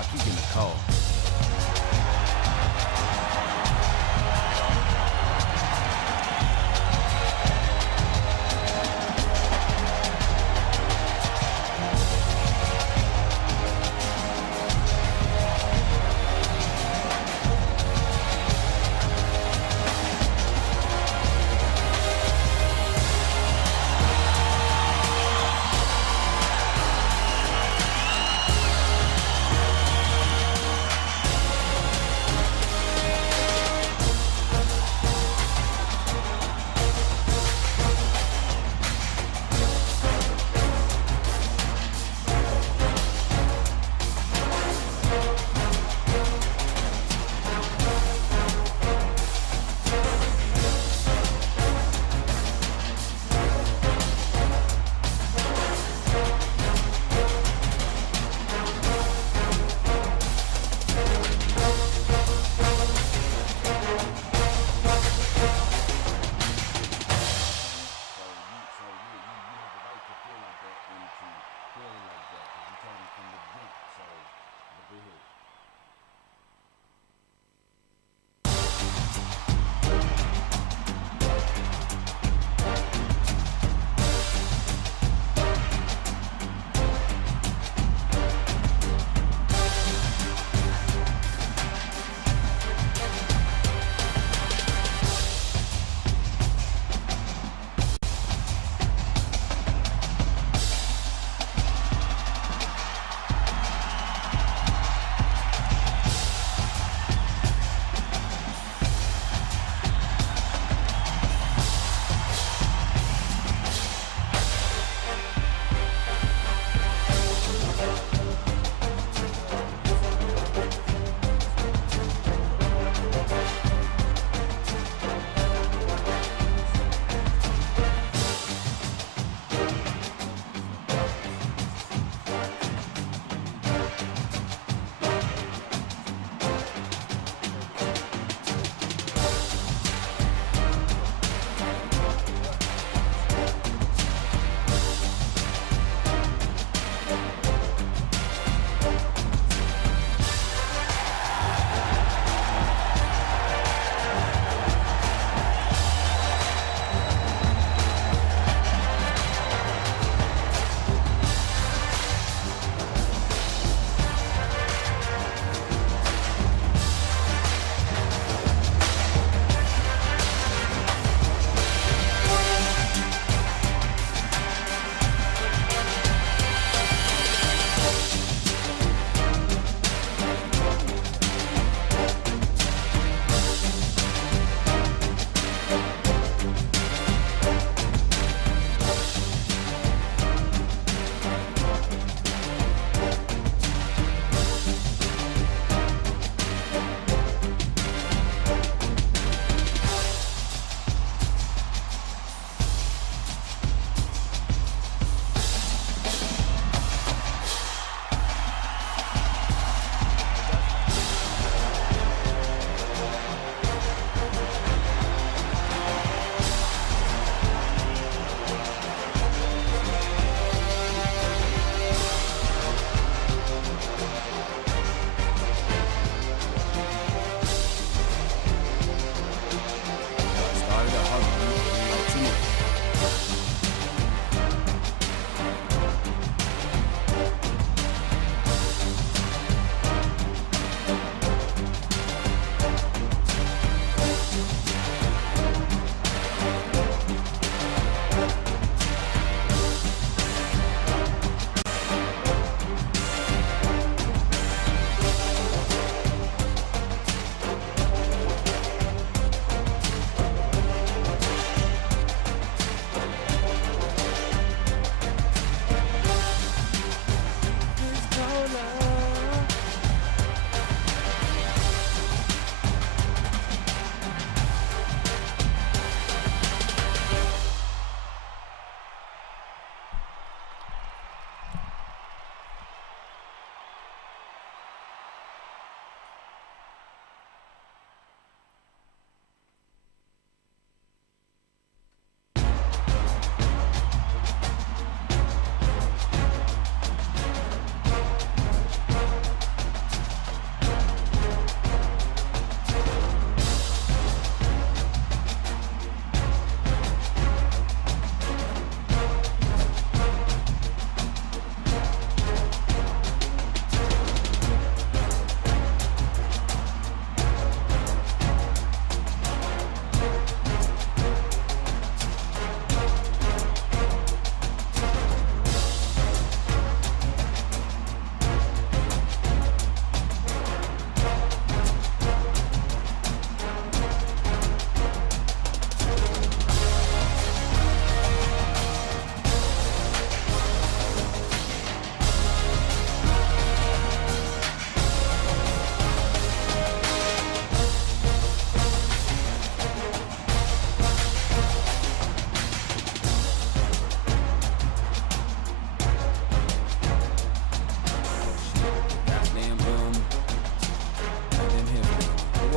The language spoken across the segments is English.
I keep getting a call.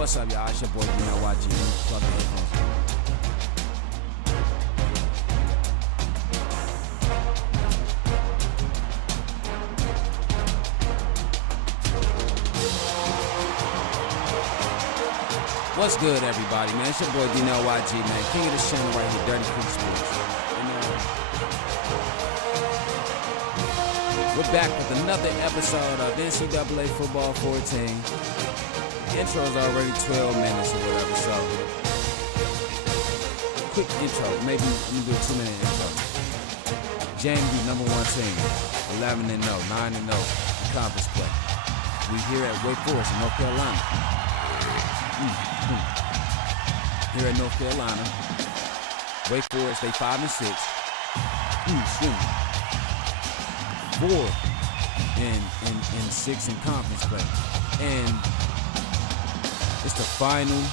What's up, y'all? It's your boy, YG. Plug the headphones. What's good, everybody, man? It's your boy, YG, man. King of this channel right here, Dirty Creek Sports. And, we're back with another episode of NCAA Football 14. The intro's already 12 minutes or whatever, so quick intro. Maybe let me do a 2-minute intro. JMU number 1 team, 11-0, 9-0 in conference play. We here at Wake Forest in North Carolina. Here at North Carolina, Wake Forest, they 5-6. 4-6 in conference play. And it's the final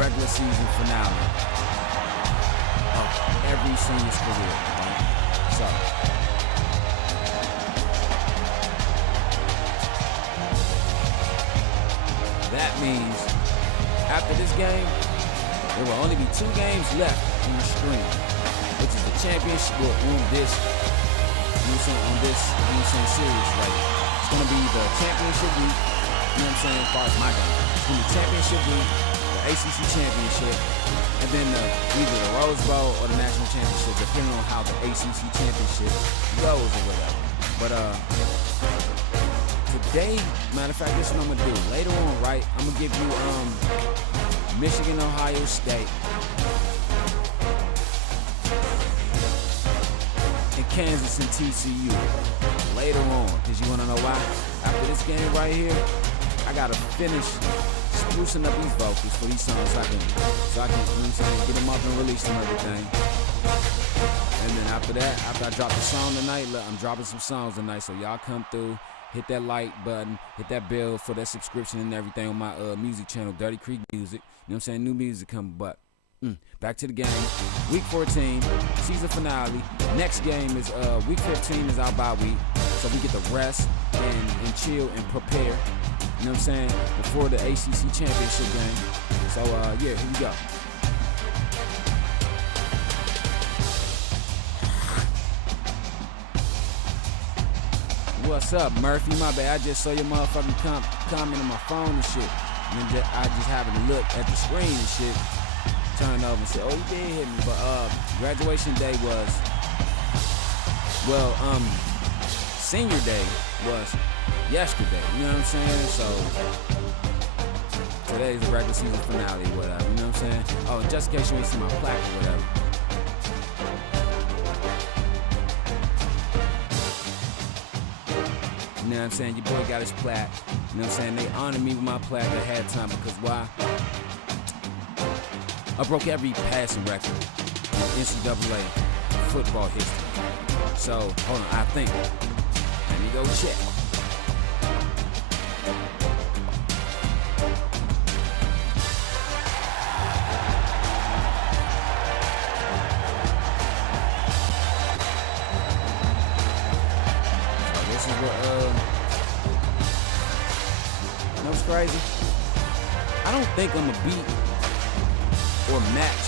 regular season finale of every senior's career. Right? So that means after this game, there will only be 2 games left in the stream, which is the championship on this, on this series. Like, it's gonna be the championship week, as far as my game. It's gonna be championship week, the ACC championship, and then either the Rose Bowl or the national championship, depending on how the ACC championship goes or whatever. But today, matter of fact, this is what I'm gonna do. Later on, right, I'm gonna give you Michigan, Ohio State, and Kansas and TCU later on. Cause you wanna know why? After this game right here, I gotta finish sprucing up these vocals for these songs so I can get them up and release them and everything. And then after that, after I drop the song tonight, look, I'm dropping some songs tonight, so y'all come through. Hit that like button, hit that bell for that subscription and everything on my music channel, Dirty Creek Music. You know what I'm saying? New music coming, but back to the game. Week 14, season finale. Next game is week 15 is our bye week, so we get to rest and chill and prepare. You know what I'm saying? Before the ACC championship game. So yeah, here we go. What's up, Murphy? My bad. I just saw your motherfucking comment on my phone and shit. And then I just happened to look at the screen and shit. Turn over and say, oh, you did hit me. But graduation day was, well, senior day was yesterday. You know what I'm saying? So today's the regular season finale or whatever. You know what I'm saying? Oh, just in case you ain't see my plaque or whatever. You know what I'm saying? Your boy got his plaque. You know what I'm saying? They honored me with my plaque at halftime because why? I broke every passing record in NCAA football history. So, hold on, I think. Let me go check. This is what, you know what's crazy? I don't think I'm gonna beat or match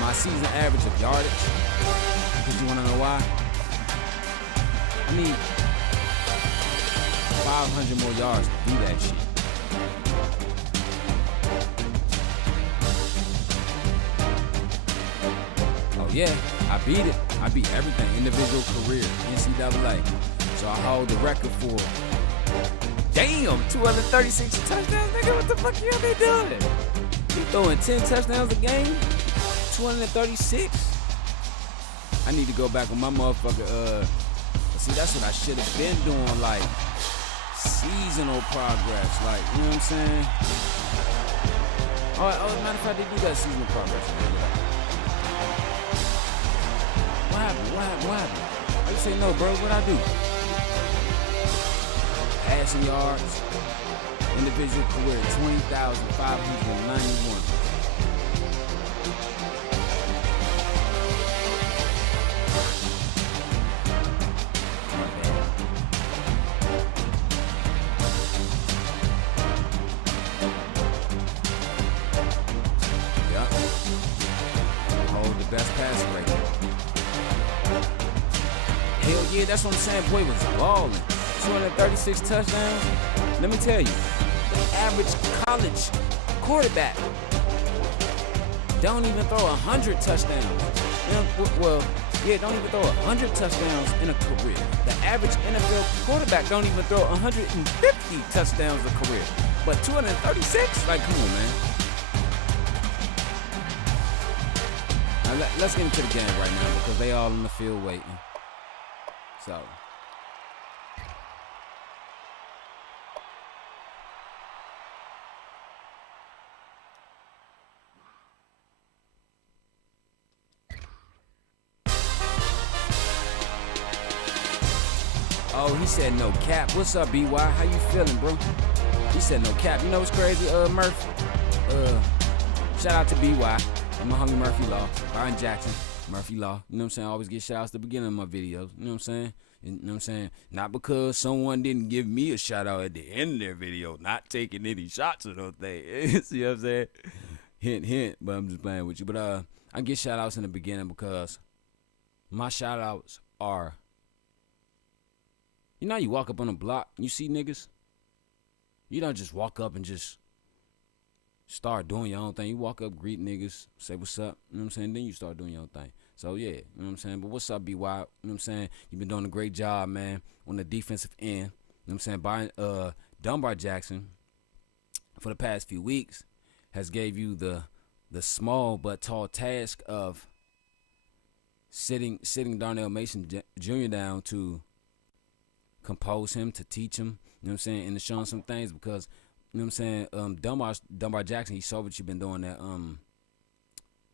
my season average of yardage. Because you wanna know why? I need 500 more yards to do that shit. Oh yeah, I beat it. I beat everything, individual career, NCAA. So I hold the record for, damn, 236 touchdowns, nigga, what the fuck you been doing? You throwing 10 touchdowns a game? 236? I need to go back on my motherfucker, see, that's what I should have been doing, like, seasonal progress, like, you know what I'm saying? Oh, matter of fact, they do that seasonal progress. What happened? I just say no, bro, what I do? Passing yards, individual career, 20,591. Yeah, that's what I'm saying. Boy was balling. 236 touchdowns. Let me tell you, the average college quarterback don't even throw 100 touchdowns. Well, yeah, don't even throw 100 touchdowns in a career. The average NFL quarterback don't even throw 150 touchdowns a career. But 236? Like, come on, man. Now, let's get into the game right now because they all in the field waiting. So. Oh, he said no cap. What's up, BY? How you feeling, bro? He said no cap. You know what's crazy, Murphy? Shout out to BY and my homie Murphy Law, Byron Jackson, Murphy Law. You know what I'm saying? I always get shout outs at the beginning of my videos. You know what I'm saying? You know what I'm saying? Not because someone didn't give me a shout out at the end of their video, not taking any shots of those things. See what I'm saying? Hint, hint, but I'm just playing with you. But I get shout outs in the beginning because my shout outs are, you know, you walk up on a block, you see niggas. You don't just walk up and just start doing your own thing. You walk up, greet niggas, say what's up, you know what I'm saying? Then you start doing your own thing. So, yeah, you know what I'm saying? But what's up, BY? You know what I'm saying? You've been doing a great job, man, on the defensive end. You know what I'm saying? By Dunbar Jackson, for the past few weeks, has gave you the small but tall task of sitting Darnell Mason Jr. down to compose him, to teach him, you know what I'm saying, and to show him some things because, you know what I'm saying, Dunbar Jackson, he saw what you've been doing at,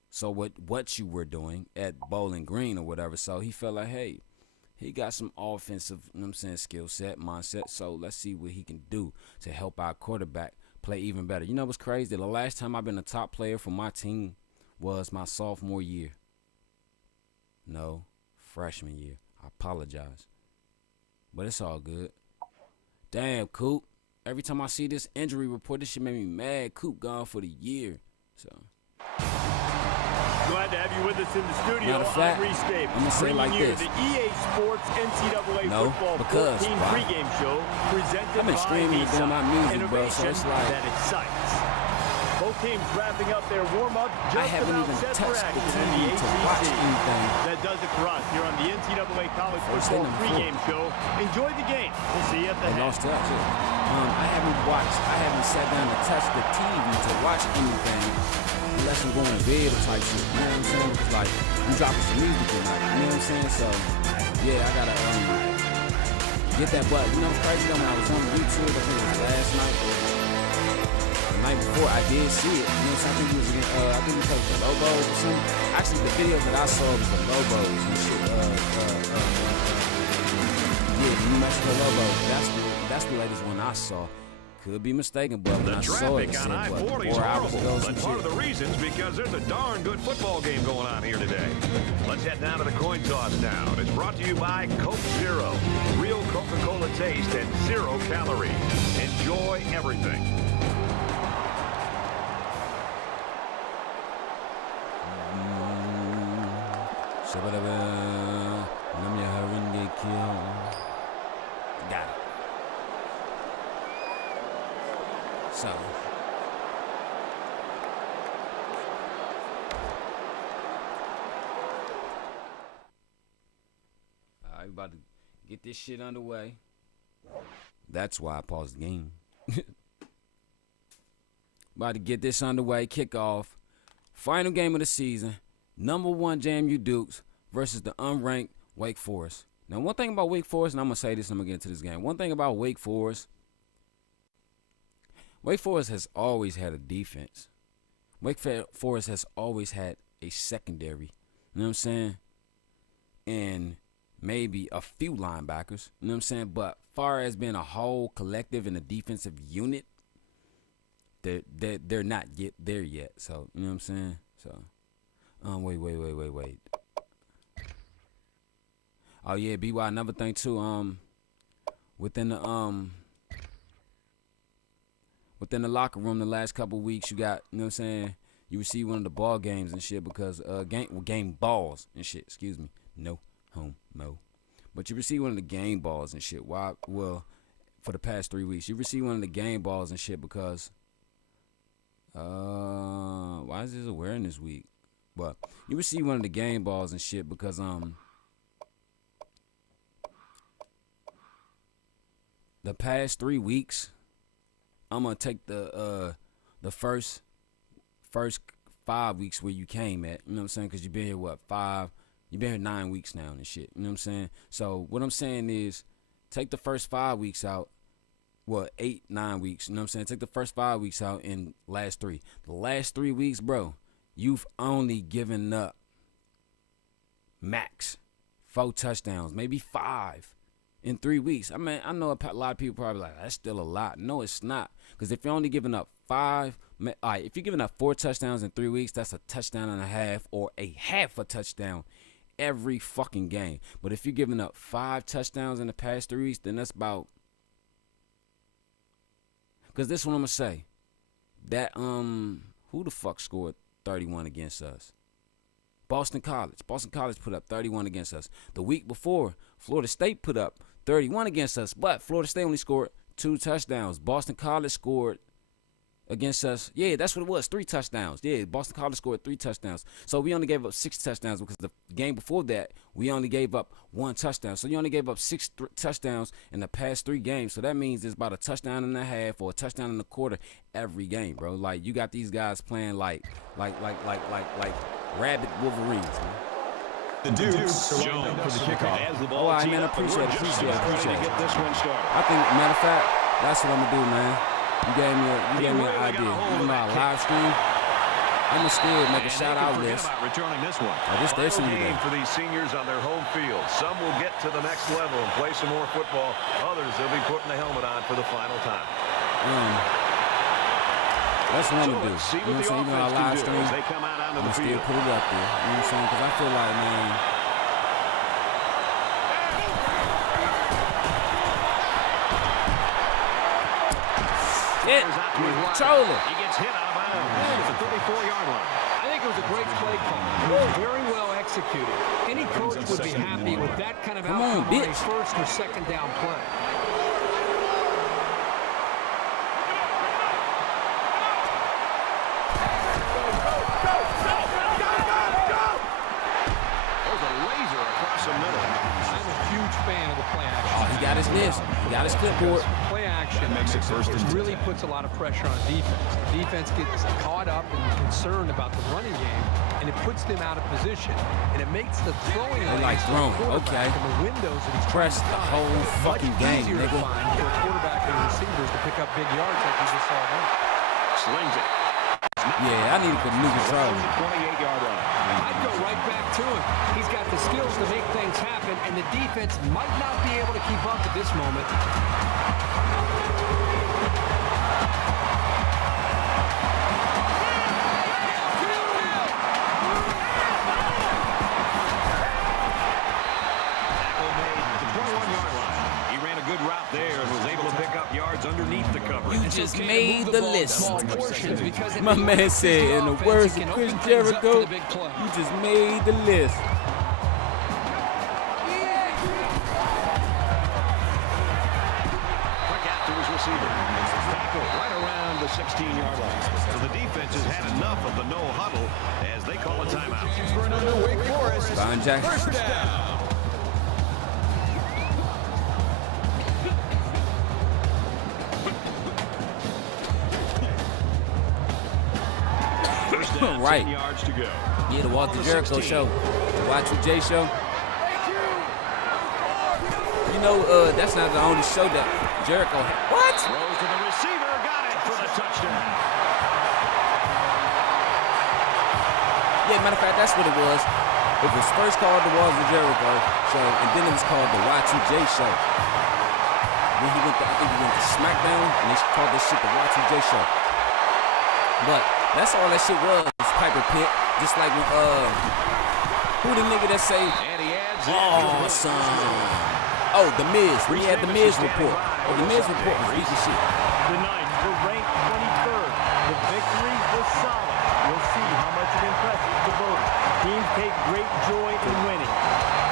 so what you were doing at Bowling Green or whatever, so he felt like, hey, he got some offensive, you know what I'm saying, skill set, mindset, so let's see what he can do to help our quarterback play even better. You know what's crazy? The last time I've been a top player for my team was my sophomore year. No, freshman year. I apologize. But it's all good. Damn, Coop. Every time I see this injury report, this shit make me mad. Coop gone for the year. So. Glad to have you with us in the studio. Matter of fact, I'm gonna say it like this. The EA Sports NCAA no, Football because 14 pregame show presented I've been streaming and doing my music, bro. So it's like that excites. Both teams wrapping up their warm-up just I haven't about even set touched for the action in TV the to watch ACC. anything. That does it for us here on the NCAA College Football pregame show. Enjoy the game. We'll see you at the half. Lost touch. I haven't sat down to touch the TV to watch anything unless I'm going to bed or type shit. You know what I'm saying? It's like I'm dropping some music tonight. You know what I'm saying? So yeah, I gotta get that. But you know what's crazy though? When I was on YouTube, I think it was last night or the night before, I did see it. You know what I'm saying? I think it was against, I think we played the Lobos or something. Actually, the video that I saw was the Lobos and shit. Yeah, the New Mexico Lobos. That's the latest one I saw. Could be mistaken, but when I saw it, on I-40 is horrible, but part of the reason's because there's a darn good football game going on here today. Let's head down to the coin toss now. It's brought to you by Coke Zero. Real Coca-Cola taste and 0 calories. Enjoy everything. Got it. So. Alright, about to get this shit underway. That's why I paused the game. About to get this underway. Kickoff. Final game of the season. Number 1 JMU Dukes versus the unranked Wake Forest. Now, one thing about Wake Forest, and I'm going to say this and I'm going to get into this game. One thing about Wake Forest has always had a defense. Wake Forest has always had a secondary. You know what I'm saying? And maybe a few linebackers. You know what I'm saying? But far as being a whole collective and a defensive unit, they're not yet there yet. So, you know what I'm saying? So, wait. Oh yeah, BY, another thing too, within the locker room the last couple weeks, you got, you know what I'm saying, you receive one of the ball games and shit because game balls and shit, excuse me. No homo. But you receive one of the game balls and shit. Why? Well, for the past 3 weeks, you receive one of the game balls and shit because why is this awareness week? But you receive one of the game balls and shit because the past 3 weeks, I'm gonna take the first 5 weeks where you came at. You know what I'm saying? Because you've been here you've been here 9 weeks now and shit. You know what I'm saying? So what I'm saying is, take the first 5 weeks out. 8, 9 weeks. You know what I'm saying? Take the first 5 weeks out and last 3. The last 3 weeks, bro, you've only given up max 4 touchdowns, maybe 5 in 3 weeks. I mean, I know a lot of people probably like, that's still a lot. No, it's not. Because if you're only giving up 5, all right, if you're giving up 4 touchdowns in 3 weeks, that's a touchdown and a half or a half a touchdown every fucking game. But if you're giving up 5 touchdowns in the past 3 weeks, then that's about, because this is what I'm going to say. That, who the fuck scored 31 against us? Boston College. Boston College put up 31 against us. The week before, Florida State put up 31 against us, but Florida State only scored 2 touchdowns. Boston College scored against us. Yeah, that's what it was. 3 touchdowns. Yeah, Boston College scored 3 touchdowns. So we only gave up 6 touchdowns because the game before that, we only gave up 1 touchdown. So you only gave up 6 touchdowns in the past 3 games. So that means it's about a touchdown and a half or a touchdown and a quarter every game, bro. Like, you got these guys playing like rabid Wolverines, man. The Dukes are lined up for the kickoff. As the ball All right, man, appreciate it. Get this one started. I think, matter of fact, that's what I'm going to do, man. You gave me an idea. Even though I live stream, I'm going to still make a shout-out list. Returning this one. This their Final senior game day. for these seniors on their home field. Some will get to the next level and play some more football. Others, they'll be putting the helmet on for the final time. That's what I'm going to do. See You know what what I'm saying? Even the though I offense live can do stream, as they come out onto I'm the going to still field. put it up there. You know what I'm saying? Because I feel like, man, shit, controller. He gets hit out of bounds at the 34-yard line. I think it was a great play call. It was very well executed. Any coach would be happy with that kind of Come on, outcome on a bitch. first or second down play. There's a laser across the middle. I'm a huge fan of the play action. Oh, he got his list. He got his clipboard. Play action Makes it first and 10. really puts a lot of pressure on defense. The defense gets caught up and concerned about the running game, and it puts them out of position. And it makes the throwing They like lanes to the throwing. quarterback Okay. and the windows that he's Press trying to the find whole fucking much game, easier to nigga. find for a quarterback and receivers to pick up big yards like we just saw there. Slings it. Yeah, I need to put new control. 28-yard line. I'd go right back to him. He's got the skills to make things happen, and the defense might not be able to keep up at this moment. Tackle made at the 21-yard line. He ran a good route there and was able to pick up yards underneath the coverage. You just made the list. Small portions because it My man benefits said, the in the offense, words it of can Chris open things up to Jericho, the big play. you just made the list. Quick out to his receiver. Tackle right around the 16-yard line. So the defense has had enough of the no huddle as they call a timeout. For another Wake Forest. Brian Jackson. First down. First down, Right. 10 yards to go. Yeah, the Walter On the Jericho 16. show. The Y2J show. You know, that's not the only show that Jericho. What? Throws to the receiver. Got it for the touchdown. Yeah, matter of fact, that's what it was. It was first called the Walter Jericho show, and then it was called the Y2J show. Then he went to, I think he went to SmackDown, and they called this shit the Y2J show. But that's all that shit was Piper Pit. Just like when, who the nigga that say, And he adds in. awesome. Oh, The Miz. When he had The Miz report. Oh, The Miz report was beating shit. The Knights were ranked 23rd. The victory was solid. you'll see how much it impresses the voters. Teams take great joy in winning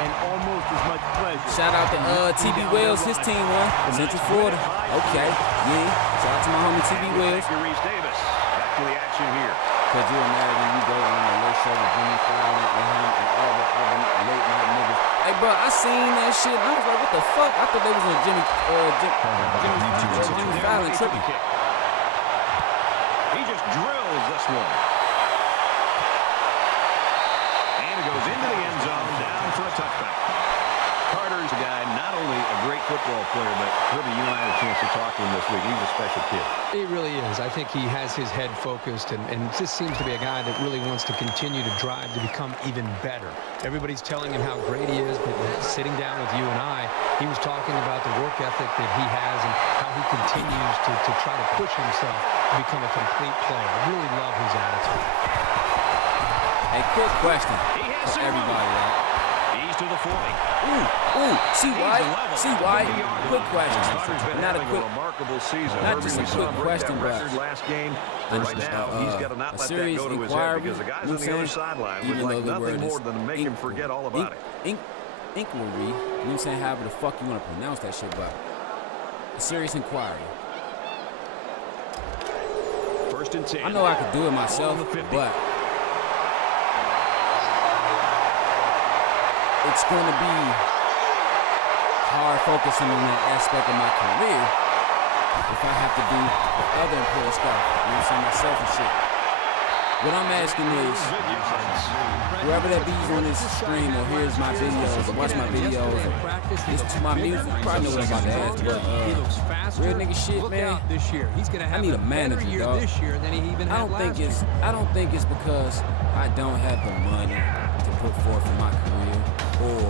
and almost as much pleasure. Shout out to TB Wells, his team won. Central Florida. Okay, yeah. Shout out to my homie TB Wells. Reese Davis. Back to the action here. Could you imagine you go on the late show with Jimmy Fallon and him and all the other late night niggas? Hey, bro, I seen that shit. I was like, what the fuck? I thought they was on Jimmy Fallon tripping. He just drills this one. And it goes into the end zone, down for a touchback. Carter's a guy, not only a great football player, but Herbie, you and I had a chance to talk to him this week. He's a special kid. He really is. I think he has his head focused and just seems to be a guy that really wants to continue to drive to become even better. Everybody's telling him how great he is, but sitting down with you and I, he was talking about the work ethic that he has and how he continues to try to push himself to become a complete player. I really love his attitude. Hey, quick question for everybody, right? He's to the 40. See why? Quick question. Not a quick, remarkable season. not just a quick question, but last game. Right now, he's got to not let that go to his head because the guys on the other sideline would like nothing more than to make him forget all about it. Inquiry, you know what I'm saying? However the fuck you want to pronounce that shit, but a serious inquiry. First and 10. I know I could do it myself, but it's going to be hard focusing on that aspect of my career if I have to do the other important stuff. You know what I'm saying? Myself and shit. What I'm asking is, whoever that be's on this stream or hears my videos or watch my videos or listen to my music, you probably know what I'm about to ask, but real nigga shit, man, I need a manager, dog. I don't think it's because I don't have the money to put forth in my career or,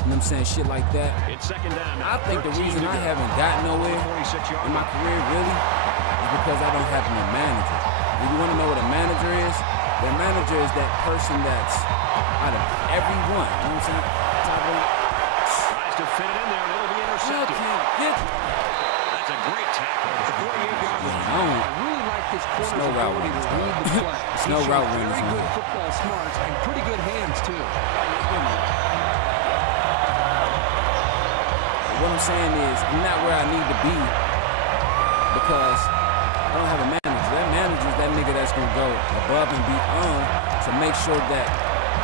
you know what I'm saying, shit like that. It's second down. I think the reason I haven't gotten nowhere in my career really is because I don't have no manager. If you want to know what a manager is, the manager is that person that's out of everyone. You know what I'm saying? Tries to fit it in there, and it'll be intercepted. That's a great tackle. The 48-yard line. I really like this corner's no route ability to runners, read the play. It's no route runners. Very good football smarts and pretty good hands, too. What I'm saying is, I'm not where I need to be because I don't have a manager. That manager is that nigga that's gonna go above and beyond to make sure that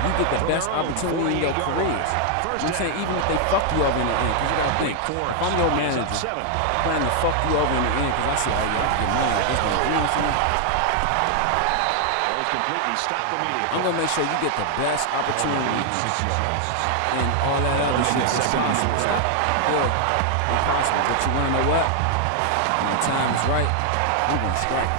you get the best opportunity in your careers. You know what I'm saying? Even if they fuck you over in the end, because you gotta think, if I'm your manager, planning to fuck you over in the end, because I see, oh yeah, I can get money like this, you know what I'm saying? I'm gonna make sure you get the best opportunity and all that other shit that's possible. Good, impossible. But you wanna know what? When the time is right, we're gonna strike.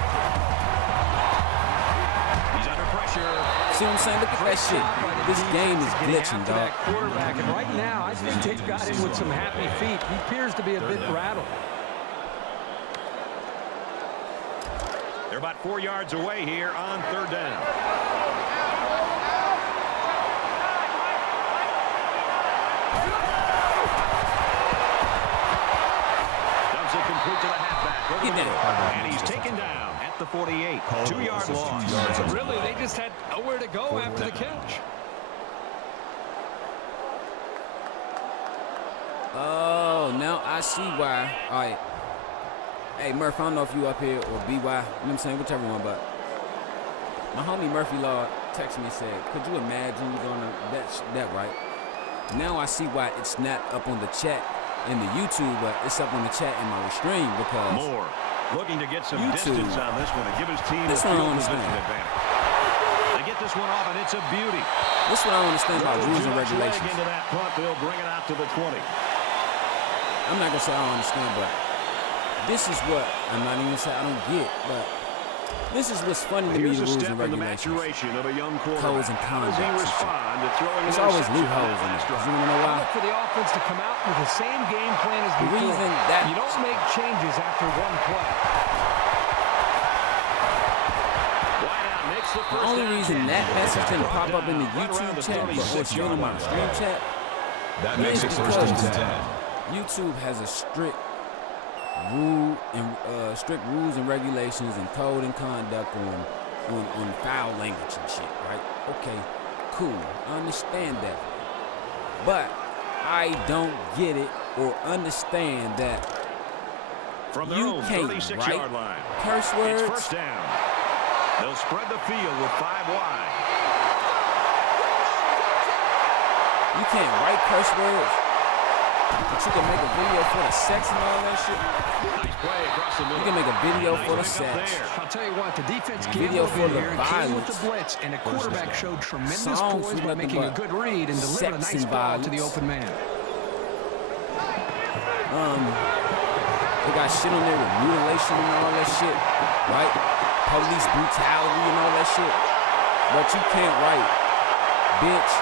He's under pressure. See what I'm saying? Look at that shit. This game is glitching, dog. Quarterback, and right now, I think they've got him with some happy feet. He appears to be a bit rattled. They're about 4 yards away here on third down. Dumps it complete to the halfback. Get that. And he's taken down at the 48. 2-yard loss. Really, they just had nowhere to go after the catch. Oh, now I see why. All right. Hey, Murph, I don't know if you up here or BY. You know what I'm saying? Whichever one, but my homie Murphy Law texted me and said, could you imagine you going to that right? Now I see why it's not up on the chat in the YouTube, but it's up on the chat in my stream because Moore looking to get some YouTube, distance on this one and give his team this a one I field don't position understand. advantage. They get this one off, and it's a beauty. This is what I don't understand about rules and Leg regulations. into that punt, they'll bring it out to the 20. I'm not going to say I don't understand, but this is what I'm not even saying I don't get, but this is what's funny to me, the rules and regulations. Of a young Codes and conduct. There's There's always loopholes in it. You want to know why? Look for the offense to come out with the same game plan as The before. reason that You don't make changes after one play. the only reason that message didn't pop up in the YouTube chat, but what's still in my stream chat, That makes it first and 10. YouTube has a strict strict rules and regulations and code and conduct on foul language and shit, right? Okay, cool, I understand that. But I don't get it or understand that from their you own can't 36-yard line. Curse words. It's first down. They'll spread the field with 5 wide. You can't write curse words, but you can make a video for the sex and all that shit. Nice play across the middle. You can make a video for the pick up sex. there. I'll tell you what, the defense Video came for over the here and came with violence. the blitz, and the quarterback showed tremendous Songs poise with by nothing making a but good read and delivered a sex nice and ball to the violence. open man. They got shit on there with mutilation and all that shit, right? Police brutality and all that shit. But you can't write bitch,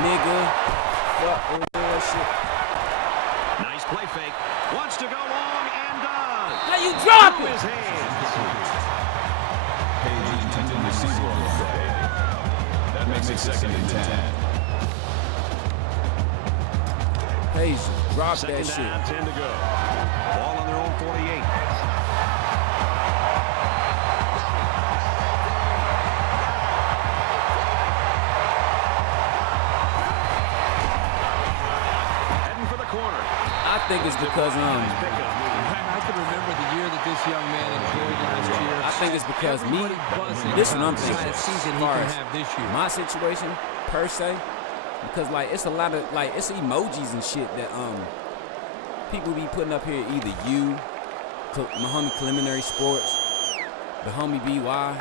nigga, fuck, all that shit. Nice play fake. Wants to go long and does. How you drop Through it? his hands. Page intended receiver on the play. That makes it 2nd and 10. Page, drop Second that shit. down, 10 to go. Ball on their own 48. Heading for the corner. I think it's because Nice pickup. I can remember the year that this young man enjoyed last year. I think it's because me. Everybody buzzing This one about I'm the thinking. kind of season As he far can as have this year. my situation per se, because like it's a lot of like it's emojis and shit that people be putting up here. Either you, my homie Preliminary Sports, the homie BY,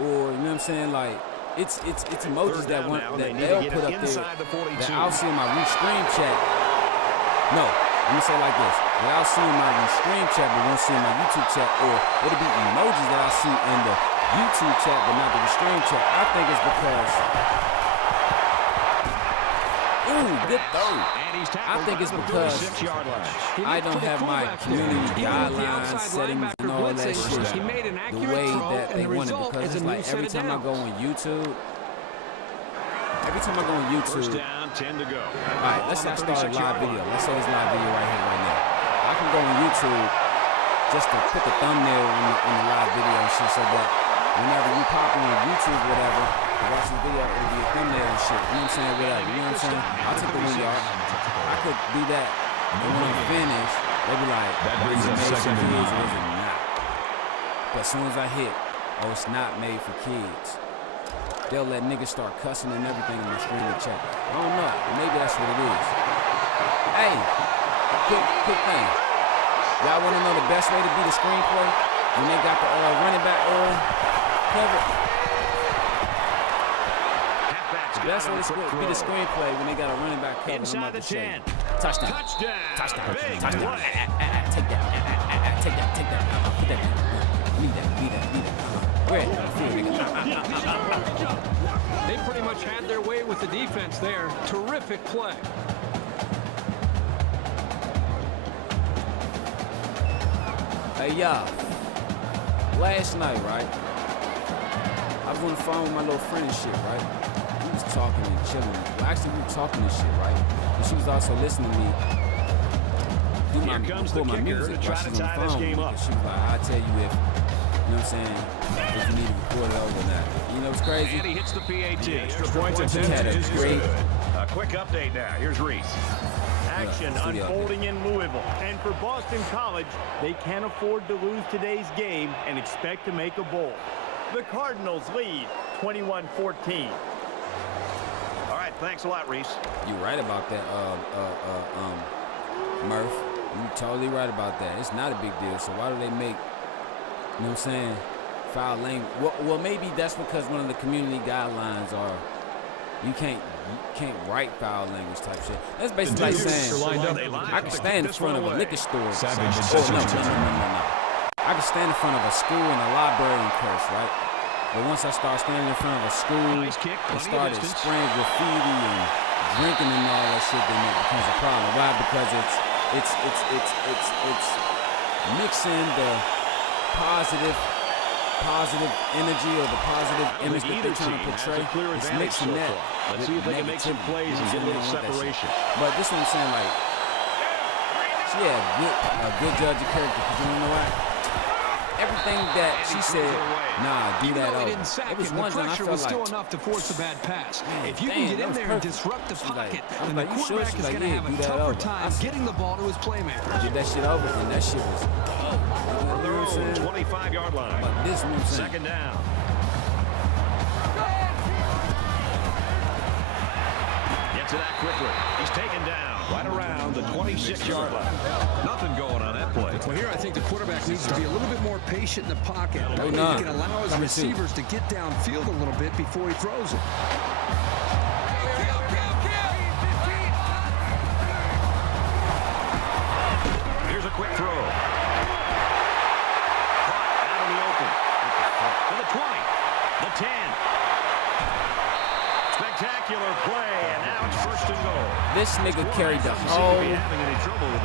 or you know what I'm saying, like it's emojis Third that down want now, that they need to they'll get put it up there inside the 42. that I'll see in my restream chat. No, let me say it like this: that I'll see in my restream chat, but won't see in my YouTube chat, or it'll be emojis that I see in the YouTube chat, but not the restream chat. I think it's because. Ooh, good throw. And he's I tackled think by it's the because 36-yard line. I don't have my community guidelines, settings, and all that shit He made an the accurate way throw, that and they the want it. result Because is a it's new like set every of time I downs. go on YouTube, First down, 10 to go. all right, let's say I start a live video. Let's say it's live video right here, right now. I can go on YouTube just to put the thumbnail on the live video and shit, so that whenever you pop on YouTube or whatever, you watch the video, it'll be a thumbnail and shit. You know what I'm saying? Whatever. You know what I'm saying? I'll take the 1 yard. I could do that. And when I'm finished, they'll be like, That brings is it us made for 2nd and kids or 9. is it not? But as soon as I hit, oh, it's not made for kids, they'll let niggas start cussing and everything in the screen and chat. I don't know. Maybe that's what it is. Hey, quick thing. Y'all want to know the best way to be the screenplay? When they got the running back covered. Halfback's Best got way a to quick be the throw. screenplay when they got a running back covered. I'm Inside about the to show 10. you. Touchdown. Touchdown. Big Touchdown. play. Take that. Put that down. Leave that. Where? They pretty much had their way with the defense there. Terrific play. Hey, y'all. Last night, right? I was on the phone with my little friend and shit, right? We was talking and chilling. Well, actually, we were talking and shit, right? And she was also listening to me do Here comes the record my kicker music to try while to she's on tie the this phone. game up. She was like, I'll tell you if, you know what I'm saying, if you need to record it over or not. You know what's crazy? And he hits the PAT. Extra point She had attempt a is great good. A quick update now. Here's Reese. Action Yeah, let's do the unfolding in Louisville. And for Boston College, they can't afford to lose today's game and expect to make a bowl. The Cardinals lead 21-14. All right, thanks a lot, Reese. You're right about that, Murph. You're totally right about that. It's not a big deal. So why do they make, you know what I'm saying, foul language? Well, maybe that's because one of the community guidelines are you can't write foul language type shit. That's basically like saying I can stand in front of a liquor store. Savage No. I can stand in front of a school and a library and curse, right? But once I start standing in front of a school Nice kick, and plenty of started distance. spraying graffiti and drinking and all that shit, then it becomes a problem. Why? Because it's mixing the positive energy or the positive image that they're trying to portray. It's mixing that. Let's see if they can make some plays and get a little separation. But this is what I'm saying, like, She had a good judge of character, because you know why? Everything that she said, nah, do that over. It was one thing I felt like, still enough to force a bad pass. If you can get in there and disrupt the pocket, then the quarterback quarterback is going to have a tougher time getting the ball to his playmaker. Did that shit over, and that shit was From their own 25-yard line. but this one, Second down. Gets it out quickly. He's taken down right around the 26-yard line. Nothing going on that play. Well, here I think the quarterback needs to be a little bit more patient in the pocket. He can allow his receivers to get downfield a little bit before he throws it. Here's a quick throw. Caught out in the open. To the 20. The 10. Spectacular play, and now it's first and goal. This nigga carried the whole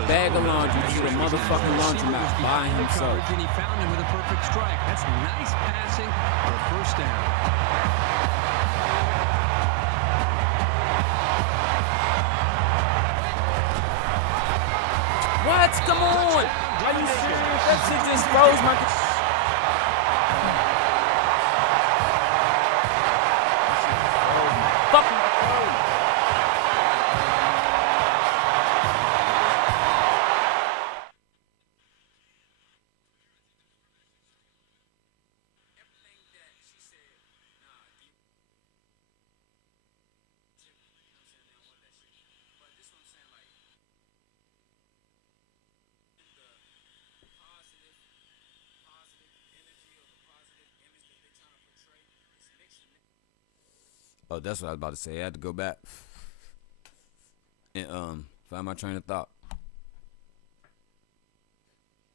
bag of laundry to the motherfucking laundromat by himself. And he found him with a perfect strike. That's nice passing for a first down. What? Come on! Are you serious? That shit just froze my... Fucking froze. Oh, that's what I was about to say. I had to go back and find my train of thought.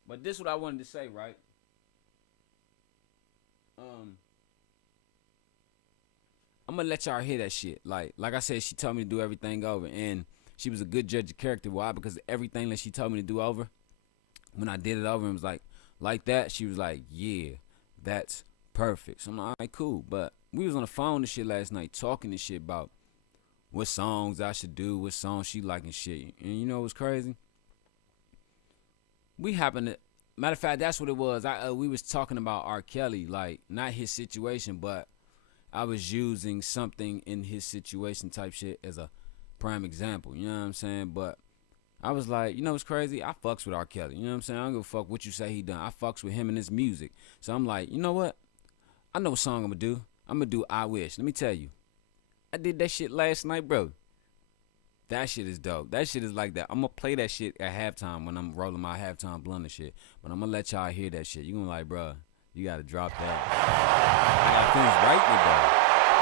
But this is what I wanted to say, right? I'm gonna let y'all hear that shit. Like I said, she told me to do everything over, and she was a good judge of character. Why? Because everything that she told me to do over, when I did it over and was like that, she was like, yeah, that's perfect. So I'm like, all right, cool. But we was on the phone and shit last night talking and shit about what songs I should do, what songs she like and shit. And you know what's crazy? We happened to, matter of fact, that's what it was. We was talking about R. Kelly, like not his situation, but I was using something in his situation type shit as a prime example. You know what I'm saying? But I was like, you know what's crazy? I fucks with R. Kelly. You know what I'm saying? I don't give a fuck what you say he done. I fucks with him and his music. So I'm like, you know what? I know what song I'm gonna do. I'm gonna do I Wish. Let me tell you. I did that shit last night, bro. That shit is dope. That shit is like that. I'm gonna play that shit at halftime when I'm rolling my halftime blunt and shit. But I'm gonna let y'all hear that shit. You gonna like, bro, you gotta drop that. I gotta finish writing it though.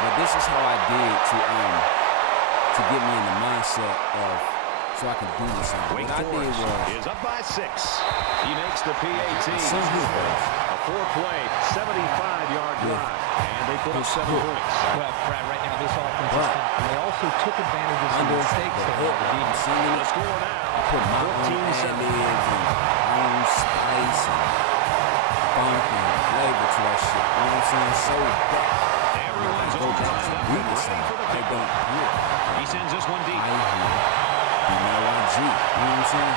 But this is how I did to get me in the mindset of so I can do this song. What I did was is up by 6. He makes the PAT. A 4-play, 75-yard drive. And they put up 7 points. Well, Brad, right now this offense is hot. And they also took advantage of some mistakes there. The score now, put my own ad-libs and own spice and funk and flavor to that shit. You know what I'm saying? So that everyone's go down to weakness and they don't hear. He sends this one deep. I hear B-L-I-G. You know what I'm saying?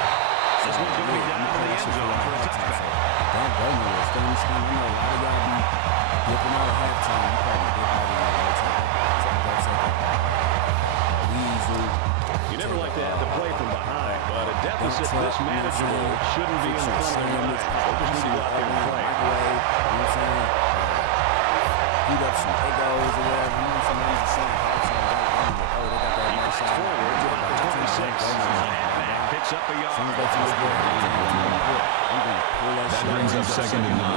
This one's going to be down in the end zone for a touchback. Don't go nowhere. Stay in the stand. I know a lot of y'all be dipping out at halftime. You probably dip out at halftime. So go take it. Weasel. You never like to have to play from behind, but a deficit this manageable shouldn't be in the front of the line. They just need to go out there and play. You know what I'm saying? Heat up some egos or whatever. You know what I'm saying? I'm just saying. Oh, they got that nice side. Forward to about the 26. Picks up a yard. Some of that feels good. I'm gonna pull that brings up second and 9.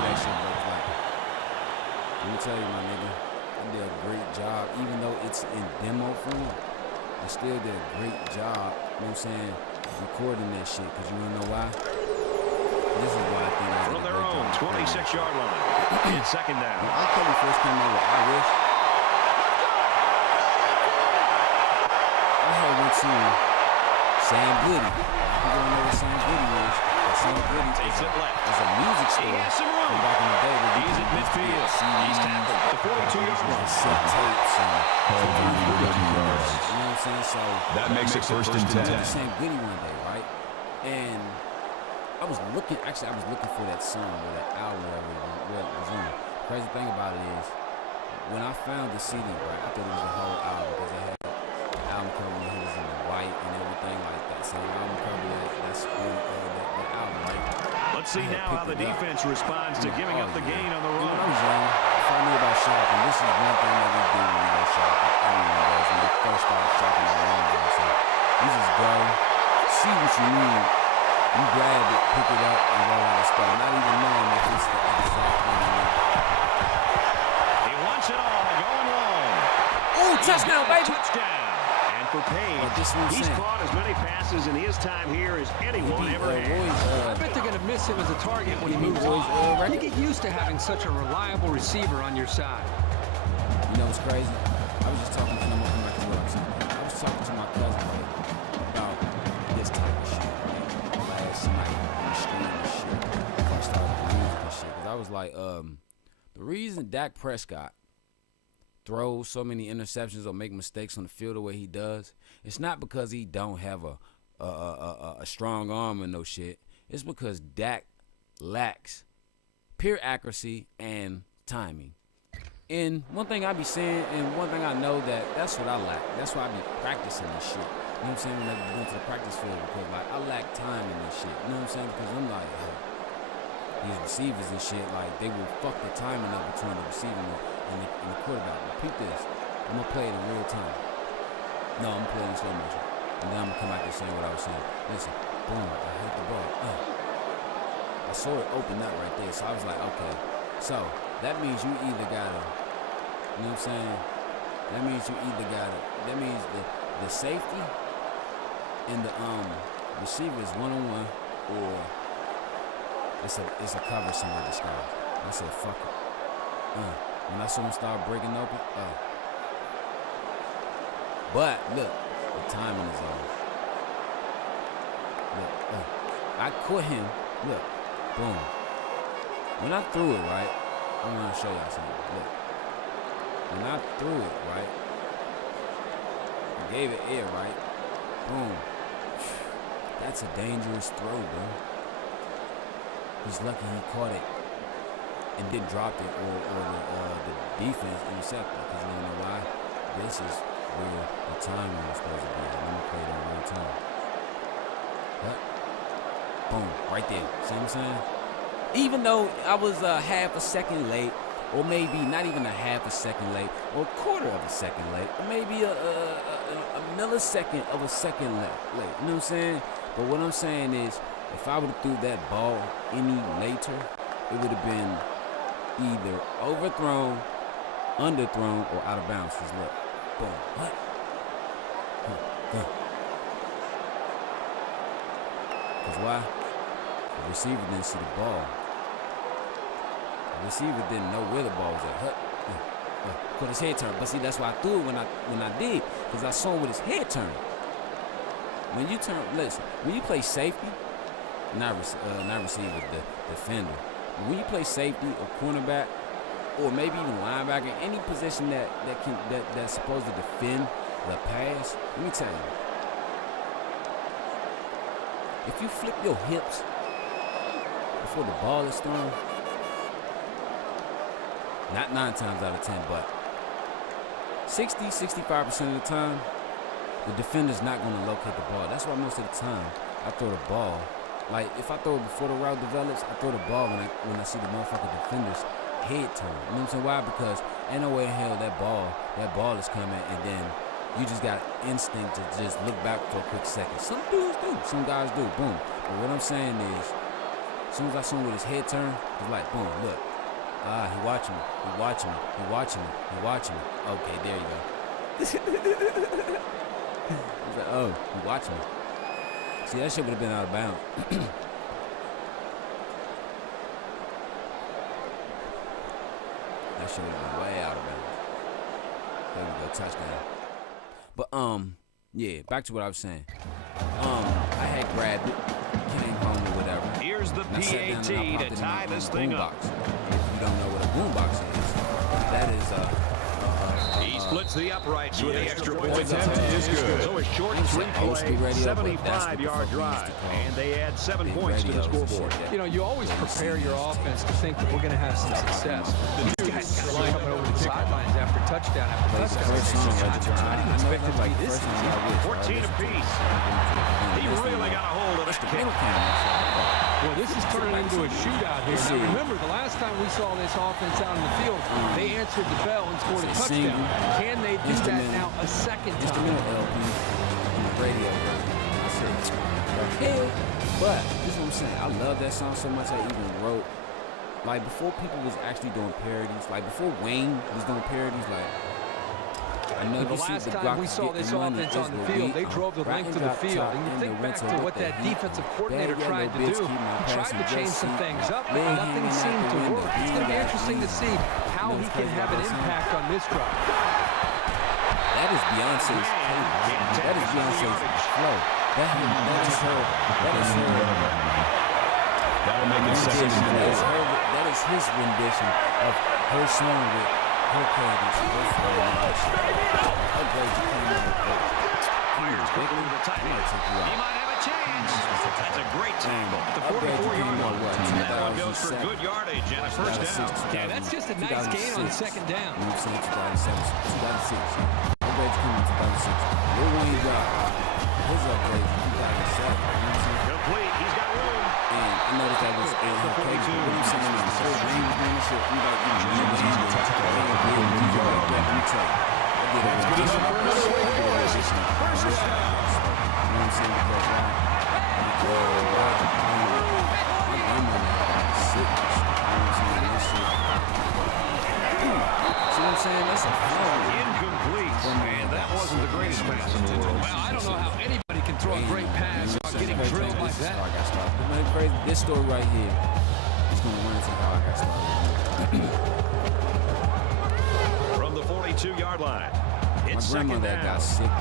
Let me tell you, my nigga, I did a great job. Even though it's in demo form, I still did a great job, you know what I'm saying, recording that shit. Because you wanna know why? This is why I think I did from their own 26-yard line. It's second down. When R. Kelly first came out with I Wish, I had went to Sam Goody. You don't know what Sam Goody is. Sam Goody takes it left. It's a music store. He has some room. From back in the day. He's at midfield. He's tackled at the 42-yard line. Set tapes and you know what I'm saying? So that makes it first and 10. Sam Goody one day, right? And I was looking for that song or that album where it was on. Crazy thing about it is, when I found the CD, right, I thought it was a whole album because it had the album cover when he was in the white and everything like that. Same album cover that's on the album, right? Let's see now how the defense responds to giving up the gain on the run. When I was young, if I knew about shopping, this is one thing that we do when we go shopping. Everyone does when they first start shopping the long run. So you just go, see what you need, you grab it, pick it up, and roll out the store. Not even knowing if it's the exact thing you need. He wants it all, going long. Ooh, touchdown, baby! Touchdown. And for Payne, he's caught as many passes in his time here as anyone ever had. I bet they're going to miss him as a target when he moves on. You get used to having such a reliable receiver on your side. You know what's crazy? I was just talking to him. I'm back to what I'm saying. I was talking to my cousin about this type of shit, right? Last night, on the stream and shit. Before I started the music and shit. Because I was like, the reason Dak Prescott throws so many interceptions or make mistakes on the field the way he does, it's not because he don't have a strong arm or no shit. It's because Dak lacks pure accuracy and timing. And one thing I be saying, and one thing I know that's what I lack. That's why I be practicing this shit. You know what I'm saying? When I go to the practice field, because like I lack time in this shit. You know what I'm saying? Because I'm like, these receivers and shit, like they will fuck the timing up between the receiver and the quarterback. Repeat this. I'm gonna play it in real time. No, I'm playing in slow motion. And then I'm gonna come back and saying what I was saying. Listen, boom, I hit the ball. I saw it open up right there, so I was like, okay. So that means you either gotta, you know what I'm saying? That means you either gotta. That means the safety and the receiver is one-on-one, or it's a cover somewhere disguised. I said, fuck it. When I saw him start breaking open, but look, the timing is off. Look, I caught him. Look, boom. When I threw it, right, I'm gonna show y'all something. Look, when I threw it, right, I gave it air, right, boom. That's a dangerous throw, bro. He's lucky he caught it and didn't drop it, or the defense intercepted, because you don't know why. This is where the timing is supposed to be. I'm gonna play it in real time. What? Boom, right there. See what I'm saying? Even though I was half a second late, or maybe not even a half a second late, or a quarter of a second late, or maybe a millisecond of a second late. You know what I'm saying? But what I'm saying is, if I would have threw that ball any later, it would have been either overthrown, underthrown, or out of bounds. Cause look, boom, what? Cause why? The receiver didn't see the ball. The receiver didn't know where the ball was at. Cause his head turned. But see, that's why I threw it when I did, cause I saw him with his head turned. When you turn, listen, when you play safety, not receiver, the defender. When you play safety or cornerback, or maybe even linebacker, any position that's supposed to defend the pass, let me tell you, if you flip your hips before the ball is thrown, not 9 times out of 10, but 65% of the time, the defender's not going to locate the ball. That's why most of the time I throw the ball. Like, if I throw it before the route develops, I throw the ball when I see the motherfucking defender's head turn. You know what I'm saying? Why? Because ain't no way in hell that ball is coming, and then you just got instinct to just look back for a quick second. Some dudes do. Some guys do. Boom. But what I'm saying is, as soon as I saw him with his head turn, it's like, boom, look. He watching me. He watching me. He watching me. He watching me. Okay, there you go. He's like, oh, he watching me. See, that shit would have been out of bounds. That shit would have been way out of bounds. There we go, touchdown. But yeah, back to what I was saying. I had grabbed it, came home or whatever. Here's the PAT to tie this thing up. If you don't know what a boombox is, that is he's Splits the uprights with the extra point. Attempt is good. So a short three-play, 75-yard drive. And they add 7 points to the scoreboard. You know, you always prepare your offense to think that we're going to have some success. These guys got to line up over the sidelines after touchdown after touchdown. I didn't expect it like this. 14 apiece. He really got a hold of that kick. Well, this is turning into a shootout here. Now, remember, the last time we saw this offense out in the field, they answered the bell and scored a touchdown. Can they do that now a second time? But this is what I'm saying. I love that song so much I even wrote. Like, before people was actually doing parodies, like before Wayne was doing parodies, like, I know the last time we saw this offense on the field, they drove the length of the field. And you think back to what that defensive coordinator tried to do. He tried to change some things up, but nothing seemed to work. It's going to be interesting to see how he can have an impact on this drive. That is Beyonce's That is Beyonce's flow. That is her. That'll make it second and 4. That is his rendition of her song with her cadence. How great you came out. Fires quickly to the tight end. He might have a chance. That's a great tackle at the 44-yard line. That one goes for good yardage and a first down. Yeah, that's just a nice gain on second down. You know what I'm saying? 2006. How great you came out 2006. Lil Wayne got his upgrade in 2007. Complete. He's got room. And I noticed that was crazy. What I'm saying is before Wayne was doing this shit, we like, That's good enough for another way to go. First down. You know what I'm saying? Because see what I'm saying? That's a flow. Incomplete. And that wasn't the greatest pass in the world. Well, I don't know how anybody can throw a great pass without getting drilled like that. This story right here is going to run into how I got started. From the 42-yard line, it's my grandmother got sick in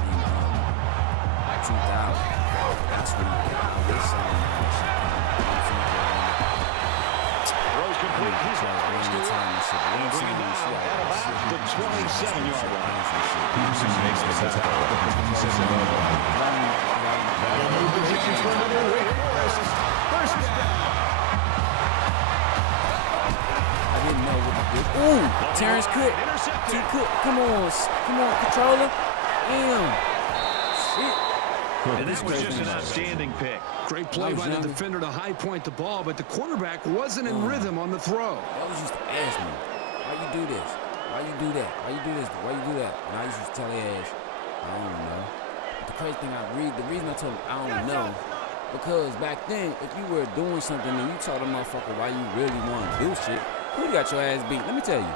2000. That's when this throws complete. He's got and bring it down at about the 27-yard line. Peterson makes the tackle at the 27-yard line. That'll move the chains for another way. First down. I didn't know what to do. Ooh, Terrence Cook. Cook. Come on, controller. Damn. Shit. And that was just an outstanding pick. Great play by the defender to high point the ball, but the quarterback wasn't in rhythm on the throw. I always used to ask me, why you do this? Why you do that? Why you do this? Why you do that? And I used to tell their ass, I don't know. But the crazy thing the reason I told them I don't know, because back then, if you were doing something and you told a motherfucker why you really want to do shit, who got your ass beat? Let me tell you.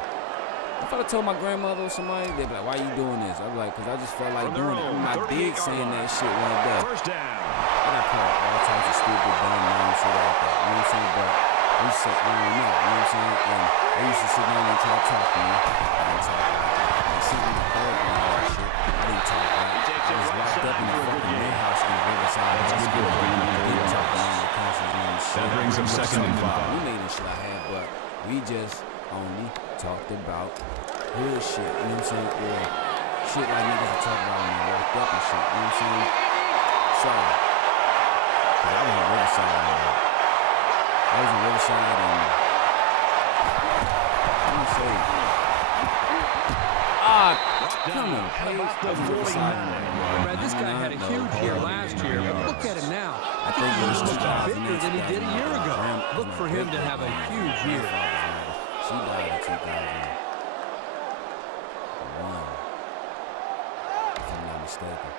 If I told my grandmother or somebody, they'd be like, why you doing this? I'd be like, because I just felt like doing it. I'm not big saying that shit one day. First down. I got caught all types of stupid, dumb, lame shit like that. You know what I'm saying? But I used to say, I don't know. You know what I'm saying? And they used to sit down and try to talk to me. I didn't talk back. They sent me to bed and all that shit. I didn't talk back. I was locked up in the fucking warehouse in the Riverside. That's a good game. That brings up 2nd and 5. We made the shit I had, but we just only talked about hood shit, you know what I'm saying? Or shit like niggas are talking about when they locked up and shit, you know what I'm saying? So, cause I was in Riverside, and I'm gonna say, come on, Brad, this guy had a huge year last year, but look at him now. I think he's much bigger than he did a year ago. Look for him to have a huge year. She died in 2001, if I'm not mistaken.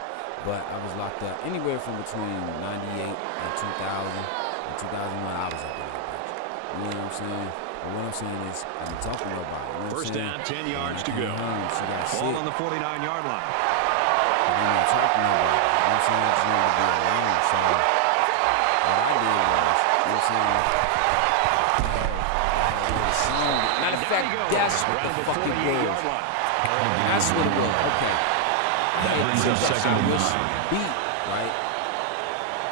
But I was locked up anywhere from between 98 and 2000. In 2001, I was up in that bitch. You know what I'm saying? But what I'm saying is, I didn't talk to nobody. You know what First I'm saying? down, 10 yards to go. She got sick. Ball on the 49-yard line. I didn't talk to nobody. You know what I'm saying? I just wanted to be alone. So what I did was, you know what I'm saying? Matter of fact, that's what the fuck it was. That's what it was. Okay. That brings up 2nd and 9. Beat, right?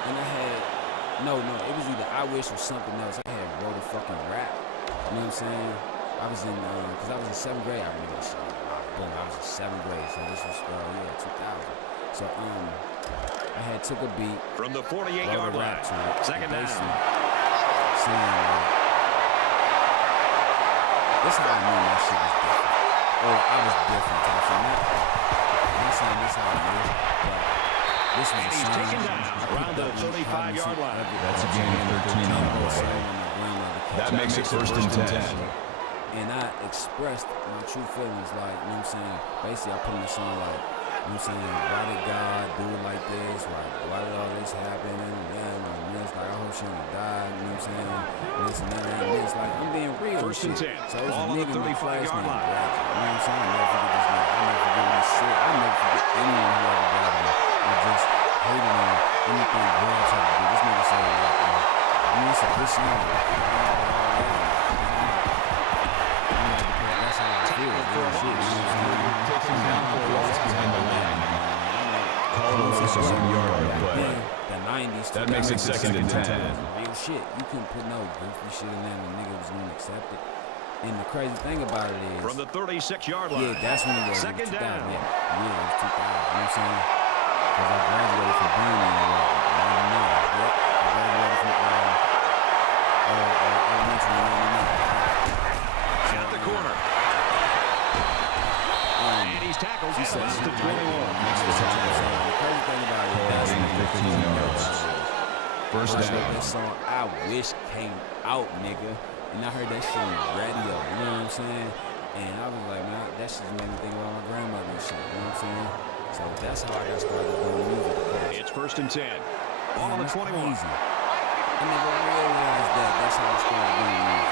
And I had it was either I Wish or something else. I had wrote a fucking rap. You know what I'm saying? I was in, because I was in 7th grade. I remember this shit. boom, I was in 7th grade, so this was, 2000. So, I had took a beat. From the 48-yard line. Second down. Saying, this is how I knew my shit was different. Or I was different. I'm saying this is how I knew, but this was a He's sign. taken down around the 35-yard line. That's a gain of 13 on the play. That makes it first and 10. And I expressed my true feelings, like, you know what I'm saying? Basically, I put in a song like, you know what I'm saying? Why did God do it like this? Why did all this happen? And this, like, I hope she don't die, you know what I'm saying? This and that and this. Like, I'm being real. First and 10. So it's a All on nigga the in my class 35-yard named line. Roger. You know what I'm saying? I'll never forget this nigga. I'll never forget this shit. I'll never forget anyone who ever died me. I just hated on anything girl tried to do. This nigga said, like, you know, it's a bitch now. That makes it second and 10. Real shit. You couldn't put no goofy shit in there and the nigga was going to accept it. And the crazy thing about it is... From the 36-yard line. Yeah, that's when it was. Second down. Yeah, it was 2000. You know what I'm saying? Because I graduated from Bernie and I graduated from elementary in At the corner. And he's tackled. He's at the 21. The crazy thing about it, that's 15 yards. First down. That song I wish came out, nigga. And I heard that shit on the radio, you know what I'm saying? And I was like, man, that shit made me think about my grandmother and shit, you know what I'm saying? So that's how I got started doing music. It's first and 10. All on the 21. Crazy. I never realized that that's how I started doing music.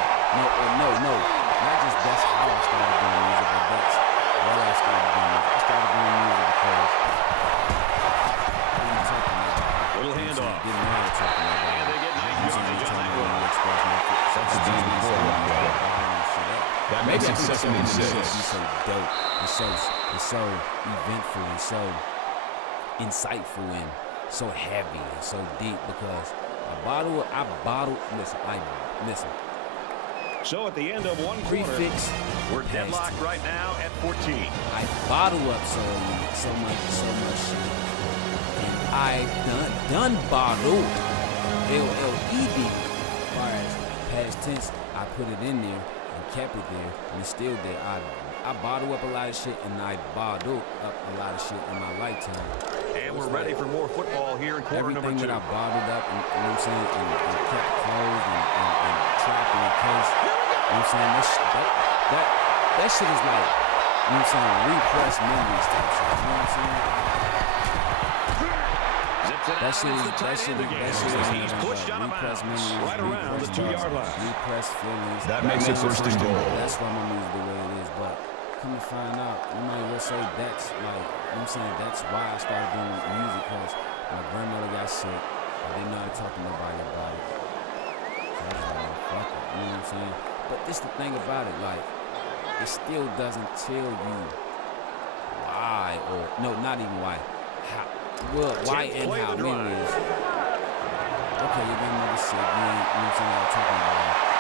No. Not just that's how I started doing music, but that's why I started doing music. I started doing music because Little handoff. Getting mad at talking about And they get 9 yards on that one. That's a gain of 4. That makes it second and 6. It's so dope. It's so eventful and so insightful and so heavy and so deep because listen. So at the end of one quarter, Prefix. we're deadlocked right now at 14. I bottle up so much shit. And I done bottled LLED as far as past tense. I put it in there and kept it there and it's still there. I bottle up a lot of shit and I bottled up a lot of shit in my lifetime. And we're ready for more football here in quarter number 2. Everything that I bottled up and you know what I'm saying and kept closed and trapped in a case. You know what I'm saying? That shit is like, you know what I'm saying, repressed memories type shit. You know what I'm saying? That shit is He's pushed out of bounds right around the 2-yard line. Repressed feelings. That makes it first and goal. That's why my music the way it is. But come to find out, you might well say that's like, you know what I'm saying, that's why I started doing music because my grandmother got sick. I didn't know how to talk to nobody about it. So I was like, fuck it, you know what I'm saying? But this the thing about it, like, it still doesn't tell you why or, no, not even why. How, well, why and how many is. Okay, your grandmother sick, you know what I'm saying, I'm talking about it.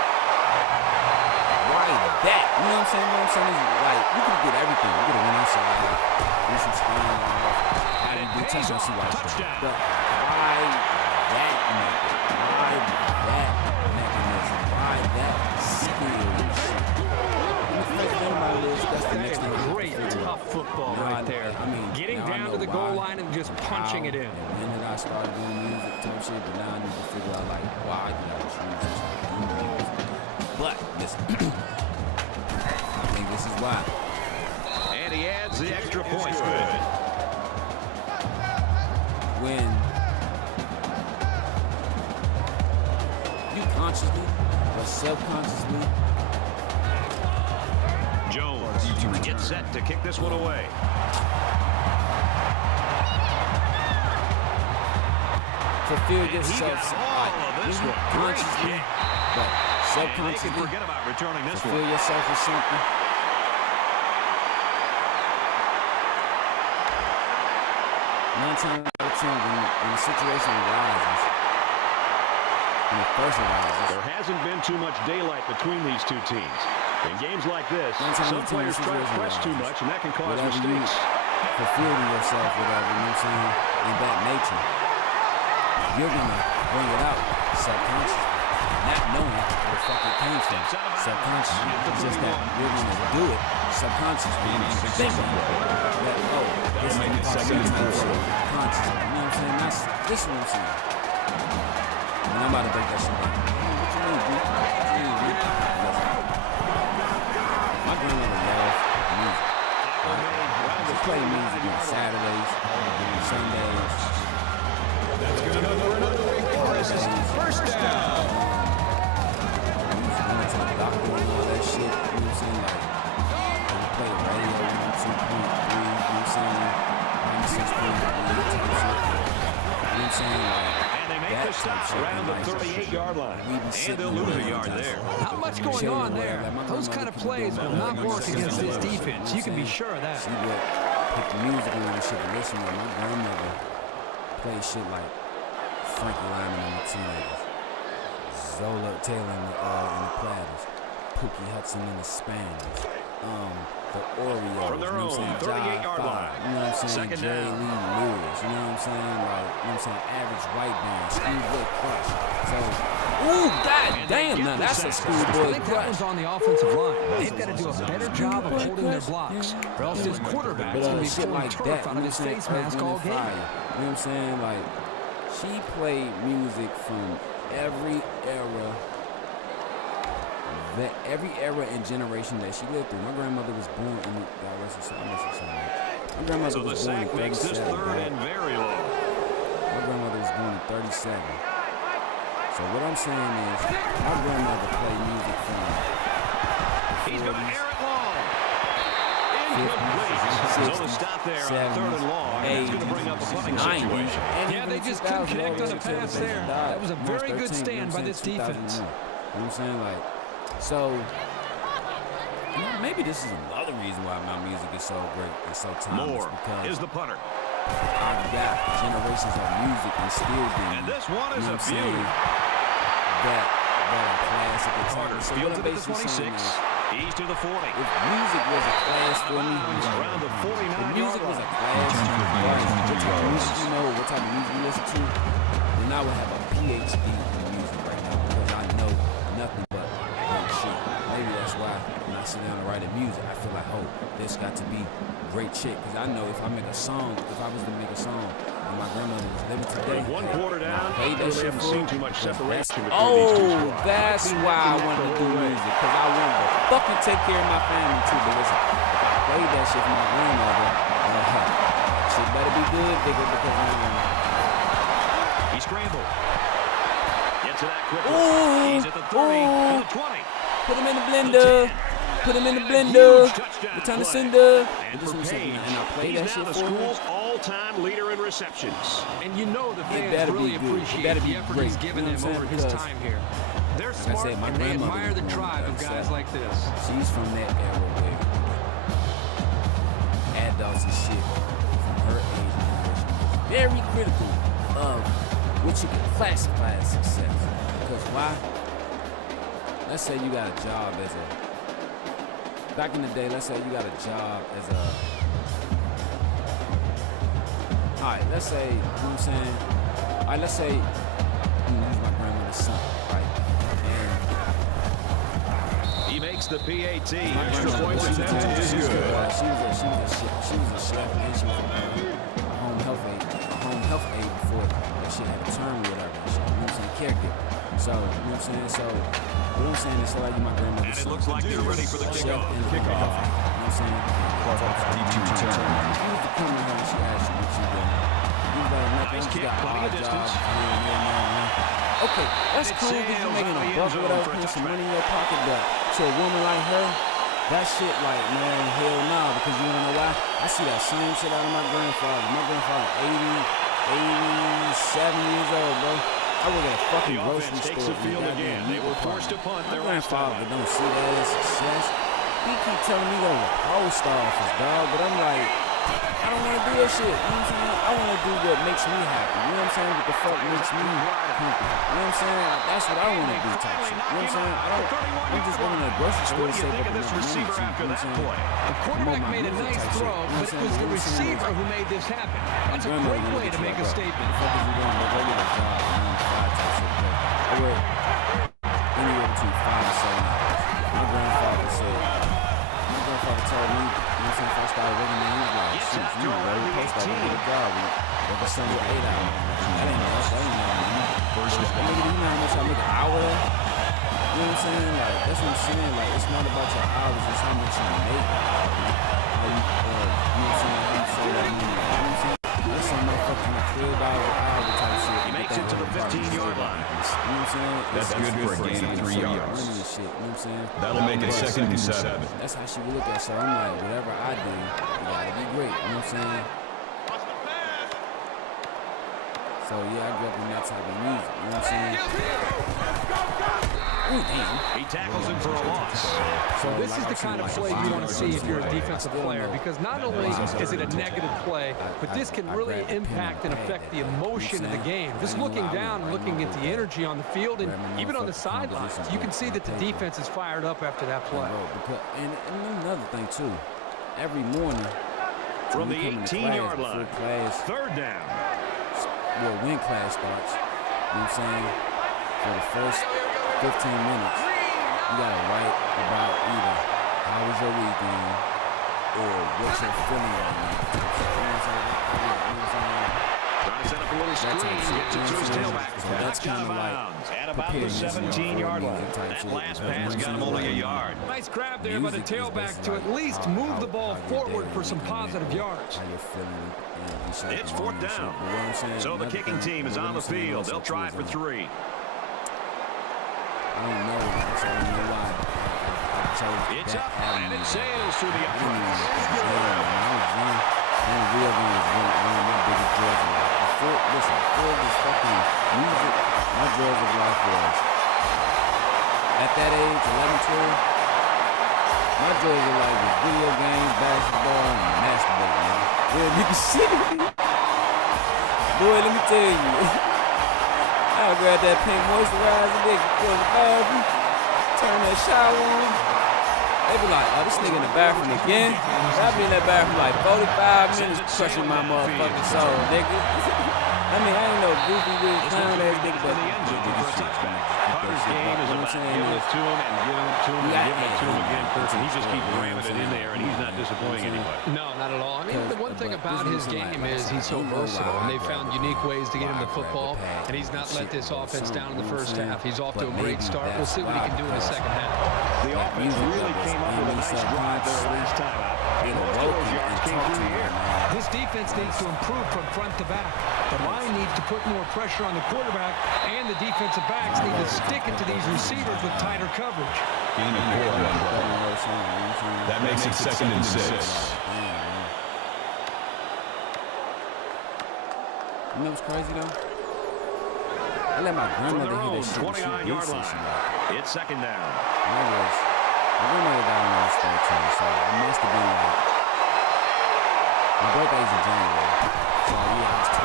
Why that? You know what I'm saying? What I'm saying is, like, you could get everything. You could have went outside, do some skiing, how you do touchdown, see why. But why that method? Why that mechanism? Why that skill? That's the next thing. Great, tough football right there. I mean, getting down to the goal line and just punching it in. And when did I start doing music type shit? But now I need to figure out, like, why did I choose to start doing music? But listen, I think this is why. And he adds the extra point. Good. When you consciously or self-consciously Jones gets set to kick this one away. fulfill yourself consciously, but subconsciously, forget about returning this fulfill one. yourself with something. Nine times out of 10, when the situation arises, when it first arises, There hasn't been too much daylight between these two teams. In games like this, One time some players try to press too much, and that can cause mistakes. Fulfilling yourself, whatever, you know what I'm saying, in that nature, you're going to bring it out subconsciously, not knowing where the fuck it came from. Subconsciously, it's just that you're going to do it subconsciously. You think of it, that, oh, this is the second consciously. You know what I'm saying? This is what I'm saying. And I'm about to break that shit down. What you mean, dude? What you mean, dude? My grandmother loved music. They play music on Saturdays, Sundays. That's good enough for another week. First down. Went to the doctor and all that shit. You know what I'm saying? Like, they play radio on 2.3. You know what I'm saying? 96.3 type shit. You know what I'm saying? Like, And they make the stop around the 38-yard line. And they'll lose a yard there. Not much going on there. Those kind of plays will not work against this defense. You can be sure of that. She would put the music on and shit to listen to. My grandmother played shit like Frankie Lyman and the Teenagers, Zola Taylor and the Platters, Pookie Hudson and the Spaniels, the Oreos, From their own 38-yard line. You know what I'm saying? Second Jerry down. Lee Lewis, you know what I'm saying? Like, you know what I'm saying? Average White Band, Schoolboy Crush. So, ooh, god damn, now that's a I Schoolboy think that Crush. one's on the offensive line. They've got to do a better job of holding their blocks, or else this quarterback's But going to be shit pulling like turf that, out of his face mask all game. You know what I'm saying? Like, she played music from every era and generation that she lived through. My grandmother was born in the, God rest her soul, I miss her so much. My grandmother So the was born in sack makes this 37. third and very low. My grandmother was born in 37. So what I'm saying is, my grandmother played music from He's going to 40s, air it long. 50s, So the stop there on third and long. And that's going to bring up a punting 90s, situation. and Yeah, even they the just couldn't 2000s, connect on the all the way pass until there. they died. That was a very March good 13th, stand you know by what I'm this saying, defense. 2001. You know what I'm saying? Like, so, you know, maybe this is another reason why my music is so great and so timeless, Moore because is the punter. I've got generations of music instilled in me. And this one is you know a what I'm beauty. saying, that are classic at Carter times. So fields what I'm it at the basically 26. saying is, He's to the 40. if music was a class for me, Around the 49-yard if music was a line. class, what type of music you know, what type of music you listen to, then I would have a PhD in music right now, because I know nothing but great shit. Maybe that's why when I sit down to write music, I feel like, oh, this got to be great shit, because I know if I make a song, if I was to make a song, and my grandmother was living today, With one quarter and I down, played that really shit haven't for seen her, too much separation between oh, these two squads. that's why I wanted to do music, because I wanted to fucking take care of my family too. But listen, if I played that shit for my grandmother, shit better be good, nigga, because He scrambled. Gets to that quickly. Ooh, He's at the 30, to the 20. put him in the blender. Put him in the blender. Return to sender. And This for was Page, and I played he's that now shit the for him. school's all-time leader in receptions. And you know the It fans better really be good. It appreciate better the be effort great. he's given You know them what I'm over saying? his Because, time here. They're like I smart said, my and they grandmother admire the was born drive in of guys 37. like this. She's from that era where adults and shit from her age generation was very critical of what you can classify as success. Because why? Let's say you got a job as a, back in the day, let's say you got a job as a, alright, let's say, you know what I'm saying? Alright, let's say, I'm gonna use my grandmother's son, right? And He makes the PAT. my Extra grandmother, points she was attempted is she was good. she was a chef, and she was a home health aide before that she had a term or whatever. She, you know what I'm saying, caregiver. So, you know what I'm saying? So, what I'm saying is, so like my grandmother's And it son, looks like they're ready for the chef kickoff. and a you know what I'm saying? Deep return. If you was to come to her and she asked you what you doing, you was like, nothing, Nice I just kick, got plenty of odd distance. jobs, Okay, that's It cool because sails you're making out a the buck end or zone whatever, for a putting some touchback. money in your pocket, but to a woman like her, that shit like, man, hell no, because you wanna know why? I see that same shit out of my grandfather. My grandfather 87 years old, bro. I work at a fucking The grocery offense takes store. the field in again. goddamn They were Newport forced to Park. punt My their last grandfather time. don't see that as success. He keep telling me go to the post office, dog, but I'm like, I don't want to do that shit. You know what I'm saying? I want to do what makes me happy. You know what I'm saying? What the fuck makes me comfortable. You know what I'm I'm saying? Like, that's what I want to be type shit. You know what I'm saying? I'm just going to the grocery store and say, think of this receiver after that play? The quarterback made a nice throw, but it was the receiver who made this happen. That's a great way to make a statement. I work anywhere between 5 and 7 hours. My grandfather told me, you know what I'm saying, if I started working there, he was like, shoot, you really post out with a job. But the Sunday 8 hours. That ain't much. That ain't nothing. First, nigga, you know how much I make an hour there? You know what I'm saying? Like, that's what I'm saying. Like, it's not about your hours, it's how much you make. How you, you know what I'm saying? How you say that money. You know what I'm saying? That's some motherfucking $12 an hour type shit. He makes it to the 15-yard line. You know what I'm saying? That's good for a gain of 3 yards. Shit, you know what I'm saying? That'll make it 2nd and 7. That's how she would look at it. So I'm like, whatever I do, you gotta be great. You know what I'm saying? So yeah, I grew up in that type of music. You know what I'm saying? Ooh, damn. He tackles him for a loss. So this is the kind of play you want to see if you're a defensive player, because not only is it a negative play, but this can really impact and affect the emotion of the game. Just looking down and looking at the energy on the field and even on the sidelines, you can see that the defense is fired up after that play. And another thing too, every morning from the 18-yard line, class, 3rd down. Well, when class starts, you know what I'm saying? For the first 15 minutes, you gotta write about either how was your weekend or what you're feeling right now. You know what I'm saying? Trying to set up a little screen, gets it to his tailback. So that's kind of like at about the 17-yard line. That last pass got him only a yard. Nice grab there by the tailback to at least move the ball forward for some positive yards. How you're feeling. It's 4th down. So the kicking team is on the field. They'll try for 3. I don't know. That's all I know why. It's up, and it sails through the uprights. One of my biggest joys of life. Listen, before this fucking music, my joys of life was, at that age, 11, 12, my joys of life was video games, basketball, and masturbating, man. Real nigga shit. Boy, let me tell you. I'll grab that pink moisturizer, nigga, go to the bathroom, turn that shower on. They be like, oh, this nigga in the bathroom again. I'll be in that bathroom like 45 minutes crushing my motherfucking soul, nigga. I mean, I ain't no goofy, weird, clown ass nigga, but Carter's game is about giving it to him and giving it to him and giving it to him again, Kirk, and he just keeps ramming it in there, and he's not disappointing anybody. No, not at all. I mean, the one thing about his game is he's so versatile, and they've found unique ways to get him the football, and he's not let this offense down in the first half. He's off to a great start. We'll see what he can do in the second half. The offense really came up with a nice drive there last time out. And most of those yards came through the air. This defense needs to improve from front to back. The line needs to put more pressure on the quarterback, and the defensive backs need to stick it to these receivers with tighter coverage. Gain of 4. That makes it 2nd and 6. You know what's crazy though? I let my grandmother hear that shit. 29-yard line. It's 2nd down. My grandmother died when I was 13, so I must have been like, my birthday's in January, so yeah, I was 12.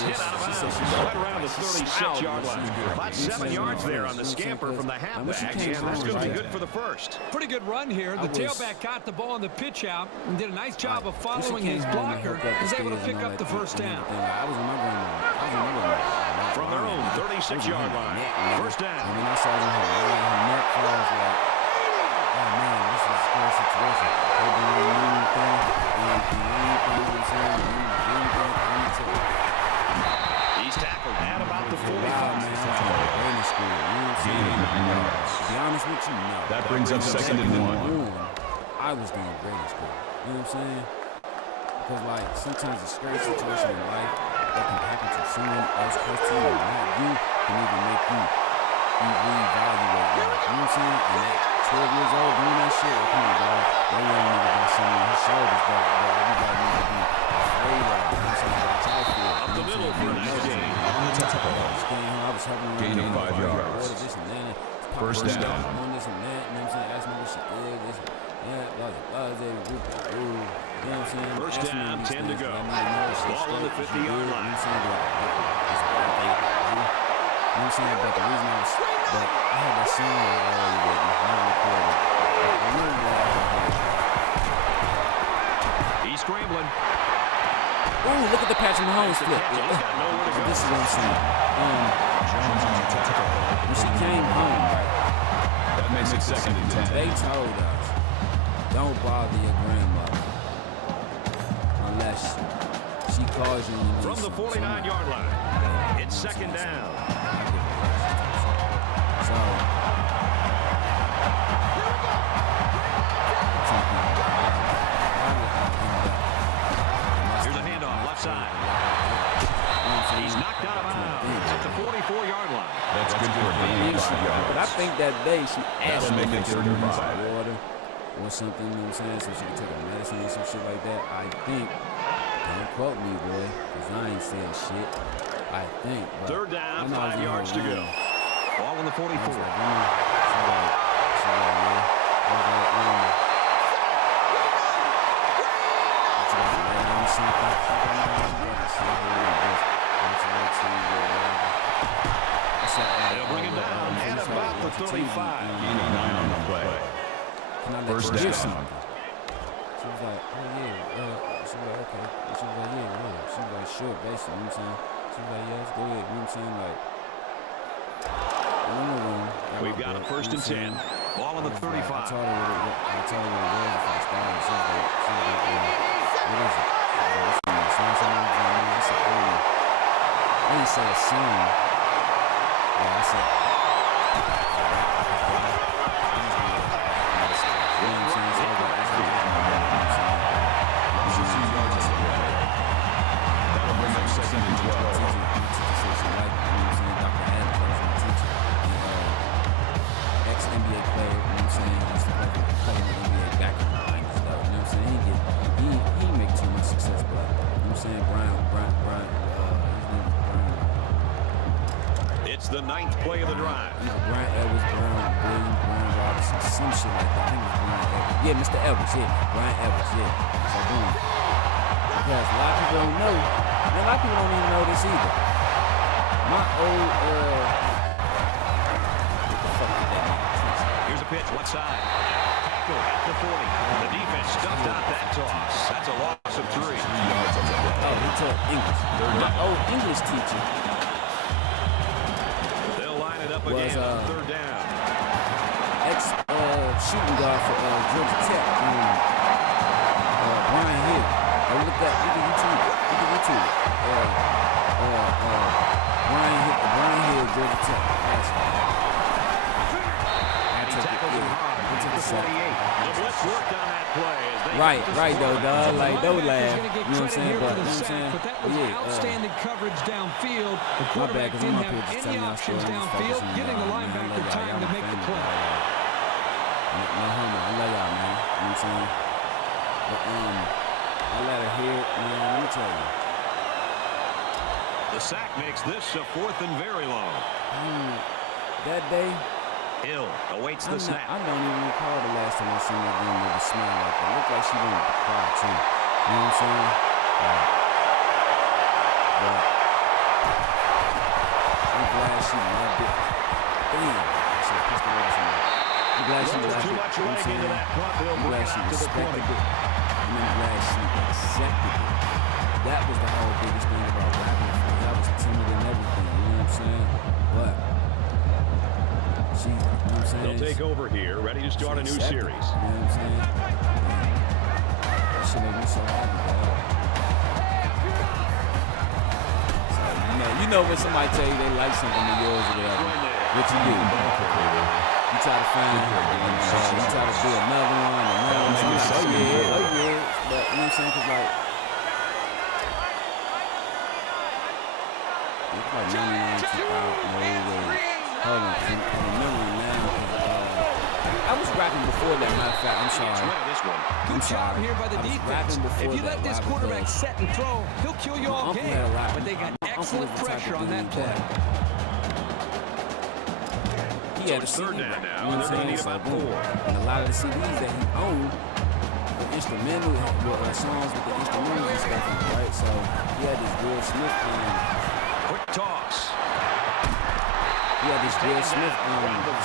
She said she's right around the 36-yard line. About 7 yards there on the scamper from the halfback, and that's going to be good for the first. Pretty good run here. The tailback got the ball on the pitch out and did a nice job of following his blocker. Was able to pick up the first down. I was with my grandmother. From their own 36-yard line. First down. And then I saw her neck falls like, oh man, this is a scary situation. They're doing the new thing. He's tackled at about the 45. To be honest with you, no. That brings up 2nd and 1. I was doing great in school. You know what I'm saying? Because like sometimes a scary situation in life that can happen to someone else close to you, or not you, can even make you reevaluate life. You know what I'm saying? And at 12 years old doing that shit, come on, dog. That young nigga got something on his shoulders that everybody needs to be afraid of. You know what I'm saying? That's how I feel. Up the middle for a nice game. I was helping Gain of 5 yards. First down. This and that, you know what I'm saying? Ask me what she did, this, yeah, blah, blah, blah, you know what I'm saying? First down, 10 to go. Ball on the 50-yard line. I'm saying? But the reason but I had that song already written, never recorded. I knew that I heard. He's scrambling. Ooh, look at the Patrick Mahomes flip. This is what I'm saying. When she came home, That makes it 2nd and 10. they told us, don't bother your grandmother unless she calls you. From the 49-yard line, it's 2nd down. So, Here's a handoff, left side. He's knocked out of bounds at the 44-yard line. That's good for a gain of 5 yards. but I think that day she asked me make it to drink 35. some water or something, you know what I'm saying, so she could take a medicine or some shit like that. I think, don't quote me, boy, because I ain't saying shit. I think. But 3rd down, I know I was 5 in her yards to room. go. Ball on the 44. I was like, yeah. I was like, They'll bring him down at about the 35. Gain of 9 on the play. Can I let First you do down. something? She was like, oh yeah. She was like, okay. And she was like, yeah. She was like, sure, basically, you know what I'm saying? She was like, yeah, let's go ahead, you know what I'm saying? Like, We've got a 1st and 10. Ball on the 35. I told her what it was if I started. She was like, what is it? I didn't say a song. Yeah, I said. That'll bring up 2nd and 12. Ex-NBA player, you know what I'm saying? He used to play in the NBA back in the 90s, though. You know what I'm saying? He didn't make too much success, but you know what I'm saying? Brian, his name is Brian. It's the 9th play of the drive. Brian Edwards, Brian Robinson, some shit like that. I think it was Brian Edwards. Yeah, Mr. Edwards, yeah. Brian Edwards, yeah. So, boom. Because a lot of people don't know, and a lot of people don't even know this either. My old, Here's a pitch, left side. Tackle at the 40. The defense stuffed out that toss. That's a loss of 3. 3 yards on the play. oh, he taught English. My old English teacher They'll line it up again Was, on 3rd down. ex-shooting guard for Georgia Tech, Brian Hill. Look at YouTube. Brian Hill, Georgia Tech. He tackles him hard at the 48. The blitz worked on that play. As they Right, get the right though, score. dog. Like, don't laugh. He's gonna get You know what I'm credit saying? here But, for you know the what I'm sack, saying? but that was outstanding coverage downfield. The My bad, quarterback because didn't I'm up here have just any telling y'all options stories. downfield, giving the linebacker time to make the play. No homo. I love y'all, man. You know what I'm saying? But, I let her hear it, man. Let me tell you. The sack makes this a 4th and very long. That day, Hill awaits the snap. I don't even recall the last time I seen that grandmother smile like that. Looked like she wanted to cry, too. You know what I'm saying? But I'm glad she loved it. Damn. I should have pushed it over somewhere. I'm glad she loved it. Too much You know what I'm leg into saying? that punt. They'll I'm bring glad it she out to the respected 20. it. And I'm glad she accepted it. That was the whole biggest thing about rapping for me. I was timid and everything, you know what I'm saying? But she, you know what I'm saying? They'll take over here, ready to start a new accepted series. it, you know what I'm saying? That shit made me so happy, dog. So, you know when somebody tell you they like something of yours or whatever, what you do? You try to find, you try to do another one. So, yeah. But, you know what I'm saying? Because, like, it's like 99 Hold on, I'm remembering now. I was rapping before that, matter of fact. I'm sorry. Good job here by the defense. If you let this quarterback set and throw, he'll kill you all game. But they got excellent pressure on that play. He had a CD, you know what I'm saying? So, boom. And a lot of the CDs that he owned were instrumental, were songs with the instrumentals and stuff, right? So he had this Will Smith thing. Quick toss. had this Will Smith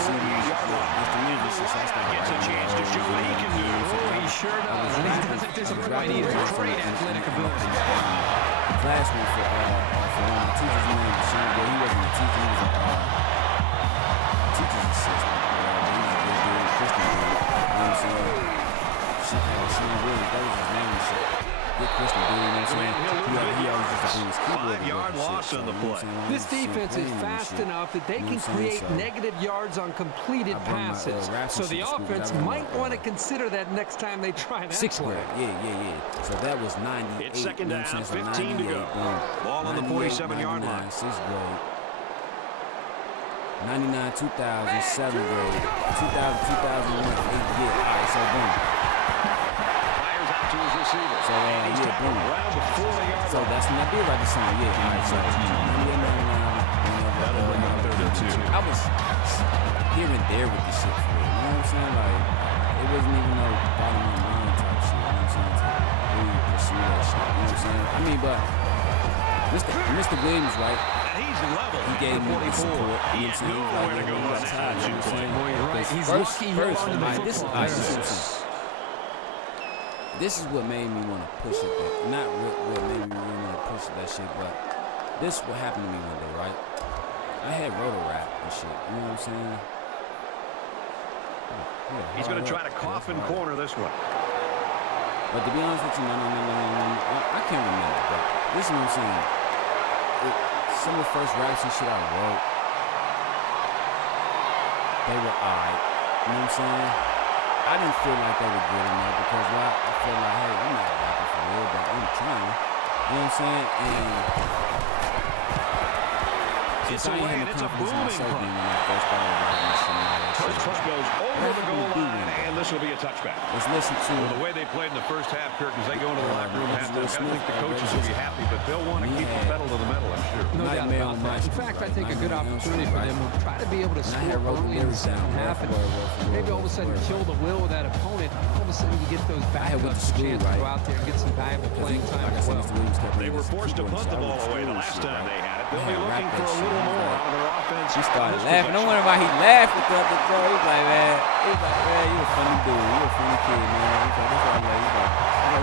series instrumental since I started. Gets a chance to show what he can do. Oh, he sure does. And he doesn't disappoint either. Great athletic ability. Classmate for one of my teachers' name, Sean, but he wasn't a teacher, he was a teacher's assistant. He was a good dude, Christian dude. You know what I'm saying? Sean Williams, that was his name and shit. Good Christian dude, you know what I'm saying? He always used to bring his keyboard. 5-yard loss on the play. This defense is fast enough that they can create negative yards on completed passes. So the offense might want to consider that next time they try that play. Yeah. So that was 98. It's second down, 15 to go. Ball on the 47-yard line. 6th grade. 99, 2000, 7th grade. 2000, 2001, 8th grade. All right, so boom. Fires out to his receiver. So, yeah, boom. Around the 40-yard So that's when I did write the song. Yeah, all right, so 98, That'll bring up 3rd and 2. I was here and there with this shit for real. You know what I'm saying? Like, it wasn't even no bottom of my mind type shit. You know what I'm saying? To really pursue that shit. You know what I'm saying? I mean, but Mr. Williams, right? He's level. He gave me the support. You know what I'm saying? Nowhere to go on that You know what I'm saying? Boy, you're right. He's First, lucky he held on to the football. This is what made me want to push it. Not what made me really want to push that shit, but this is what happened to me one day, right? I had roto rap and shit. You know what I'm saying? He's going to try to coffin corner this one. But to be honest with you, no. I can't remember, but this is what I'm saying. Some of the first raps and shit I wrote, they were alright. You know what I'm saying? I didn't feel like they were good enough because I feel like, hey, I'm not rapping for real, but I'm trying. You know what I'm saying? And It's away, and it's a booming punt. when I first started writing this shit. First push goes over the goal line, and this will be a touchback. Let's listen to Well, the way they played in the first half, Kirk, as they go into the locker room halftime, I think the coaches will be happy, but they'll want to keep the pedal to the metal, I'm sure. No doubt about that. In fact, I think a good opportunity for them will try to be able to score early in the second half and maybe all of a sudden kill the will of that opponent. All of a sudden you get those backups a chance to go out there and get some valuable playing time as well. They were forced to punt the ball away the last time they had it. They'll be looking for a little more out of their offense. He started laughing. No wonder why he laughed with the other girl. He was like, man, you a funny dude. You a funny kid, man. He's like, that's what I like. He's like,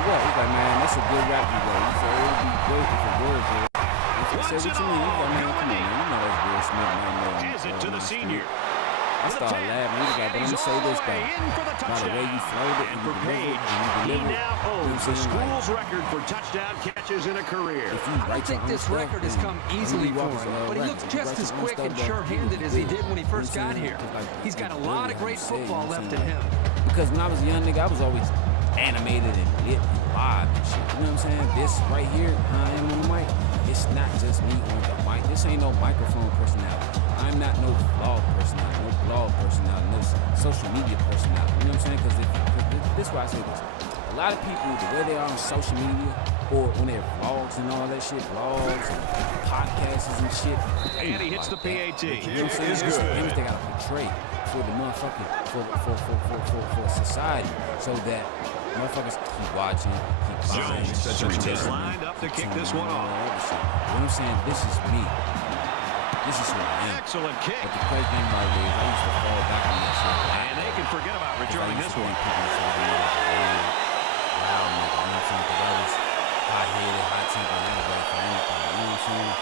what? He's like, man, that's a good rap you go. He said, it would be great if it was. I said, what you mean? He's like, man, come on, man. You know that's Will Smith, man. Has it to the senior. I started laughing. He was like, but let me say this, though. By the way you flowed it and you delivered it, He now owns the school's record for touchdown catches in a career. I don't think this record has come easily for him, but he looks just as quick and sure-handed as he did when he first got here. He's got a lot of great football left in him. Because when I was a young nigga, I was always animated and lit and live and shit. You know what I'm saying? This right here, I am on the mic, it's not just me on the mic. This ain't no microphone personality. I'm not no vlog personality, no blog personality, no social media personality. You know what I'm saying? Because this is why I say this. A lot of people, the way they are on social media, or when they're vlogs and all that shit, vlogs and podcasts and shit. And he hits the PAT. You know what I'm saying? It's the image they gotta portray for the motherfucking, for society, so that motherfuckers keep watching, keep buying. Jones lined up to kick this one off. You know what I'm saying? This is me. This is what I am. Excellent kick. But the crazy thing about it is I used to fall back on that shit. And they can forget about returning this one. People so loud, you know what I'm saying? Because I was hot-headed, hot-tempered, and I was ready for anything. You know what I'm saying?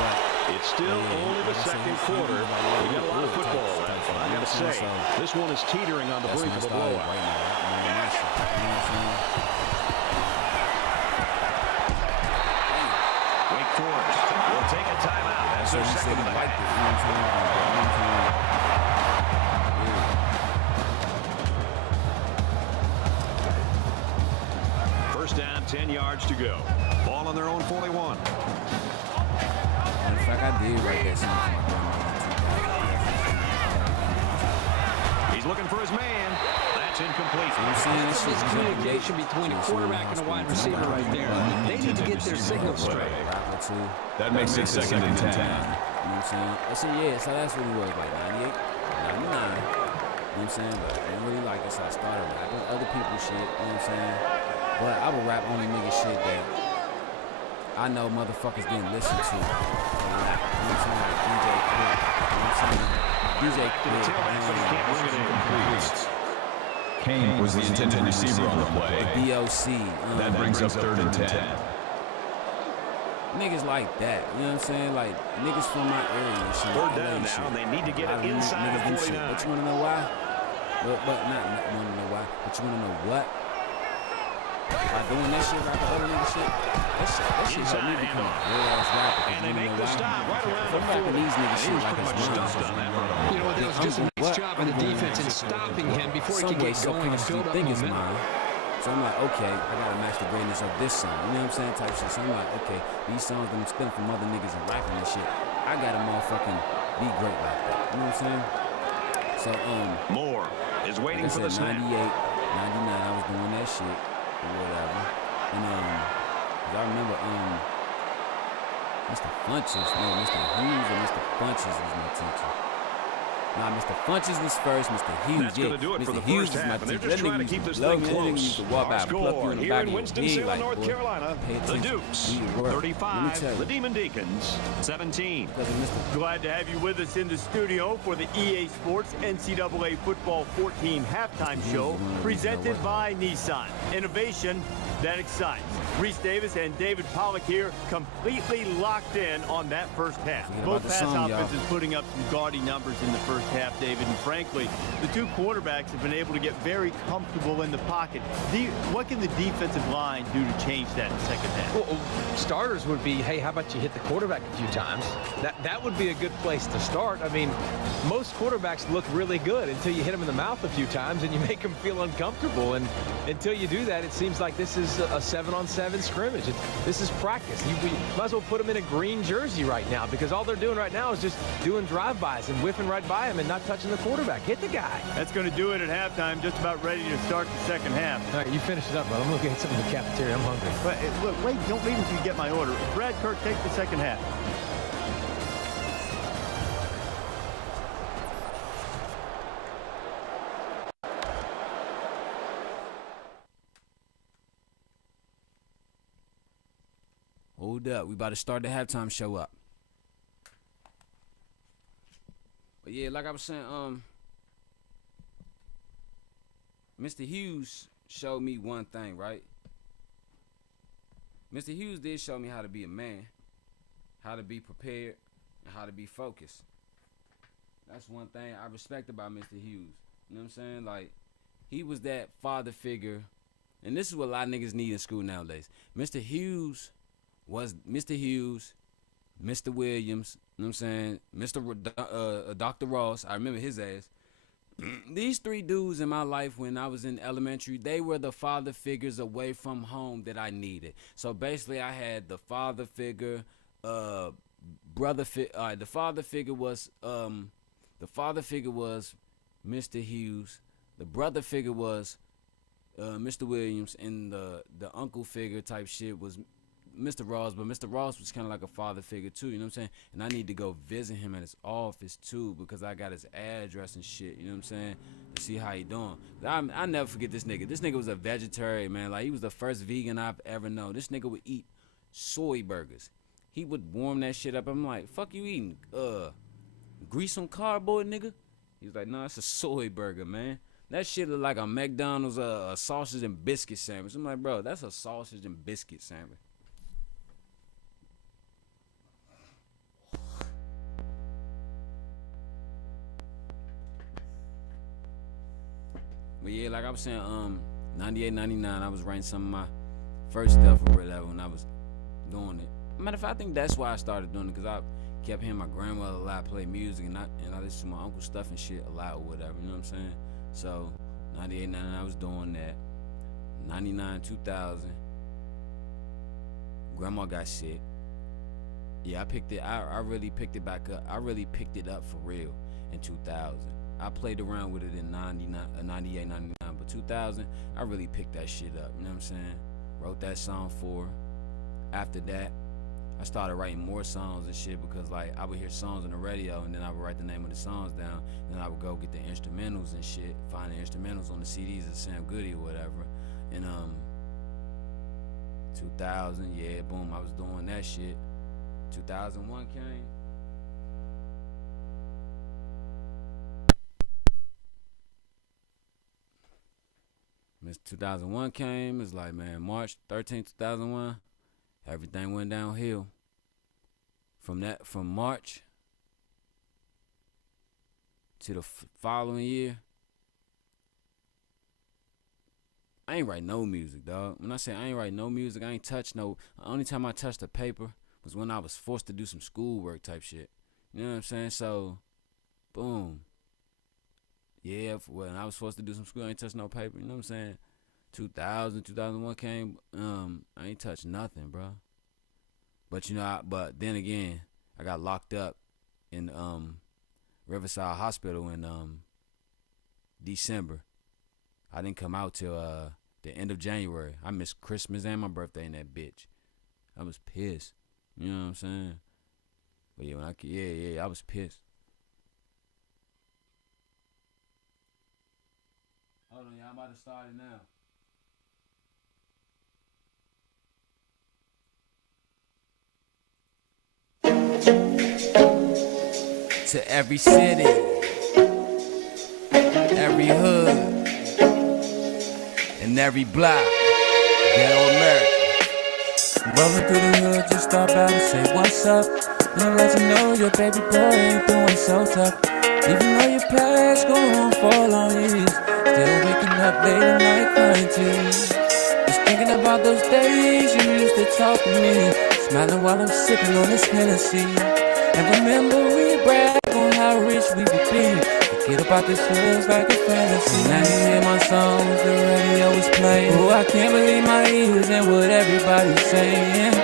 But it's still only the second quarter. We got a lot of football left. I got to say, this one is teetering on the brink of a blowout. Right now, you know what I'm saying? Wake Forest will take a timeout. That's their second of the half. You know what I'm saying? First down, 10 yards to go. Ball on their own 41. In fact, I did write that song for my grandma. He's looking for his man. That's incomplete. I'm saying This is communication between a quarterback and a wide receiver right there. They need to get their signal straight. That makes it 2nd and 10. You know what I'm saying? I said, yeah, so that's what it was, like 98, 99. You know what I'm saying? But I didn't really like it, so I started rapping other people's shit, you know what I'm saying? But I would rap only nigga shit that I know motherfuckers getting listened to a lot. You know what I'm saying? Like DJ Quick. You know what I'm saying? DJ Quick. Kane was the intended receiver on the play. DOC. That brings up 3rd and 10. Niggas like that, you know what I'm saying? Like, niggas from my area and shit. 3rd down now, and they need to get it inside the 49. But you wanna know why? But not wanna know why, but you wanna know what? By doing that shit, like the other nigga shit, that shit helped me become a real ass rapper. And they make the stop right around the 40. rapping these niggas shit like it's stuffed on that front You know what? That was just a nice job of the defense in stopping him before he could get going and build up momentum. So I'm like, okay, I gotta match the greatness of this song. You know what I'm saying? Type shit. So I'm like, okay, these songs that I'm stealing from other niggas and rapping and shit, I gotta motherfucking be great like that. You know what I'm saying? So Moore is waiting like I for the said, snap. 98, 99, I was doing that shit or whatever. And 'cause I remember Mr. Funches, no, Mr. Hughes and Mr. Funches was my teacher. Nah, Mr. Funches was first, Mr. Hughes, That's gonna do it for Mr. the Hughes first was my half, and they're teacher. just That trying to nigga keep used this love thing me. That nigga close. used to walk Our by, pluck you score in the here back in of your Winston-Salem, head, like, North boy, Carolina, pay the attention. Dukes, Do your work. Let me 35, tell the you. Demon Deacons, 17. Because of Mr. Glad to have you with us in the studio for the EA Sports NCAA Football 14 halftime show presented by Nissan. Innovation that excites. Reese Davis and David Pollock here completely locked in on that first half. Forget Both about the pass song, offenses y'all. putting up some gaudy numbers in the first half, David, and frankly, the two quarterbacks have been able to get very comfortable in the pocket. What can the defensive line do to change that in the second half? Well, starters would be, hey, how about you hit the quarterback a few times? That would be a good place to start. I mean, most quarterbacks look really good until you hit them in the mouth a few times and you make them feel uncomfortable. And until you do that, it seems like this is a 7-on-7 scrimmage. This is practice. You might as well put them in a green jersey right now because all they're doing right now is just doing drive-bys and whiffing right by him and not touching the quarterback. Hit the guy. That's going to do it at halftime, just about ready to start the second half. All right, you finish it up, bud. I'm looking at something in the cafeteria. I'm hungry. But look, wait, don't leave until you get my order. Brad Kirk, take the second half. Hold up, we about to start the halftime show up. But yeah, like I was saying, Mr. Hughes showed me one thing, right? Mr. Hughes did show me how to be a man, how to be prepared, and how to be focused. That's one thing I respect about Mr. Hughes. You know what I'm saying? Like, he was that father figure, and this is what a lot of niggas need in school nowadays. Mr. Hughes was Mr. Hughes, Mr. Williams, you know what I'm saying? Dr. Ross, I remember his ass. These three dudes in my life when I was in elementary, they were the father figures away from home that I needed. So basically I had the father figure, the father figure was Mr. Hughes, the brother figure was Mr. Williams, and the uncle figure type shit was Mr. Ross, but Mr. Ross was kind of like a father figure too, you know what I'm saying? And I need to go visit him at his office too because I got his address and shit, you know what I'm saying? To see how he doing. I never forget this nigga. This nigga was a vegetarian, man. Like, he was the first vegan I've ever known. This nigga would eat soy burgers. He would warm that shit up. I'm like, fuck you eating? Grease on cardboard, nigga? He was like, no, it's a soy burger, man. That shit look like a McDonald's a sausage and biscuit sandwich. I'm like, bro, that's a sausage and biscuit sandwich. But yeah, like I was saying, 98, 99, I was writing some of my first stuff or whatever when I was doing it. Matter of fact, I think that's why I started doing it, because I kept hearing my grandmother a lot play music, and I listened to my uncle's stuff and shit a lot or whatever, you know what I'm saying? So, 98, 99, I was doing that. 99, 2000, grandma got sick. Yeah, I really picked it back up. I really picked it up for real in 2000. I played around with it in 99, 98, 99, but 2000, I really picked that shit up, you know what I'm saying? Wrote that song for her. After that, I started writing more songs and shit because, like, I would hear songs on the radio and then I would write the name of the songs down. Then I would go get the instrumentals and shit, find the instrumentals on the CDs that sound goody or whatever. And 2000, yeah, boom, I was doing that shit. 2001 came. Miss 2001 came. It's like, man, March 13th, 2001, everything went downhill. From March to the following year, I ain't write no music, dog. When I say I ain't write no music, I ain't touch no. The only time I touched the paper was when I was forced to do some schoolwork type shit. You know what I'm saying? So, boom. Yeah, when I was forced to do some school, I ain't touched no paper. You know what I'm saying? 2000, 2001 came. I ain't touched nothing, bro. But but then again, I got locked up in Riverside Hospital in December. I didn't come out till the end of January. I missed Christmas and my birthday in that bitch. I was pissed. You know what I'm saying? But yeah, I was pissed. Hold on, y'all. I'm about to start it now. To every city, every hood, and every block, ghetto America. Rolling through the hood, just stop out and say what's up. And let you know your baby boy ain't doing so tough. Even though your past gon' fall on years, still waking up late at night crying tears. Just thinking about those days you used to talk to me, smiling while I'm sipping on this Hennessy. And remember we brag on how rich we would be. Forget about this feels like a fantasy. Now you hear my songs, the radio is playing. Oh, I can't believe my ears and what everybody's saying.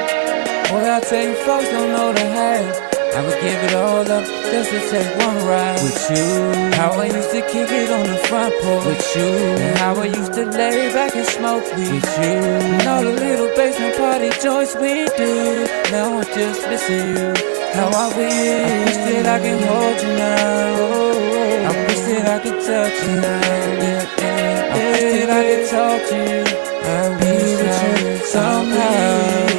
Boy, I tell you, folks don't know the half. I would give it all up just to take one ride with you. How I used to kick it on the front porch with you. And how I used to lay back and smoke weed with you. And all the little basement party joints we do. Now I'm just missing you. How I wish that I can hold you now. I wish that I could touch you now. I wish that I could talk to you. I'll be with you somehow.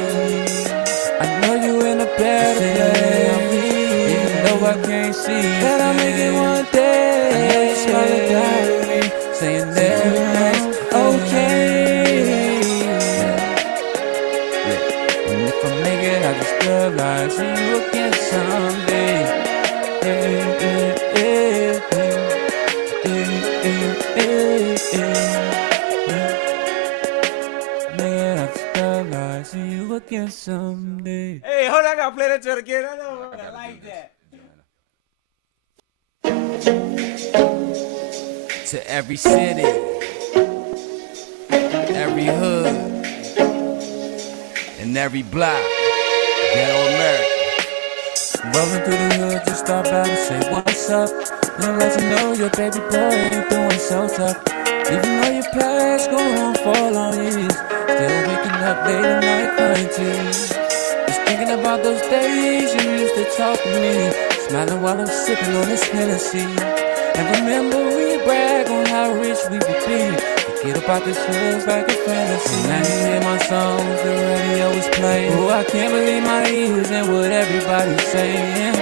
I know you in a better place, even though I can't see that I'll make it one day. I know you smiling down at me, saying everything's okay. Yeah. And if I make it, I just realize see you again someday. Man, I just realize see you again someday. Hey, hold on, I gotta play that joint again. I know, I like that. To every city, every hood, and every block, ghetto America. Rolling through the hood, just stop out and say what's up. And let you know your baby boy ain't doing so tough. Even though your past gon' fall on years, still waking up late at night crying tears. Just thinking about those days you used to talk to me, smiling while I'm sipping on this Hennessy. And remember we brag on how rich we would be. Forget about this feels like a fantasy. Now you hear my songs, the radio is playing. Oh, I can't believe my ears and what everybody's saying.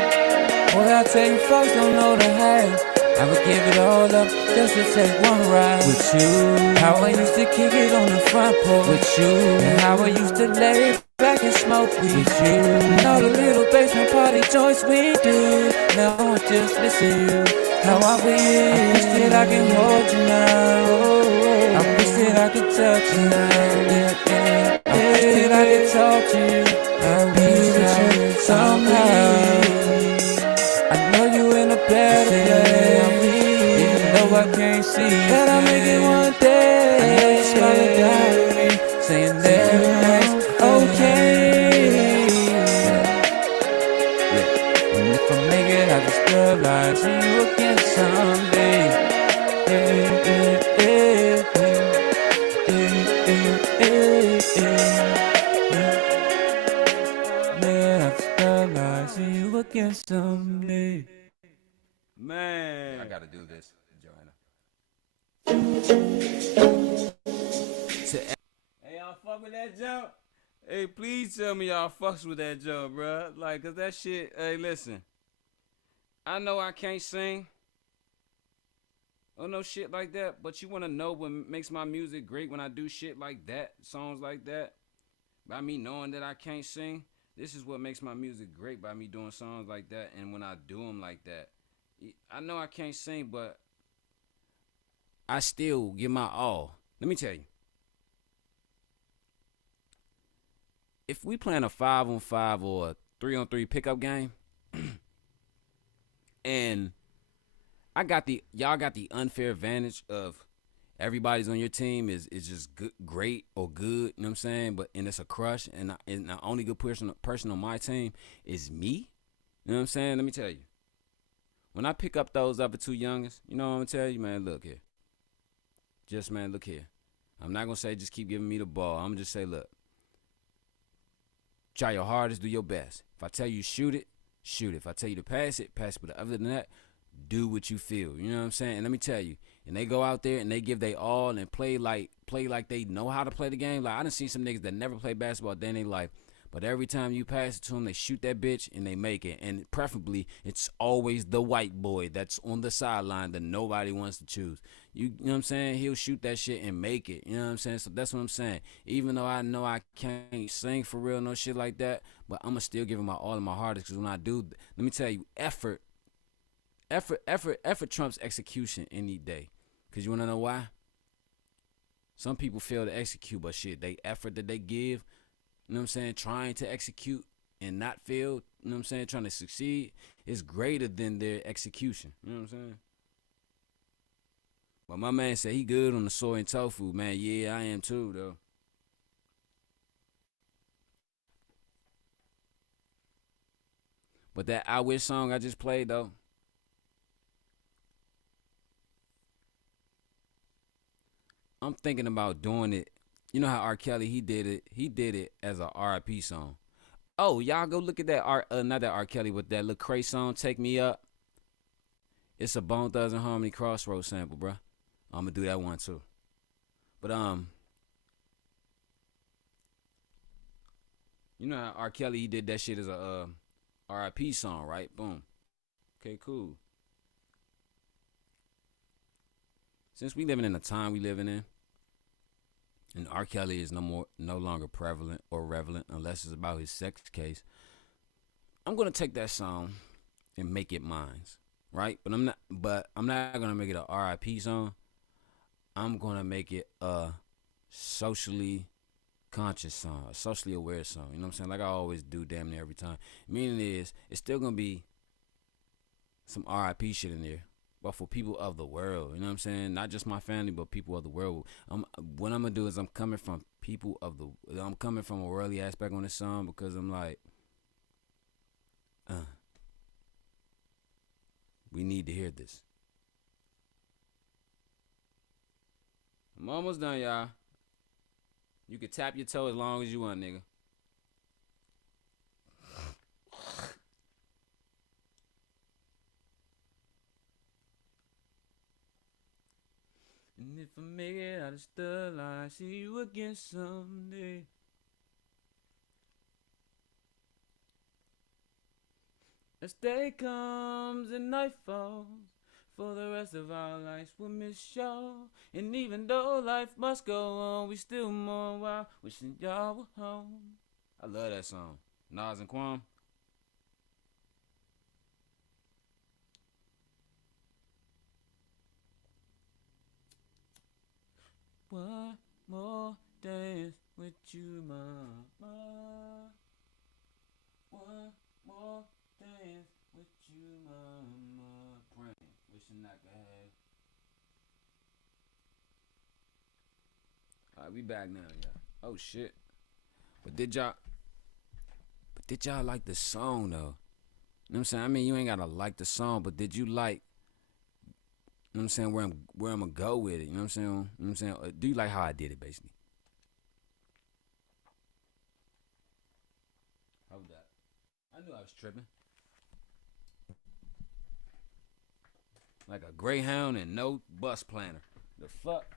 Boy, I tell you, folks don't know the half. I would give it all up just to take one ride with you. How I used to kick it on the front porch with you. And how I used to lay back and smoke weed with you. And all the little basement party joints we do. Now I'm just missing you. How I wish that I can hold you now. I wish that I could touch you now. I wish that I could talk to you. I'll be with you somehow. I know you in a better place, even though I can't see that I'll make it one day. I know you're smiling down at me, saying everything's okay. Yeah. And if I make it, I just realize see you again someday. Man, I just realize see you again someday. Man. I gotta do this, Joanna. Hey, y'all fuck with that jump? Hey, please tell me y'all fucks with that joke, bro. Like, cause that shit. Hey, listen. I know I can't sing. Or no shit like that. But you wanna know what makes my music great when I do shit like that, songs like that? By me knowing that I can't sing. This is what makes my music great, by me doing songs like that, and when I do them like that. I know I can't sing, but I still give my all. Let me tell you. If we playing a 5-on-5 or a 3-on-3 pickup game, and y'all got the unfair advantage of everybody's on your team is just good, great or good, you know what I'm saying? And it's a crush, and the only good person on my team is me. You know what I'm saying? Let me tell you. When I pick up those other two youngest, you know what I'm gonna tell you, man, look here. Just, man, look here. I'm not gonna say just keep giving me the ball. I'm gonna just say, look. Try your hardest, do your best. If I tell you shoot it, shoot it. If I tell you to pass it, pass it. But other than that, do what you feel. You know what I'm saying? And let me tell you, and they go out there and they give they all and play like they know how to play the game. Like, I done seen some niggas that never play basketball a day in their life, but every time you pass it to them, they shoot that bitch and they make it. And preferably, it's always the white boy that's on the sideline that nobody wants to choose. You know what I'm saying? He'll shoot that shit and make it. You know what I'm saying? So that's what I'm saying. Even though I know I can't sing for real, no shit like that, but I'm going to still give him my all of my hardest, because when I do, let me tell you, effort trumps execution any day. Because you want to know why? Some people fail to execute, but shit, they effort that they give, you know what I'm saying, trying to execute and not fail, you know what I'm saying, trying to succeed, is greater than their execution. You know what I'm saying? But my man said he good on the soy and tofu, man. Yeah, I am too, though. But that I Wish song I just played, though, I'm thinking about doing it. You know how R. Kelly, he did it as a R.I.P. song. Oh, y'all go look at that not that R. Kelly, but that Lecrae song, Take Me Up. It's a Bone Thugs and Harmony Crossroads sample, bruh. I'm gonna do that one too. But you know how R. Kelly, he did that shit as a R.I.P. song, right? Boom. Okay, cool. Since we living in the time we living in, and R. Kelly is no longer prevalent or relevant unless it's about his sex case, I'm gonna take that song and make it mine, right? But I'm not gonna make it a R.I.P. song. I'm gonna make it a socially conscious song, a socially aware song. You know what I'm saying? Like I always do, damn near every time. Meaning is, it's still gonna be some R.I.P. shit in there, but for people of the world. You know what I'm saying? Not just my family, but people of the world. What I'm gonna do is I'm coming from a worldly aspect on this song, because I'm like, we need to hear this. I'm almost done, y'all. You can tap your toe as long as you want, nigga. And if I make it out of stuff, I'll see you again someday. As day comes and night falls, for the rest of our lives we'll miss y'all. And even though life must go on, we still mourn while wishing y'all were home. I love that song. Nas and Kwame. One more dance with you, mama. One more dance with you, mama. Praying, wishing I could have. Alright, we back now, y'all. Oh shit. But did y'all like the song though? You know what I'm saying? I mean, you ain't gotta like the song, but did you like, you know what I'm saying, where I'm gonna go with it? You know what I'm saying? You know what I'm saying? Do you like how I did it, basically? Hold that. I knew I was tripping. Like a Greyhound and no bus planner. The fuck?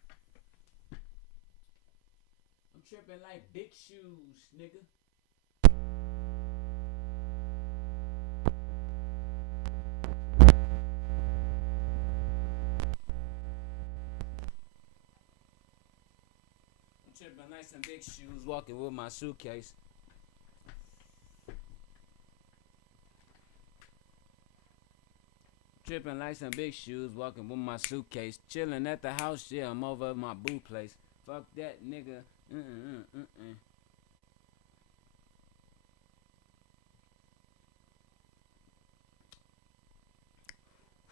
I'm tripping like big shoes, nigga. I'm tripping nice and big shoes, walking with my suitcase. Tripping nice and big shoes, walking with my suitcase. Chilling at the house, yeah, I'm over at my boo place. Fuck that nigga.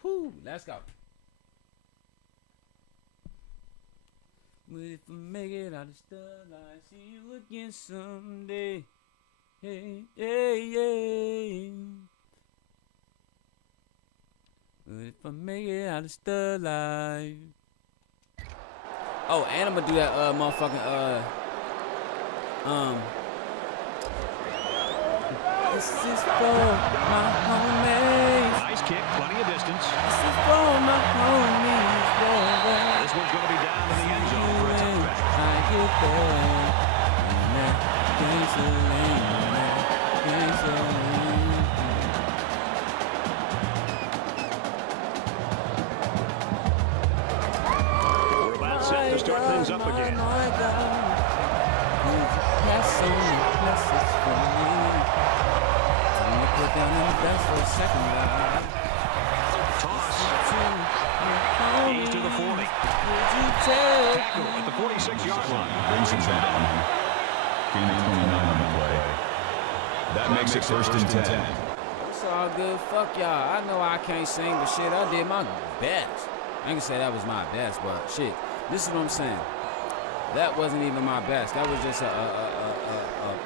Whew, let's go. But if I make it out of stuff, I'll see you again someday. Hey, hey, hey. But if I make it out of still alive. Oh, and I'm gonna do that motherfucking this is for my homies. Nice kick, plenty of distance. This is for my homies. Yeah. This one's gonna be down in the end zone for a touchback. I get there. And that gasoline. To start things up again. Toss. He's to the 40. Tackle at the 46-yard line. Brings him down. Gain of 29 on the play. That makes it first and 10. It's all good. Fuck y'all. I know I can't sing, but shit, I did my best. I ain't gonna say that was my best, but shit. This is what I'm saying. That wasn't even my best. That was just a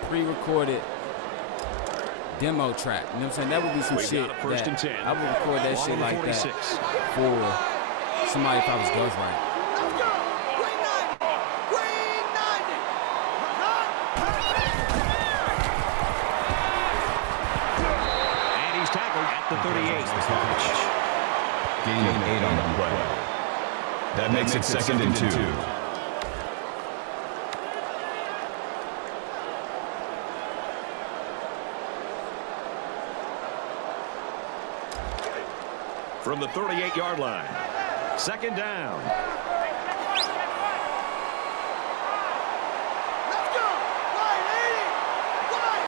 pre-recorded demo track. You know what I'm saying? That would be some shit that I would record that shit like that for somebody if I was ghostwriting. And he's tackled at the 38. Gain of 8 on the play. That makes it second and 2. From the 38-yard line. Second down. Let's go! Line 80! Line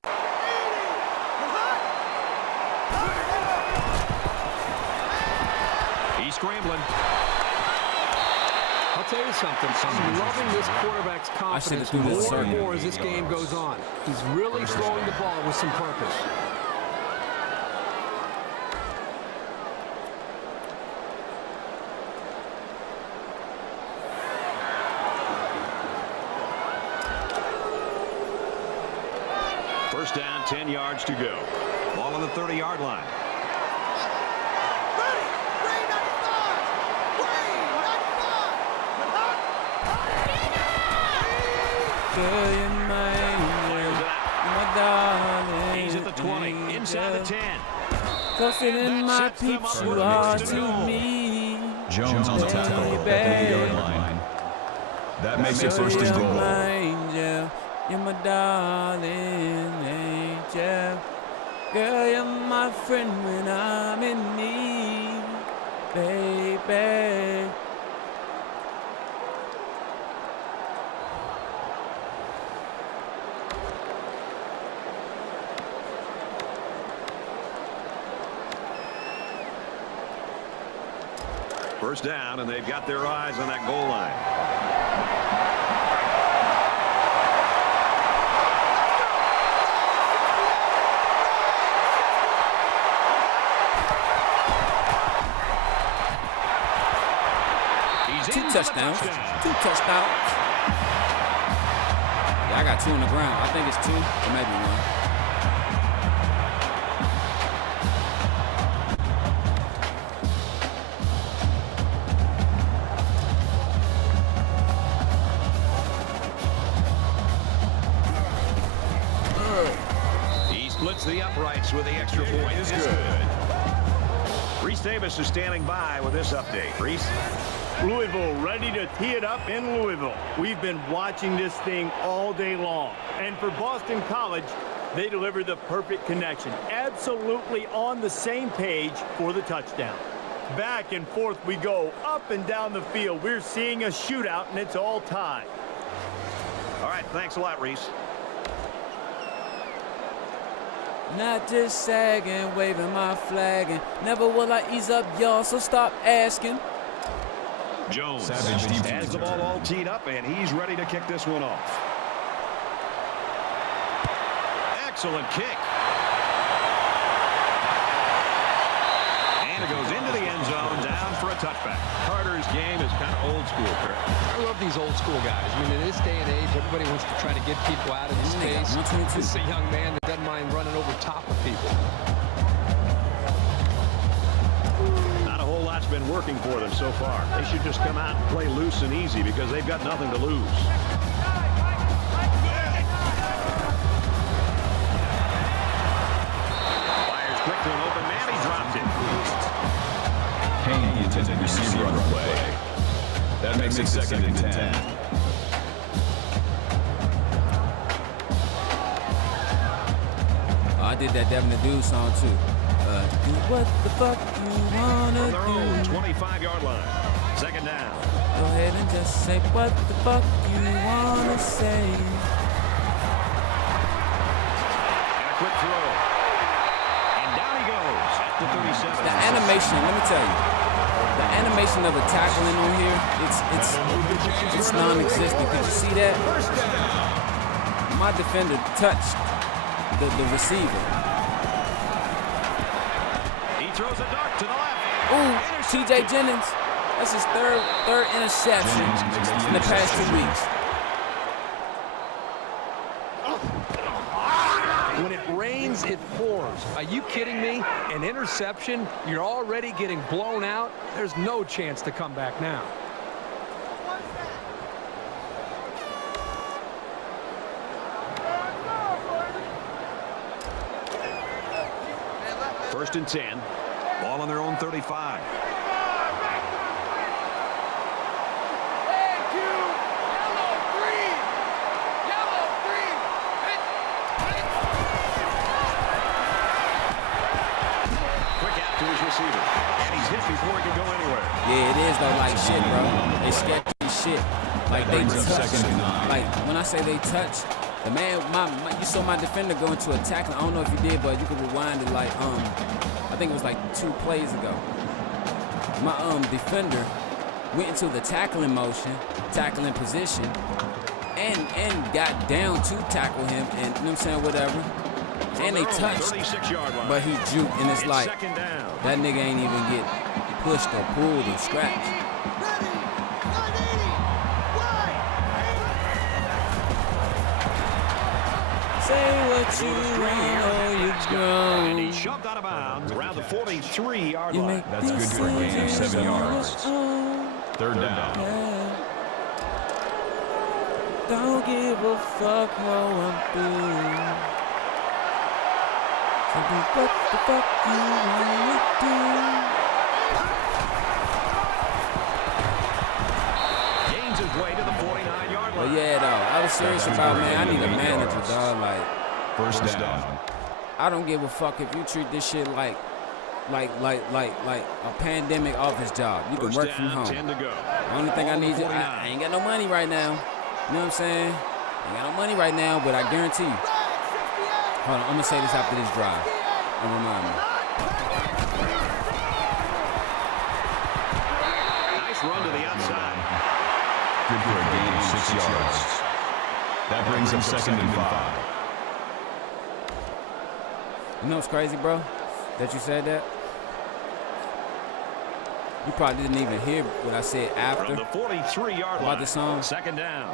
80! He's scrambling. I'll tell you something. I'm loving this quarterback's confidence more and more as this game goes on. He's really throwing the ball with some purpose. First down, 10 yards to go. Ball on the 30-yard line. Girl, you're my angel, my darling. He's at the 20, inside the 10. Closer than my peeps, you are to me. Jones on the tackle at the 8-yard line. That makes it first and You're goal. my angel, you're my darling angel. Girl, you're my friend when I'm in need, baby. First down, and they've got their eyes on that goal line. He's Two touchdowns. Yeah, I got 2 on the ground. I think it's 2 or maybe 1. The uprights with the extra point is good. Reese Davis is standing by with this update. Reese? Louisville ready to tee it up in Louisville. We've been watching this thing all day long. And for Boston College, they deliver the perfect connection. Absolutely on the same page for the touchdown. Back and forth we go, up and down the field. We're seeing a shootout, and it's all tied. All right, thanks a lot, Reese. Not just sagging, waving my flag, and never will I ease up, y'all, so stop asking. Jones has the ball all teed up, and he's ready to kick this one off. Excellent kick. And it goes into the end zone, down for a touchback. Carter's game is kind of old school, Kurt. I love these old school guys. I mean, in this day and age, everybody wants to try to get people out of the space. This is a young man that doesn't mind running over top of people. Not a whole lot's been working for them so far. They should just come out and play loose and easy because they've got nothing to lose. Fires quick to an open man. He dropped it. Payne, the intended receiver on the play. That makes it 2nd and 10. I did that Devin the Dude song too. What the fuck you wanna From their own do? 25-yard line. 2nd down. Go ahead and just say what the fuck you wanna say. And a quick throw. And down he goes at the 37. The animation, let me tell you, the animation of the tackling on here, it's non-existent. Could you see that? My defender touched the receiver. He throws a dart to the left. Ooh, T.J. Jennings. That's his third interception in the past 2 weeks. When it rains, it pours. Are you kidding me? An interception? You're already getting blown out? There's no chance to come back now. First and 10. Ball on their own 35. Receiver. And he's hit before he can go anywhere. Yeah, it is though, like shit, bro. They sketchy shit. Like they touch. Like when I say they touch, the man, you saw my defender go into a tackle. I don't know if you did, but you could rewind it like I think it was like 2 plays ago. My defender went into the tackling motion, tackling position, and got down to tackle him, and you know what I'm saying, whatever. And they touched, but he juked, and it's like that nigga ain't even get pushed or pulled or scratched. Say what you want, oh, you grown. And he shoved out of bounds around the 43-yard line. That's good for a gain of 7 yards. 3rd down. Don't give a fuck how I'm feeling. What the fuck you wanna do? Gains his way to the 49-yard line. But yeah, though, I was serious about, man, I need a manager, dog. Like, First down. I don't give a fuck if you treat this shit like a pandemic office job. You can work from home. 10 to go. The only thing I need is I ain't got no money right now. You know what I'm saying? I ain't got no money right now, but I guarantee you. Hold on, I'm gonna say this after this drive. And remind me. Nice run to the outside. Good for a gain of 6 yards. That brings him 2nd and 5. You know what's crazy, bro? That you said that? You probably didn't even hear what I said after From the 43-yard about line. the song. 2nd down.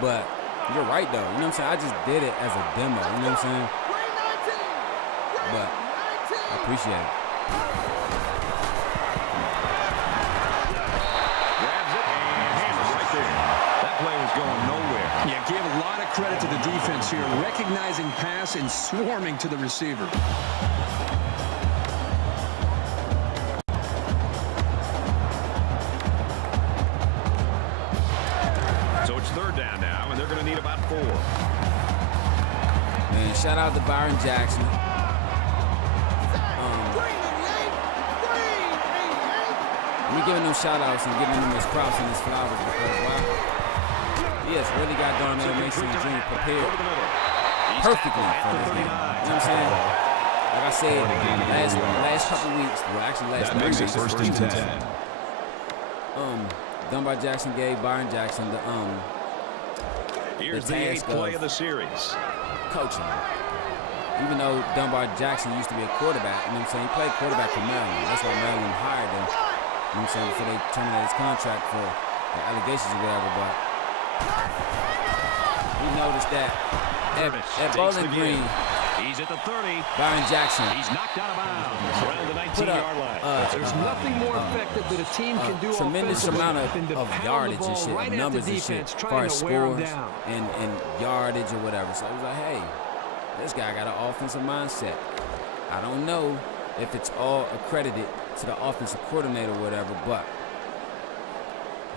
But you're right, though. You know what I'm saying? I just did it as a demo. You know what I'm saying? But I appreciate it. Grabs it and hands it right there. That play was going nowhere. Yeah, gave a lot of credit to the defense here, recognizing pass and swarming to the receiver. 4. Man, shout out to Byron Jackson. We're giving them shout outs and giving them his props and his flowers because why? He has really got Darnell Mason Jr. prepared perfectly for this game. You know what I'm saying? Like I said, last couple weeks, well actually last 3 weeks. First and 10. Dunbar Jackson gave Byron Jackson Here's the 8th play of the series. Coaching. Even though Dunbar Jackson used to be a quarterback, you know what I'm saying? He played quarterback for Maryland. That's why Maryland hired him. You know what I'm saying? Before they terminated his contract for allegations or whatever, but we noticed that at Bowling Green, he's at the 30. Byron Jackson. He's knocked out of bounds around the 19-yard line. There's nothing more effective that a team can do tremendous amount of yardage and shit, right numbers and shit, as far as scores and yardage or whatever. So I was like, hey, this guy got an offensive mindset. I don't know if it's all accredited to the offensive coordinator or whatever, but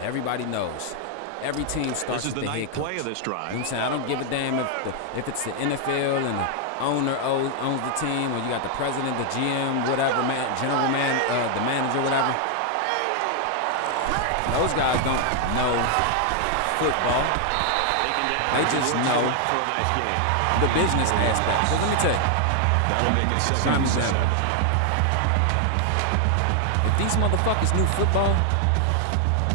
everybody knows. Every team starts with the head coach. Play of this drive. You know what I'm saying? I don't give a damn if it's the NFL and the owner owns the team, or you got the president, the GM, whatever, the manager, whatever. Those guys don't know football. They just know the business aspect. Because let me tell you, That'll make it second and 7. if these motherfuckers knew football,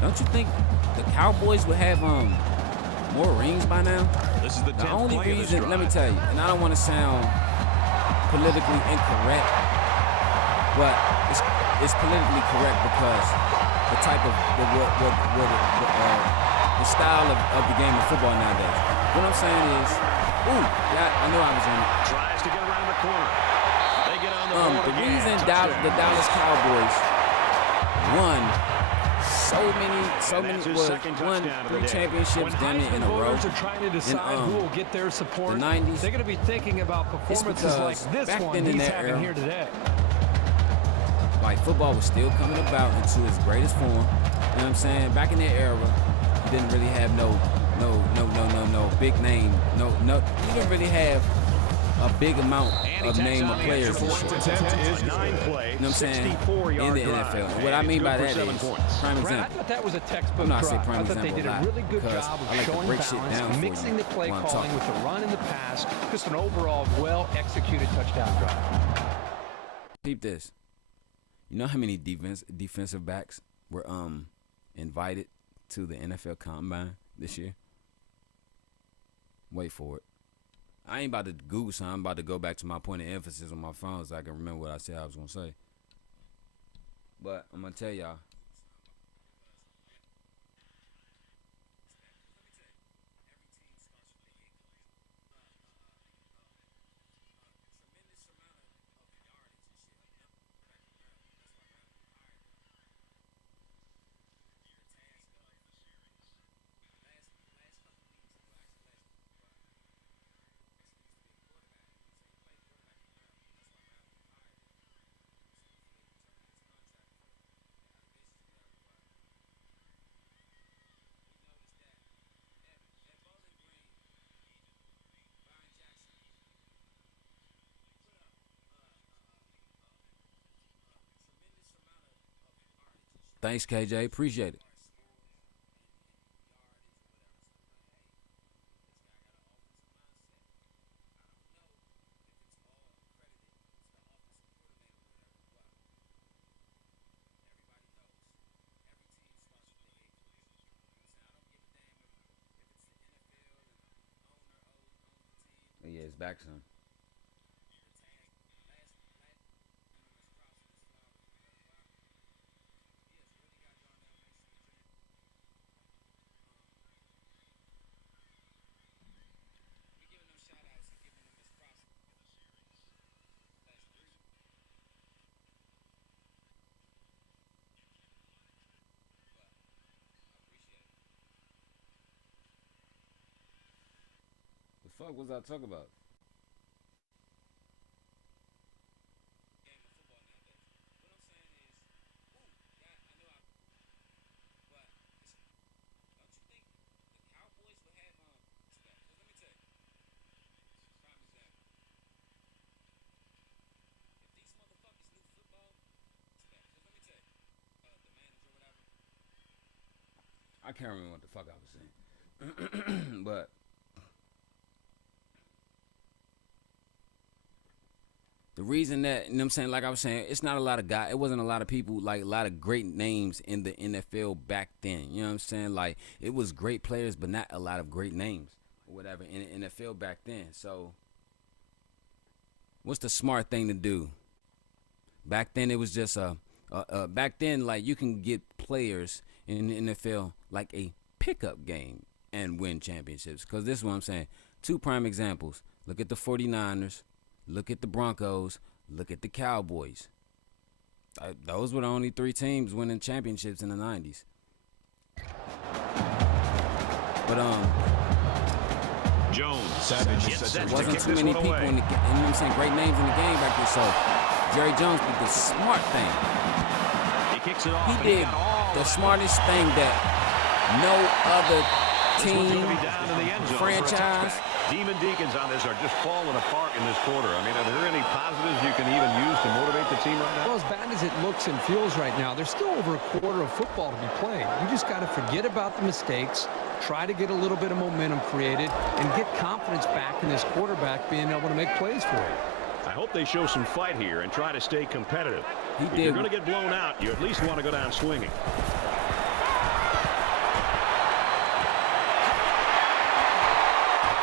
don't you think the Cowboys would have more rings by now? This is the only reason, let me tell you, and I don't want to sound politically incorrect, but it's politically correct because the type of the style of the game of football nowadays. What I'm saying is, I knew I was on it. Tries to get around the corner. They get on the board The again. reason the Dallas Cowboys won so many won 3 championships done it in a row. Voters are trying to decide who will get their support. The 90s. They're going to be thinking about performances like this back one then in he's that having era, here today. like football was still coming about into its greatest form. You know what I'm saying? Back in that era, you didn't really have no big name. You didn't really have a big amount of name of players and shit. You know what I'm saying? In the NFL. And what I mean by that is, prime Brad, I example. thought that was a textbook I'm not drive. saying prime I thought they example did a a lot, really good because job I like of to showing break shit down balance, for mixing you the play while I'm calling talking. with the run and the pass. Just an overall well-executed touchdown drive. Peep this. You know how many defensive backs were invited to the NFL Combine this year? Wait for it. I ain't about to Google something. I'm about to go back to my point of emphasis on my phone so I can remember what I said I was going to say. But I'm going to tell y'all. Thanks, KJ. Appreciate it. Yeah, it's back son. The fuck was I talking about? I can't remember what the fuck I was saying. But the reason that, you know what I'm saying, like I was saying, it's not a lot of guys. It wasn't a lot of people, like a lot of great names in the NFL back then. You know what I'm saying? Like, it was great players, but not a lot of great names or whatever in the NFL back then. So what's the smart thing to do? Back then, it was just back then, like, you can get players in the NFL like a pickup game and win championships. Because this is what I'm saying. Two prime examples. Look at the 49ers. Look at the Broncos. Look at the Cowboys. Those were the only three teams winning championships in the 90s. But Jones. there wasn't too many people in the game. You know what I'm saying? Great names in the game back then. So Jerry Jones did the smart thing. He kicks it off. He did the smartest thing that no other team, franchise. Demon Deacons on this are just falling apart in this quarter. I mean, are there any positives you can even use to motivate the team right now? Well, as bad as it looks and feels right now, there's still over a quarter of football to be played. You just got to forget about the mistakes, try to get a little bit of momentum created, and get confidence back in this quarterback being able to make plays for you. I hope they show some fight here and try to stay competitive. If did. you're going to get blown out, you at least want to go down swinging.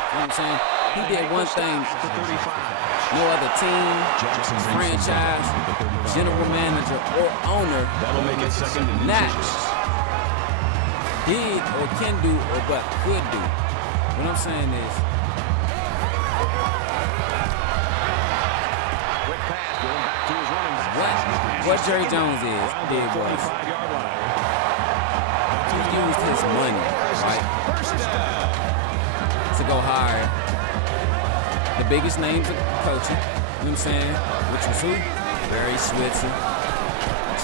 You know what I'm saying? He did one thing no other team, franchise, general manager, or owner not did or can do or but could do. What I'm saying is, Quick pass going back to his running back. what Jerry Jones did was he used his money, right, to go hire the biggest names of coaching, you know what I'm saying, which was who? Barry Switzer,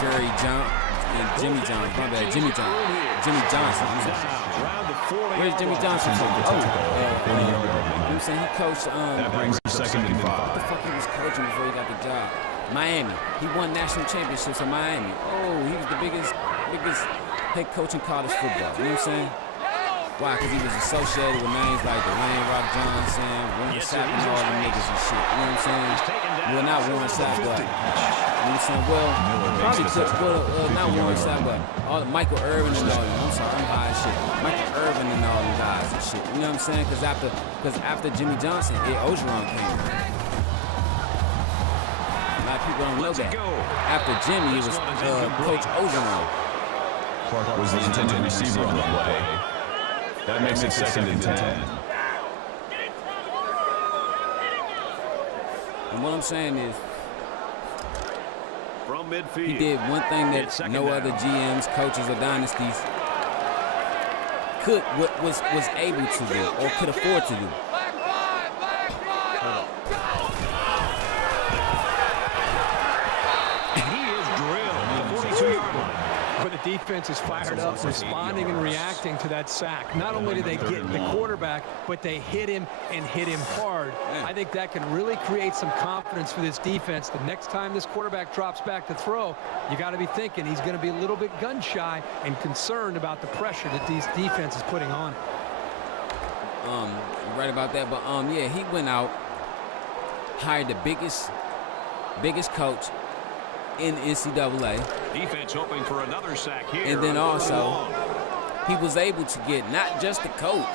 Jerry Jones, and Jimmy Johnson. My bad, Jimmy Johnson. Where's Jimmy Johnson from? You know what I'm saying? He coached, That brings him second and 5. what the fuck he was coaching before he got the job? Miami. He won national championships in Miami. Oh, he was the biggest head coach in college football. You know what I'm saying? Why? Because he was associated with names like Dwayne Rock Johnson, Warren Sapp, and all them niggas and shit. You know what I'm saying? Well, not Warren Sapp, but you know what I'm saying? Well, probably took, not Warren Sapp, but all Michael Irvin and all them. I'm sorry, I'm high as shit. Michael Irvin and all them guys and shit. You know what I'm saying? Because after Jimmy Johnson, Ogeron came. A lot of people don't know that. After Jimmy, it was Coach Ogeron. Clark was the intended receiver on the play. That makes it second and 10. And what I'm saying is, From midfield. he did one thing that no other GMs, coaches, or dynasties was able to do or could afford to do. He is drilled at the 42-yard line. But the defense is fired up, responding and reacting to that sack. Not only did they get the quarterback, but they hit him and hit him hard. I think that can really create some confidence for this defense. The next time this quarterback drops back to throw, you got to be thinking he's going to be a little bit gun-shy and concerned about the pressure that these defense is putting on. You're right about that, but yeah, he went out, hired the biggest coach in NCAA. Defense hoping for another sack here. And then also, he was able to get not just the coach,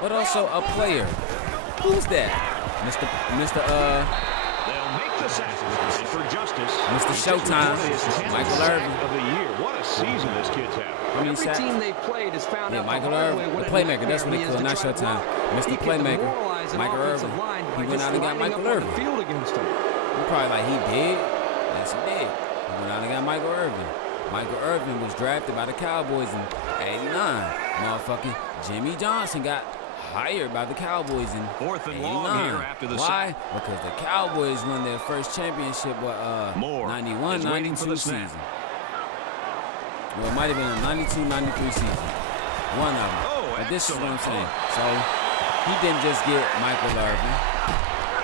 but also a player. Who's that? They'll make the sack. For justice. Mr. Showtime, Michael Irvin. Of the year. What a season this kid's had. How many Every sacks? team they played has found out Michael the hard Irvin, way what the an playmaker. That's what they nightmare call it, he not is to try to Showtime. block. Mr. He can Playmaker, demoralize an Michael offensive Irvin. line by He went just out and got lining Michael up on the Irvin. field against him. You're probably like, he did? Yes, he did. He went out and got Michael Irvin. Michael Irvin was drafted by the Cowboys in '89. Motherfucking Jimmy Johnson got hired by the Cowboys in 4th and 89. long here after the Why? sack. Because the Cowboys won their first championship with Moore 91, is waiting for 92 the snap. season. Well, it might have been a 92, 93 season. One of them. Oh, But this is what I'm excellent. saying. So he didn't just get Michael Irvin.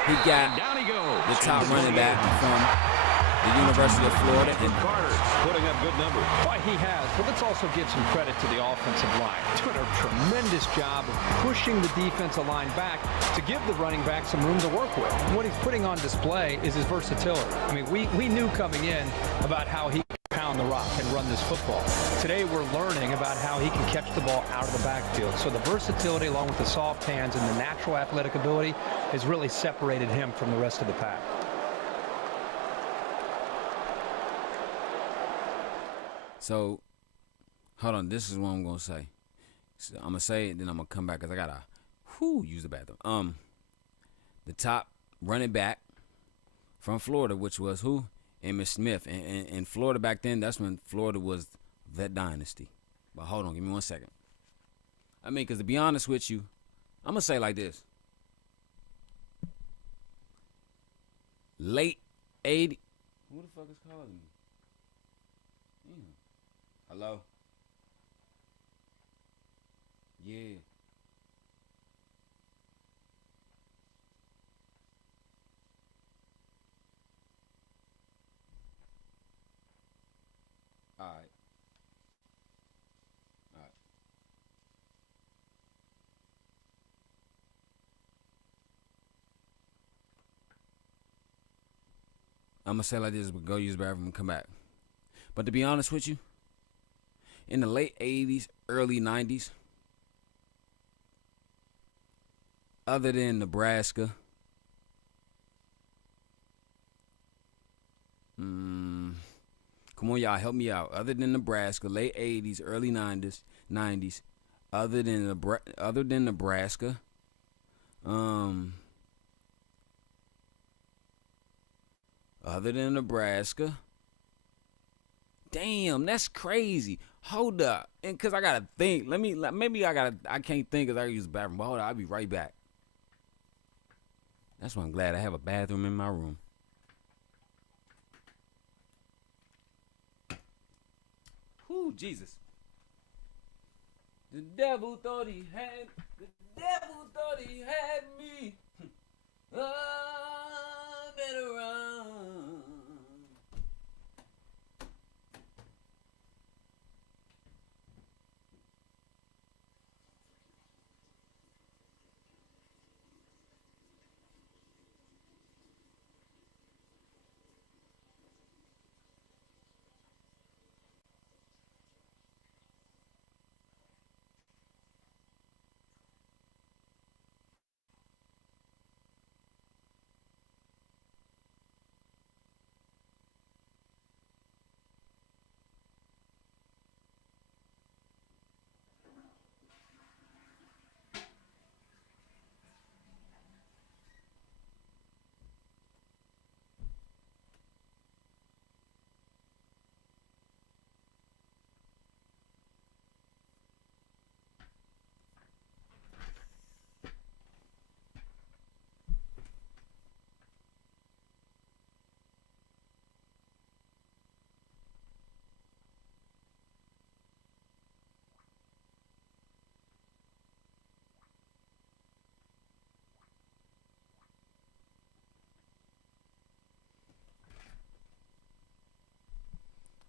He got Down he goes. the top running back from the University of Florida. And Carter's putting up good numbers. Boy, he has, but let's also give some credit to the offensive line. Doing a tremendous job of pushing the defensive line back to give the running back some room to work with. And what he's putting on display is his versatility. I mean, we knew coming in about how he can pound the rock and run this football. Today we're learning about how he can catch the ball out of the backfield. So the versatility along with the soft hands and the natural athletic ability has really separated him from the rest of the pack. so, hold on. This is what I'm going to say. So I'm going to say it, then I'm going to come back because I got to use the bathroom. The top running back from Florida, which was who? Emmitt Smith. And Florida back then, that's when Florida was that dynasty. But hold on, give me 1 second. I mean, because to be honest with you, I'm going to say it like this. Late 80s. Who the fuck is calling me? Hello? Yeah. All right. I'm going to say it like this, but go use the bathroom and come back. But to be honest with you, in the late 80s, early 90s, other than Nebraska, come on, y'all, help me out. Other than Nebraska, late 80s, early 90s, other than Nebraska, damn, that's crazy. Hold up, and cause I gotta think. I can't think cause I use the bathroom. But hold up, I'll be right back. That's why I'm glad I have a bathroom in my room. Whoo, Jesus. The devil thought he had me. Oh, better run.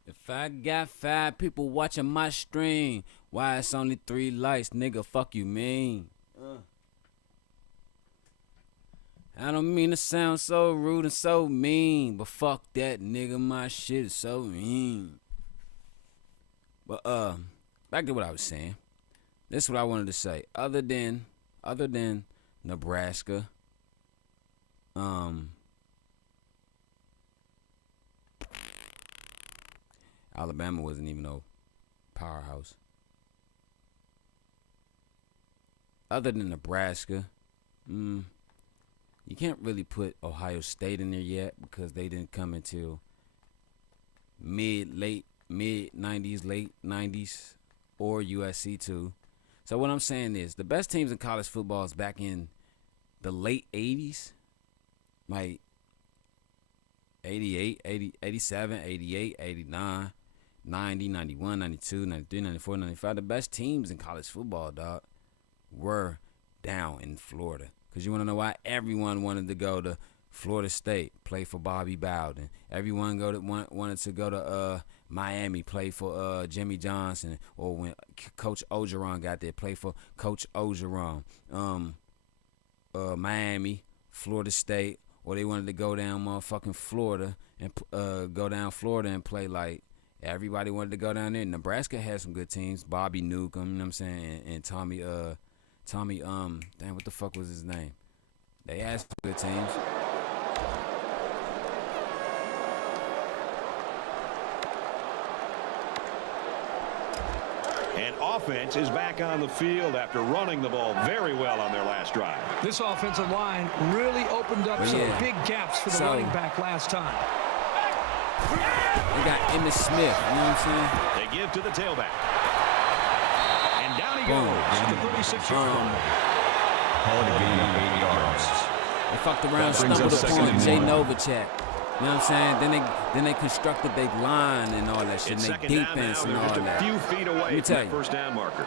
If I got 5 people watching my stream, why it's only 3 likes, nigga, fuck you mean? I don't mean to sound so rude and so mean, but fuck that, nigga, my shit is so mean. But back to what I was saying. This is what I wanted to say. Other than Nebraska, Alabama wasn't even no powerhouse. Other than Nebraska, you can't really put Ohio State in there yet because they didn't come until mid 90s, late 90s, or USC too. So what I'm saying is the best teams in college football is back in the late 80s, like 88, 80, 87, 88, 89. 90, 91, 92, 93, 94, 95. The best teams in college football, dog, were down in Florida. Because you want to know why? Everyone wanted to go to Florida State, played for Bobby Bowden. Everyone wanted to go to Miami, play for Jimmy Johnson. Or when Coach Orgeron got there, play for Coach Orgeron. Miami, Florida State, or they wanted to go down motherfucking Florida and play like everybody wanted to go down there. Nebraska had some good teams. Bobby Newcomb, you know what I'm saying, and Tommy, damn, what the fuck was his name? They had some good teams. And offense is back on the field after running the ball very well on their last drive. This offensive line really opened up some big gaps for the running back last time. They got Emmitt Smith, you know what I'm saying? They give to the tailback. And down he goes at the 36-yard line. Call it a gain of 8 yards. They fucked around, stumbled upon Jay Novacek. You know what I'm saying? Then they constructed their line and all that shit, and their defense and all just that. a few feet away from that first down marker.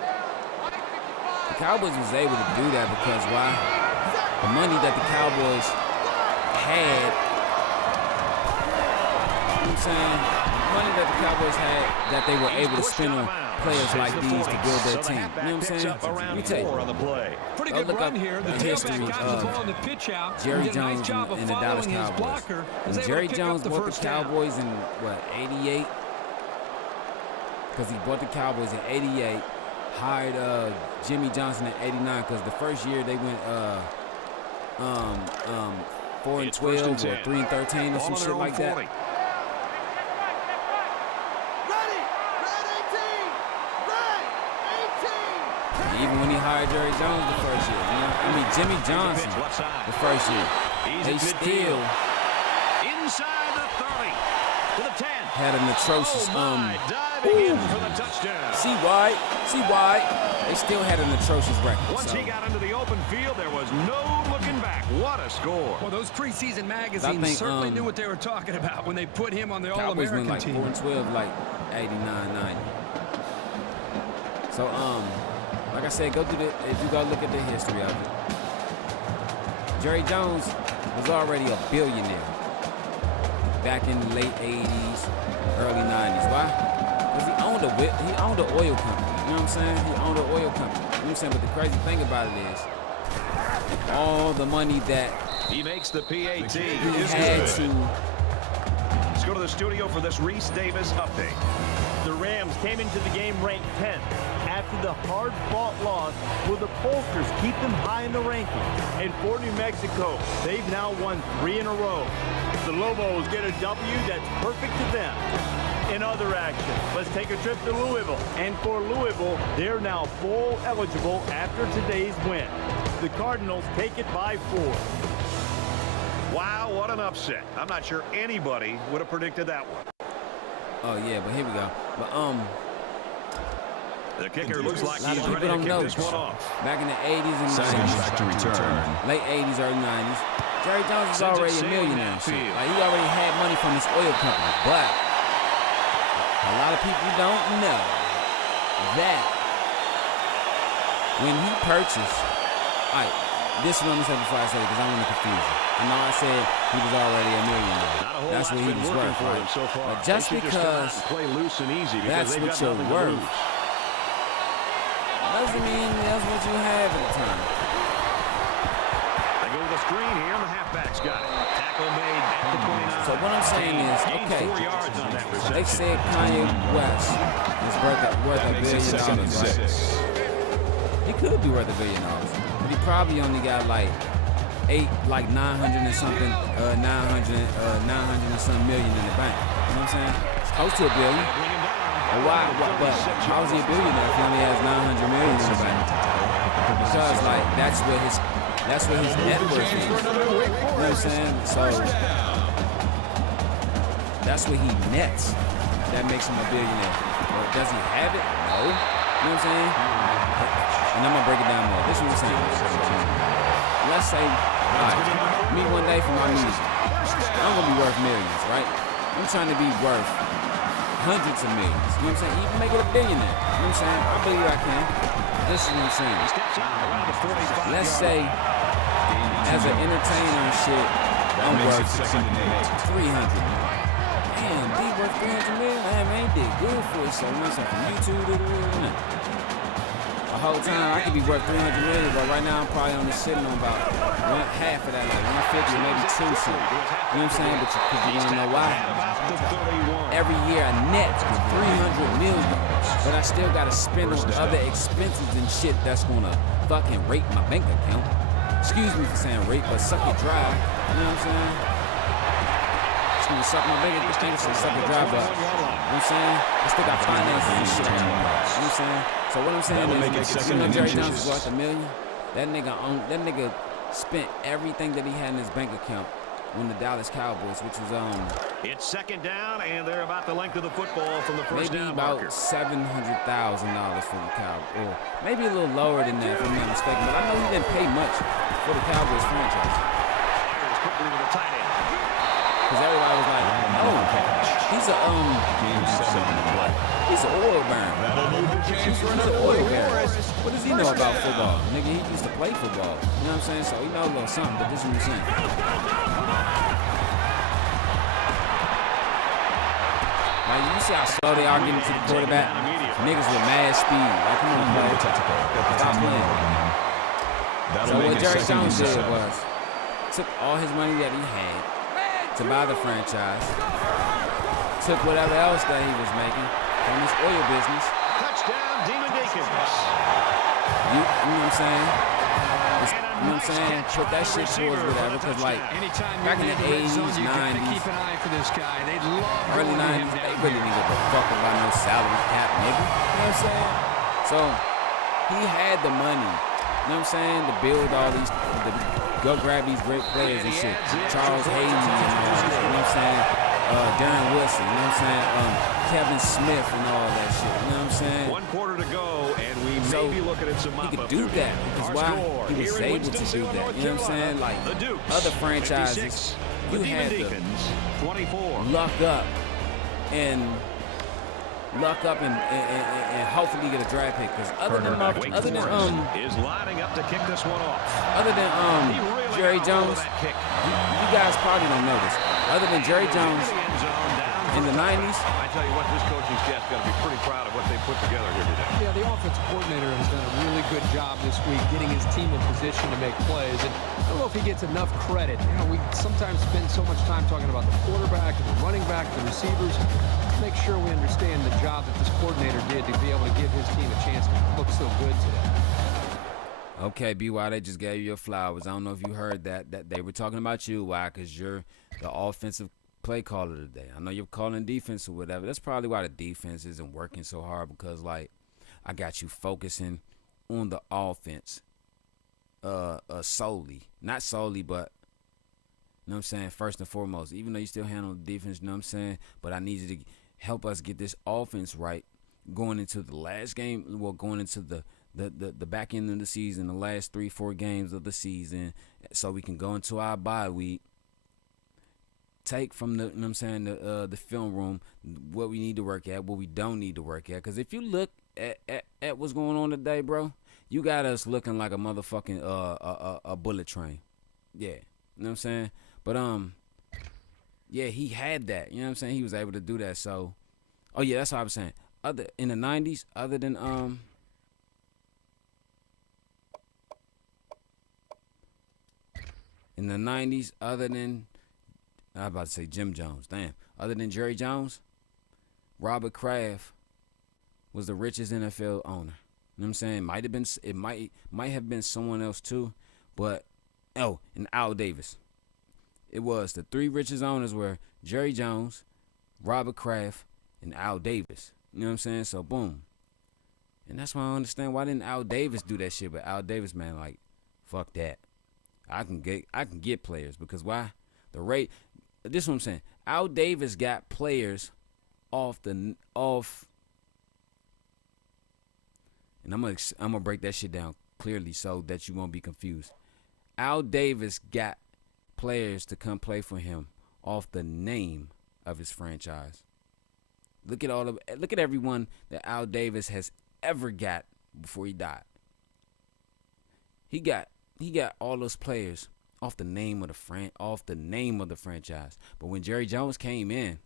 The Cowboys was able to do that because why? The money that the Cowboys had, you know what I'm saying? The money that the Cowboys had that they were able to spend on players like these to build their team. You know what I'm saying? Let me tell you. Pretty good run here. The tailback got the ball in the pitch out. Jerry Jones and the Dallas Cowboys. When Jerry Jones bought the Cowboys in, what, 88? Because he bought the Cowboys in 88, hired Jimmy Johnson in 89, because the first year they went 4-12 or 3-13 or some shit like that. Even when he hired Jerry Jones the first year, you know? I mean, Jimmy Johnson the first year, they still inside the 30 to the 10. Had an atrocious diving in for the touchdown. See why? They still had an atrocious record. Once he got into the open field, there was no looking back. What a score. Well, those preseason magazines certainly knew what they were talking about when they put him on the All-American like team. 4-12, like 89, 90. So, like I said, if you go look at the history of it, Jerry Jones was already a billionaire back in the late 80s, early 90s. Why? Because he owned an oil company. You know what I'm saying? He owned an oil company. You know what I'm saying? But the crazy thing about it is, all the money that he makes the PAT. He had to. Let's go to the studio for this Reese Davis update. The Rams came into the game ranked 10th. After the hard-fought loss, will the pollsters keep them high in the rankings? And for New Mexico, they've now won 3 in a row. The Lobos get a W that's perfect to them. In other action, let's take a trip to Louisville. And for Louisville, they're now bowl eligible after today's win. The Cardinals take it by 4. Wow, what an upset. I'm not sure anybody would have predicted that one. Oh, yeah, but here we go. But, the kicker looks like a lot he's of ready people to don't know. kick this one off. Back in the 80s and 90s, late 80s, early 90s, Jerry Jones was already a millionaire. Like, he already had money from his oil company. But a lot of people don't know that when he purchased, all right, this is what I'm going to say before I say it because I don't want to confuse you. I know I said he was already a millionaire. That's what he was worth, right? So far. But just because play loose and easy that's what you're worth doesn't mean that's what you have at the time. They go with a screen here, and the halfback's got it. Tackle made at the 29. So what I'm saying is, okay, 4 yards on that reception. they said Kanye West is worth $1 billion, right? He could be worth $1 billion, but he probably only got like 900 and something, 900 and some million in the bank. You know what I'm saying? It's close to $1 billion. Why? But how is he a billionaire if he only has 900 million in the bank? Because like that's where his net worth is. You know what I'm saying? So that's what he nets. That makes him a billionaire. Or does he have it? No. You know what I'm saying? And I'm gonna break it down more. This is what I'm saying. Let's say, me one day for my music, I'm gonna be worth millions, right? I'm trying to be worth hundreds of millions. You know what I'm saying? Even make it $1 billion. You know what I'm saying? I believe I can. This is what I'm saying. Let's say, as an entertainer and shit, I'm Makes worth it second and 8. 300. Damn, D worth 300 million? Man, he did good for himself. You know what I'm saying? From YouTube to the whole time, I could be worth 300 million, but right now I'm probably only sitting on about half of that, like 150, maybe 2 something. You know what I'm saying? But because you want to know why? Every year I net 300 million, but I still got to spend on other expenses and shit that's going to fucking rape my bank account. Excuse me for saying rape, but suck it dry. You know what I'm saying? It's going to suck my bank account, so suck it dry, but you know what I'm saying? I still got finances and shit. You know what I'm saying? So what I'm saying is, you know, Jerry Jones is worth $1 million. That nigga spent everything that he had in his bank account when the Dallas Cowboys, which was It's second down, and they're about the length of the football from the first maybe down about marker. $700,000 for the Cowboys, or maybe a little lower than that, if I'm not mistaken. But I know he didn't pay much for the Cowboys franchise. Fires quickly to the tight end. Because everybody was like, oh, he's an oil baron. He's an oil baron. What does he know about football? Nigga, he used to play football. You know what I'm saying? So he knows a little something, but this is what he's saying. Like, you see how slow they are getting to the quarterback? Niggas with mad speed. Like, come on, play. Stop playing. So what Jerry Jones did was took all his money that he had to buy the franchise, took whatever else that he was making from his oil business. Touchdown, Demon Deacons. You know what I'm saying? You know what I'm saying? Put that shit towards whatever, because like back in the 80s, 90s, keep an eye for this guy. They'd love early 90s, they really didn't give a fuck about no salary cap, nigga. You know what I'm saying? So he had the money, you know what I'm saying, to build all these, go grab these great players and shit. Charles Haley and all that, you know what I'm saying? Darren Wilson, you know what I'm saying? Kevin Smith and all that shit, you know what I'm saying? 1 quarter to go, and we may be looking at some He mop-up could do duty. that because Our why? score He was here in able to do Winston-Salem, that. North You know what I'm saying? Carolina, Like the Dukes, other franchises, 56, you the had Demon to Deacons, 24. luck up and hopefully get a draft pick. Because other than is lining up to kick this one off. He really Jerry got a hold Jones, of that kick. you guys probably don't know this. Other than Jerry Jones in the 90s, I tell you what, this coaching staff's got to be pretty proud of what they put together here today. Yeah, the offensive coordinator has done a really good job this week getting his team in position to make plays. And I don't know if he gets enough credit. You know, we sometimes spend so much time talking about the quarterback and the running back, the receivers. Let's make sure we understand the job that this coordinator did to be able to give his team a chance to look so good today. okay, BY, they just gave you your flowers. I don't know if you heard that they were talking about you. Why? Because you're the offensive play caller today. I know you're calling defense or whatever. That's probably why the defense isn't working so hard, because like I got you focusing on the offense solely. Not solely, but you know what I'm saying, first and foremost. Even though you still handle the defense, you know what I'm saying? But I need you to help us get this offense right going into the last game, well, going into the back end of the season, the last 3-4 games of the season, so we can go into our bye week. Take from the, you know what I'm saying, the film room what we need to work at, what we don't need to work at. Because if you look at what's going on today, bro, you got us looking like a motherfucking a bullet train. Yeah, you know what I'm saying? But yeah, he had that. You know what I'm saying? He was able to do that. So, oh yeah, that's what I was saying. In the 90s, other than in the 90s, other than, I was about to say Jim Jones. Damn. Other than Jerry Jones, Robert Kraft was the richest NFL owner. You know what I'm saying? It might have been someone else too, but and Al Davis. It was the 3 richest owners were Jerry Jones, Robert Kraft, and Al Davis. You know what I'm saying? So boom. And that's why I don't understand why didn't Al Davis do that shit. But Al Davis, man, like, fuck that. I can get players, because why? The rate. This is what I'm saying. Al Davis got players off, and I'm gonna break that shit down clearly so that you won't be confused. Al Davis got players to come play for him off the name of his franchise. Look at everyone that Al Davis has ever got before he died. He got all those players off the name of the franchise. But when Jerry Jones came in,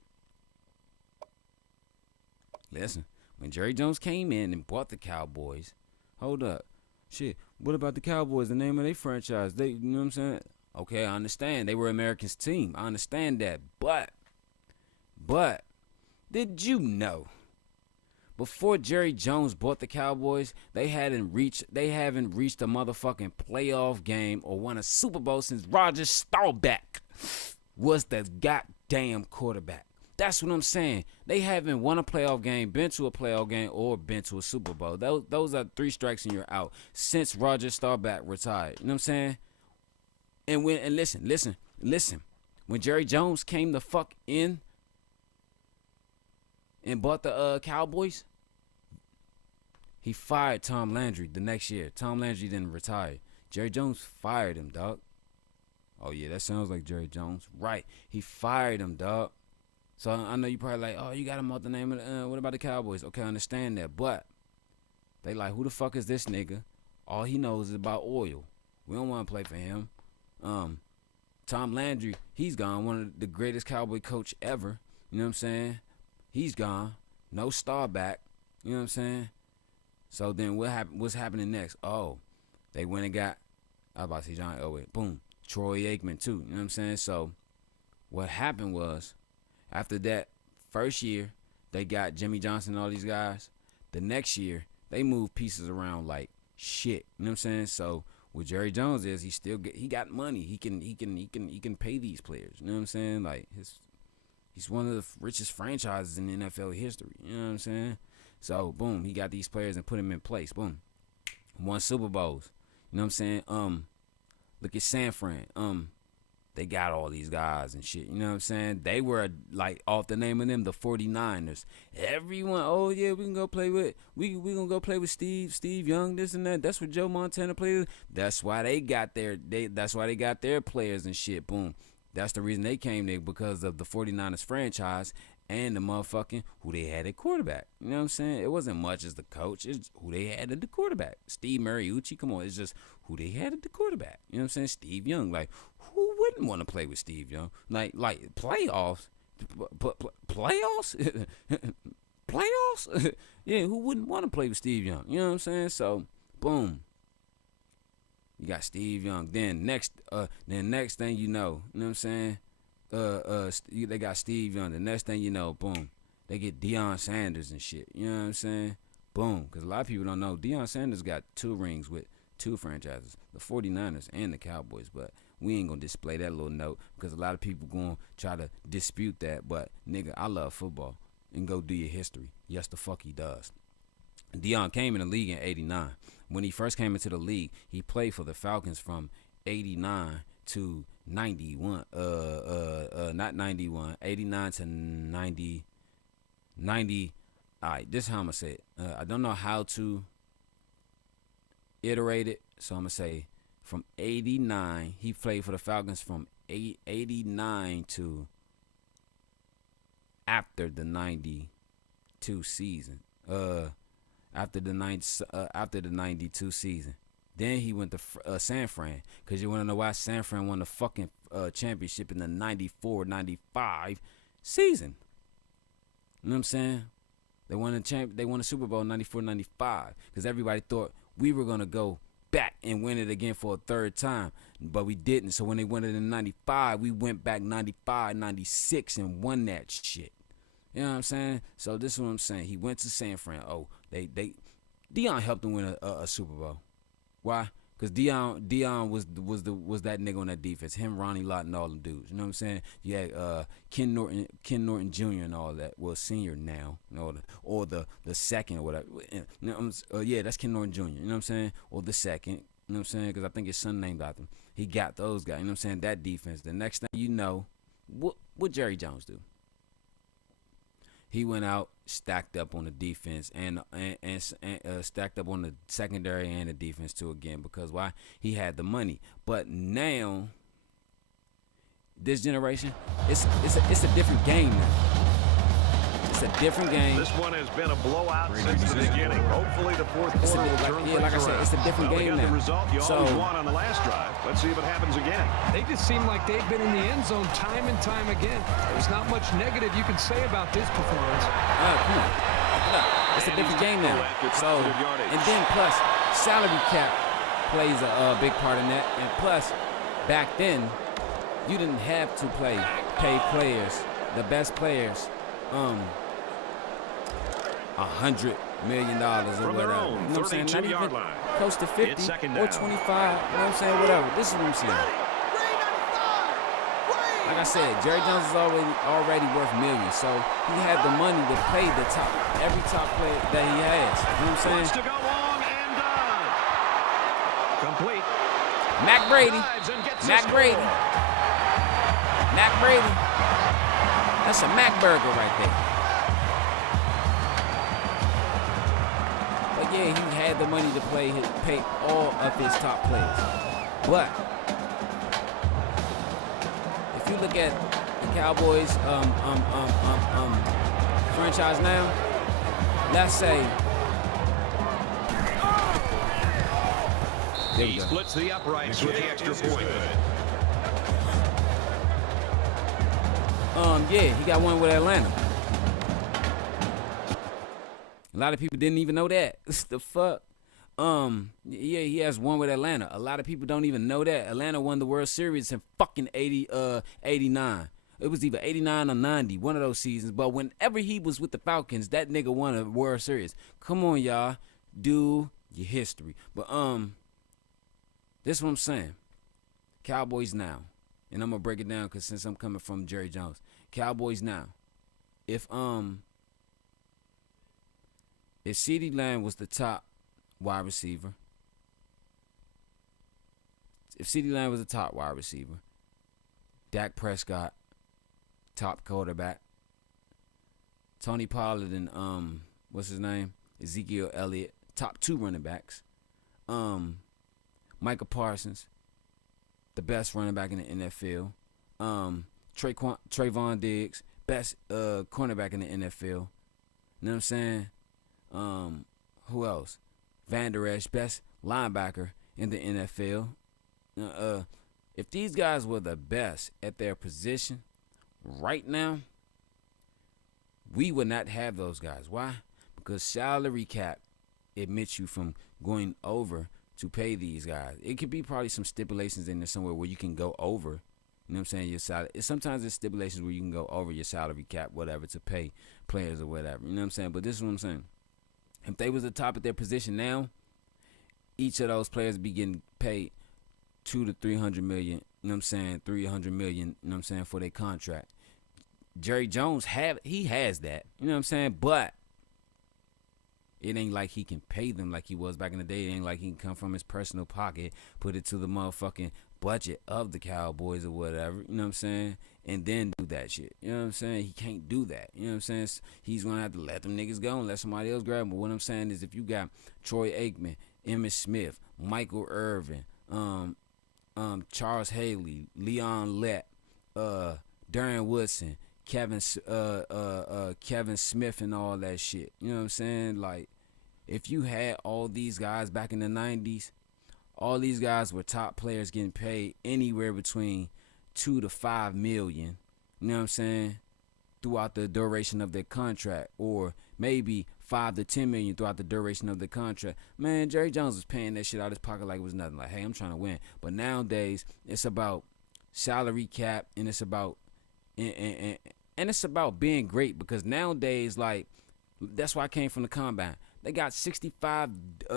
listen, when Jerry Jones came in and bought the Cowboys, hold up, shit, what about the Cowboys, the name of their franchise? They, you know what I'm saying? Okay, I understand. They were America's team. I understand that. But, did you know, before Jerry Jones bought the Cowboys, they haven't reached a motherfucking playoff game or won a Super Bowl since Roger Staubach was the goddamn quarterback. That's what I'm saying. They haven't won a playoff game, been to a playoff game, or been to a Super Bowl. Those are 3 strikes and you're out since Roger Staubach retired. You know what I'm saying? And listen. When Jerry Jones came the fuck in and bought the Cowboys, he fired Tom Landry the next year. Tom Landry didn't retire. Jerry Jones fired him, dog. Oh, yeah, that sounds like Jerry Jones. Right. He fired him, dog. So I know you probably like, oh, you got him out the name of what about the Cowboys? Okay, I understand that. But they like, who the fuck is this nigga? All he knows is about oil. We don't want to play for him. Tom Landry, he's gone. One of the greatest Cowboy coach ever. You know what I'm saying? He's gone. No Staubach. You know what I'm saying? So then what's happening next? Oh, they went and got, I was about to say John Elway. Boom. Troy Aikman too. You know what I'm saying? So what happened was, after that first year, they got Jimmy Johnson and all these guys. The next year, they moved pieces around like shit. You know what I'm saying? So what Jerry Jones is, he got money. He can pay these players. You know what I'm saying? Like he's one of the richest franchises in NFL history. You know what I'm saying? So boom, he got these players and put them in place. Boom, won Super Bowls. You know what I'm saying? Look at San Fran. They got all these guys and shit. You know what I'm saying? They were like off the name of them, the 49ers. Everyone, oh yeah, we can go play with gonna go play with Steve Young, this and that. That's what Joe Montana played with. That's why they got their players and shit. Boom. That's the reason they came there, because of the 49ers franchise and the motherfucking who they had at quarterback. You know what I'm saying? It wasn't much as the coach. It's who they had at the quarterback. Steve Mariucci, come on. It's just who they had at the quarterback. You know what I'm saying? Steve Young. Like, who wouldn't want to play with Steve Young? Like playoffs? Playoffs? Playoffs? Yeah, who wouldn't want to play with Steve Young? You know what I'm saying? So, boom. You got Steve Young. Then next thing you know what I'm saying? They got Steve Young. The next thing you know, boom, they get Deion Sanders and shit. You know what I'm saying? Boom. Because a lot of people don't know, Deion Sanders got 2 rings with 2 franchises, the 49ers and the Cowboys. But we ain't going to display that little note, because a lot of people going to try to dispute that. But, nigga, I love football. And go do your history. Yes, the fuck he does. Deion came in the league in 89. When he first came into the league, he played for the Falcons from 89 to 91, not 91, 89 to 90, all right, this is how I'm going to say it. I don't know how to iterate it, so I'm going to say from 89, he played for the Falcons from 89 to after the 92 season. After the 92 season. Then he went to San Fran, because you want to know why? San Fran won the fucking championship in the 94-95 season. You know what I'm saying? They won the Super Bowl in 94-95, because everybody thought we were going to go back and win it again for a third time, but we didn't. So when they won it in 95, we went back 95-96 and won that shit. You know what I'm saying? So this is what I'm saying. He went to San Fran. Oh, Deion helped him win a Super Bowl. Why? Because Deion was that nigga on that defense. Him, Ronnie Lott, and all them dudes. You know what I'm saying? You had Ken Norton Jr. and all that. Well, senior now, or the second or whatever. Yeah, that's Ken Norton Jr. You know what I'm saying? Or the second. You know what I'm saying? Because I think his son named after him. He got those guys. You know what I'm saying? That defense. The next thing you know, what Jerry Jones do? He went out, stacked up on the defense, and stacked up on the secondary and the defense too again. Because why? He had the money. But now, this generation, it's a different game now. It's a different game. This one has been a blowout since the beginning. Hopefully the fourth quarter will turn things like I said, around. it's a different game got now. The result you So, always won on the last drive. Let's see if it happens again. They just seem like they've been in the end zone time and time again. There's not much negative you can say about this performance. come on. Look, it's a different game now. So, and then plus, salary cap plays a big part in that. And plus, back then, you didn't have to pay players, the best players, $100 million or From their whatever. own You know what I'm saying? Not 32-yard even line. close to 50 It's second or down. 25. You know what I'm saying? Whatever. This is what I'm saying. Like I said, Jerry Jones is already worth millions, so he had the money to pay every top player that he has. You know what I'm saying? Wants to go long and done. Complete. Mac Brady. Drives and gets Mac the Brady. score. Mac Brady. That's a Mac burger right there. But yeah, he had the money to pay all of his top players. But if you look at the Cowboys franchise now, let's say He splits the uprights with the extra point. Yeah, he got one with Atlanta. A lot of people didn't even know that. The fuck? Yeah, he has one with Atlanta. A lot of people don't even know that. Atlanta won the World Series in fucking 89. It was either 89 or 90, one of those seasons. But whenever he was with the Falcons, that nigga won a World Series. Come on, y'all. Do your history. But, this is what I'm saying. Cowboys now. And I'm going to break it down because since I'm coming from Jerry Jones. Cowboys now. If CeeDee Lamb was the top wide receiver, Dak Prescott, top quarterback, Tony Pollard and what's his name? Ezekiel Elliott, top 2 running backs. Micah Parsons, the best running back in the NFL. Trayvon Diggs, best cornerback in the NFL. You know what I'm saying? Who else? Van Der Esch, best linebacker in the NFL. If these guys were the best at their position right now, we would not have those guys. Why? Because salary cap admits you from going over to pay these guys. It could be probably some stipulations in there somewhere where you can go over. You know what I'm saying? Your salary. Sometimes there's stipulations where you can go over your salary cap, whatever, to pay players or whatever. You know what I'm saying? But this is what I'm saying. If they was the top of their position now, each of those players be getting paid $200 to $300 million. You know what I'm saying? $300 million. You know what I'm saying, for their contract. Jerry Jones has that. You know what I'm saying? But it ain't like he can pay them like he was back in the day. It ain't like he can come from his personal pocket, put it to the motherfucking budget of the Cowboys or whatever. You know what I'm saying? And then do that shit. You know what I'm saying? He can't do that. You know what I'm saying? He's going to have to let them niggas go and let somebody else grab them. But what I'm saying is if you got Troy Aikman, Emmitt Smith, Michael Irvin, Charles Haley, Leon Lett, Darren Woodson, Kevin Smith and all that shit. You know what I'm saying? Like, if you had all these guys back in the 90s, all these guys were top players getting paid anywhere between $2 to $5 million. You know what I'm saying? Throughout the duration of their contract, or maybe $5 to $10 million throughout the duration of the contract. Man, Jerry Jones was paying that shit out of his pocket like it was nothing. Like, hey, I'm trying to win. But nowadays, it's about salary cap, and it's about and it's about being great, because nowadays, like, that's why I came from the combine. They got 65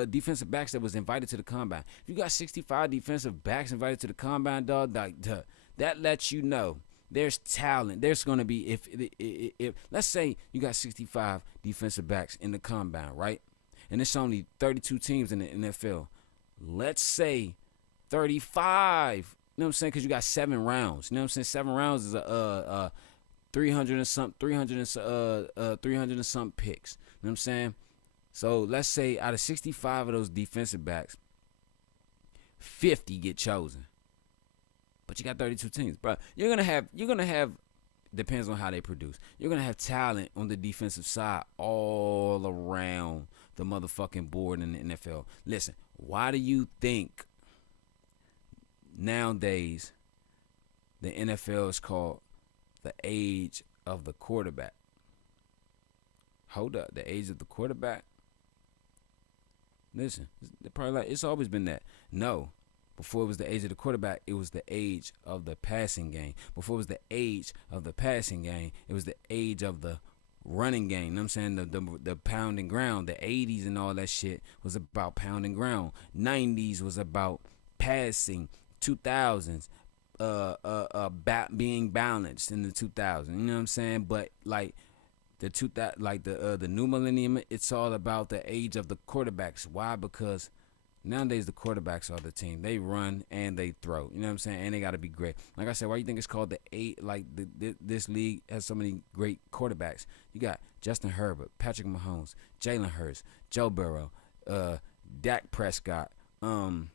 defensive backs that was invited to the combine. If you got 65 defensive backs invited to the combine, dog, that lets you know there's talent. There's going to be, if let's say you got 65 defensive backs in the combine, right? And it's only 32 teams in the NFL. Let's say 35. You know what I'm saying? Because you got 7 rounds. You know what I'm saying? 7 rounds is 300 and something picks. You know what I'm saying? So let's say out of 65 of those defensive backs, 50 get chosen. But you got 32 teams, bro. You're gonna have depends on how they produce. You're going to have talent on the defensive side all around the motherfucking board in the NFL. Listen, why do you think nowadays the NFL is called the age of the quarterback? Hold up, the age of the quarterback? Listen, they're probably like, it's always been that. No. Before it was the age of the quarterback, it was the age of the passing game. Before it was the age of the passing game, it was the age of the running game. You know what I'm saying? The pound and ground. The 80s and all that shit was about pound and ground. 90s was about passing. 2000s, being balanced in the 2000s. You know what I'm saying? But like the new millennium, it's all about the age of the quarterbacks. Why? Because nowadays the quarterbacks are the team. They run and they throw. You know what I'm saying? And they got to be great. Like I said, why you think it's called the eight? Like this league has so many great quarterbacks. You got Justin Herbert, Patrick Mahomes, Jalen Hurts, Joe Burrow, Dak Prescott, Aaron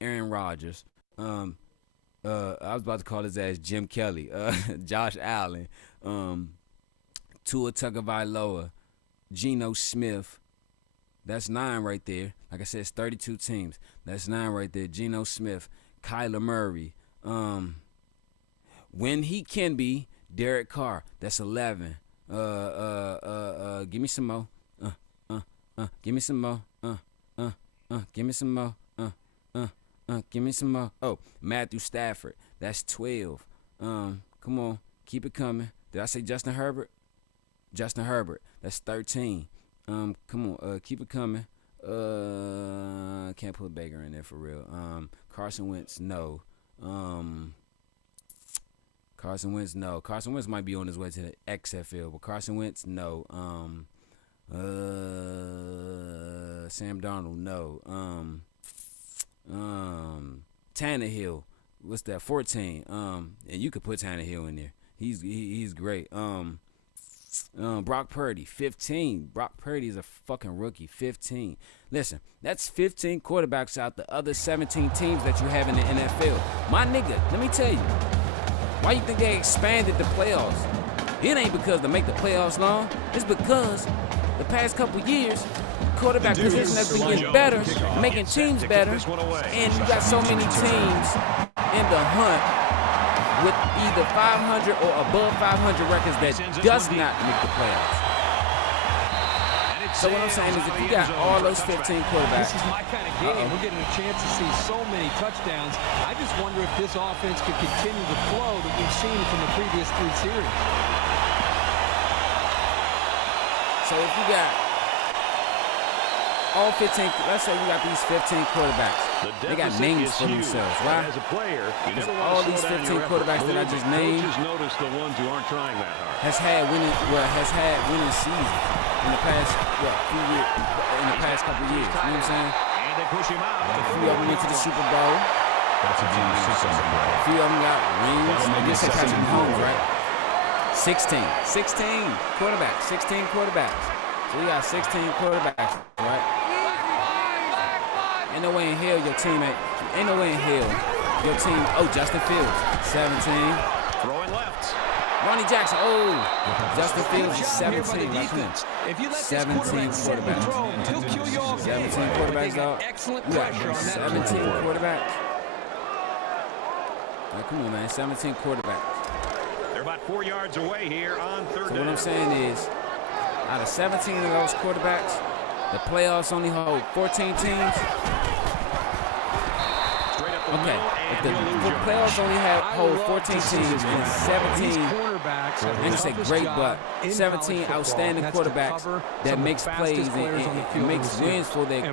Rodgers. I was about to call his ass Jim Kelly, Josh Allen, Tua Tagovailoa, Geno Smith. That's 9 right there. Like I said, it's 32 teams. That's 9 right there. Geno Smith, Kyler Murray. When he can be, Derek Carr. That's 11. Give me some more. Give me some more. Give me some more. Give me some more. Oh, Matthew Stafford. That's 12. Come on. Keep it coming. Did I say Justin Herbert? Justin Herbert. That's 13. Come on. Keep it coming. Can't put Baker in there for real. Carson Wentz, no. Carson Wentz, no. Carson Wentz might be on his way to the XFL, but Carson Wentz, no. Sam Darnold, no. Tannehill, what's that? 14. And you could put Tannehill in there. He's great. Brock Purdy, 15. Brock Purdy is a fucking rookie, 15. Listen, that's 15 quarterbacks out the other 17 teams that you have in the NFL. My nigga, let me tell you, why you think they expanded the playoffs? It ain't because to make the playoffs long. It's because the past couple years, quarterback position has been getting better, making teams better, and you got so many teams in the hunt with either 500 or above 500 records that does not make the playoffs. So what I'm saying is if you got all those 15 quarterbacks. This is my kind of game. We're getting a chance to see so many touchdowns. I just wonder if this offense could continue the flow that we've seen from the previous 3 series. So if you got all 15, let's say you got these 15 quarterbacks. They got names for themselves. Why? As a player, you never all these 15 quarterbacks that I just named notice the ones who aren't trying that hard. has had winning seasons in the past few years, in the past couple of years. You know what I'm saying? And they push him out. A few of them went to the Super Bowl. That's a game 6 on the play. A few of them got rings. I guess they Patrick Mahomes, right? 16 quarterbacks. 16 quarterbacks. So you got 16 quarterbacks, right? Ain't no way in hell your team ain't no way in hell your team. Oh, Justin Fields, 17. Throwing left. Ronnie Jackson, Justin Fields is 17. If you let 17 quarterbacks. 17 quarterbacks, dog. You got 17 quarterbacks. Like, come on, man. 17 quarterbacks. They're about 4 yards away here on third down. So what I'm saying is, out of 17 of those quarterbacks, the playoffs only hold 14 teams. Okay, if the playoffs only hold 14 teams and 17, I ain't say great, but 17 outstanding quarterbacks that makes plays and makes wins for their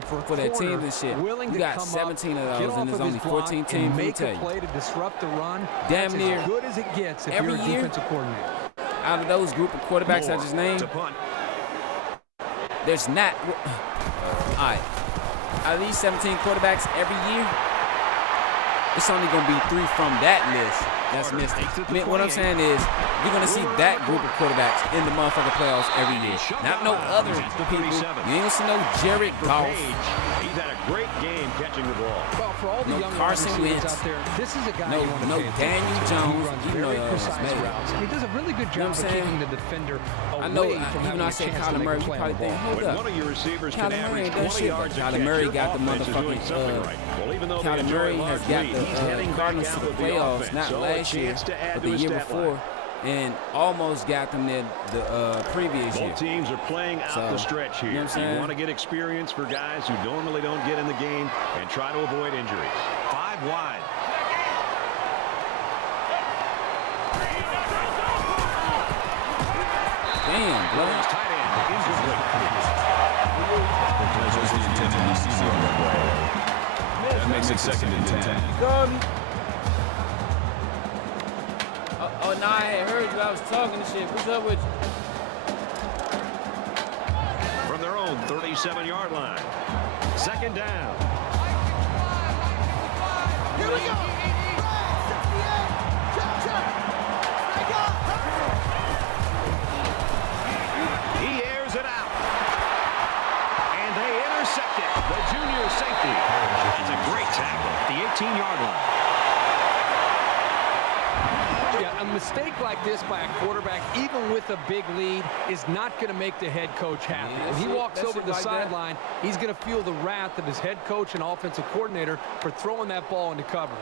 teams and shit. You got 17 of those, and there's only 14 teams. Let me tell you, damn near every year, out of those group of quarterbacks I just named, there's not. All right, out of these 17 quarterbacks every year, it's only going to be 3 from that list that's missed it. I mean, what I'm saying is, you're going to see that group of quarterbacks in the motherfucking playoffs every year. Not no other people. You ain't going to see no Jared Goff. He's had a great game catching the ball. Well, for all the young Carson receivers Wentz. out there, this is a guy No, you want to no pay attention Daniel to. Jones. He runs Even very though precise Madden. routes. And he does a really good You know job what I'm of saying? keeping the defender away I know, from even having though I a said chance Kyler to Murray, make you a play probably on the think, ball. hold When up. one of your receivers can Kyler Murray average ain't done 20 shit. yards a Kyler catch, Murray your got the offense is doing motherfucking, something right. Well, even though they Kyler enjoy Murray a has large got lead, the he's heading back Cardinals to out the with the playoffs, offense. not So a last year, chance to add but to the his year stat before, line. and almost got them there the previous year. Both teams are playing out the stretch here. You know what I'm saying? You want to get experience for guys who normally don't get in the game and try to avoid injuries. 5 wide. Damn, bro. Tight end, incomplete. Congratulations to the intended receiver on the play. That makes it 2nd and 10. Oh, no, I had heard you. I was talking shit. What's up with you? From their own 37-yard line. 2nd down. Here we go. He airs it out. And they intercept it. The junior safety. That's a great tackle at the 18-yard line. Yeah, a mistake like this by a quarterback, even with a big lead, is not going to make the head coach happy. Yeah, when he walks that over shit the like that. sideline, he's going to feel the wrath of his head coach and offensive coordinator for throwing that ball into coverage.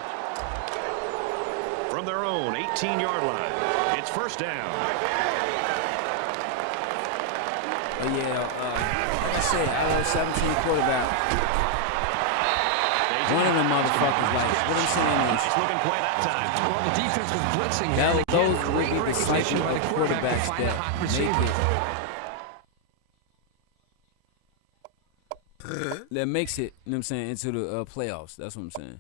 From their own 18-yard line, it's 1st down. Oh, yeah, like I said, I was 17 quarterback. One of them motherfuckers, like, what I'm saying is, Nice looking play that time. Well, the defense was blitzing here. that, and those again, would great be the recognition cycle by of the quarterback to quarterbacks find a hot that receiver. that makes it, you know what I'm saying, into the playoffs. That's what I'm saying.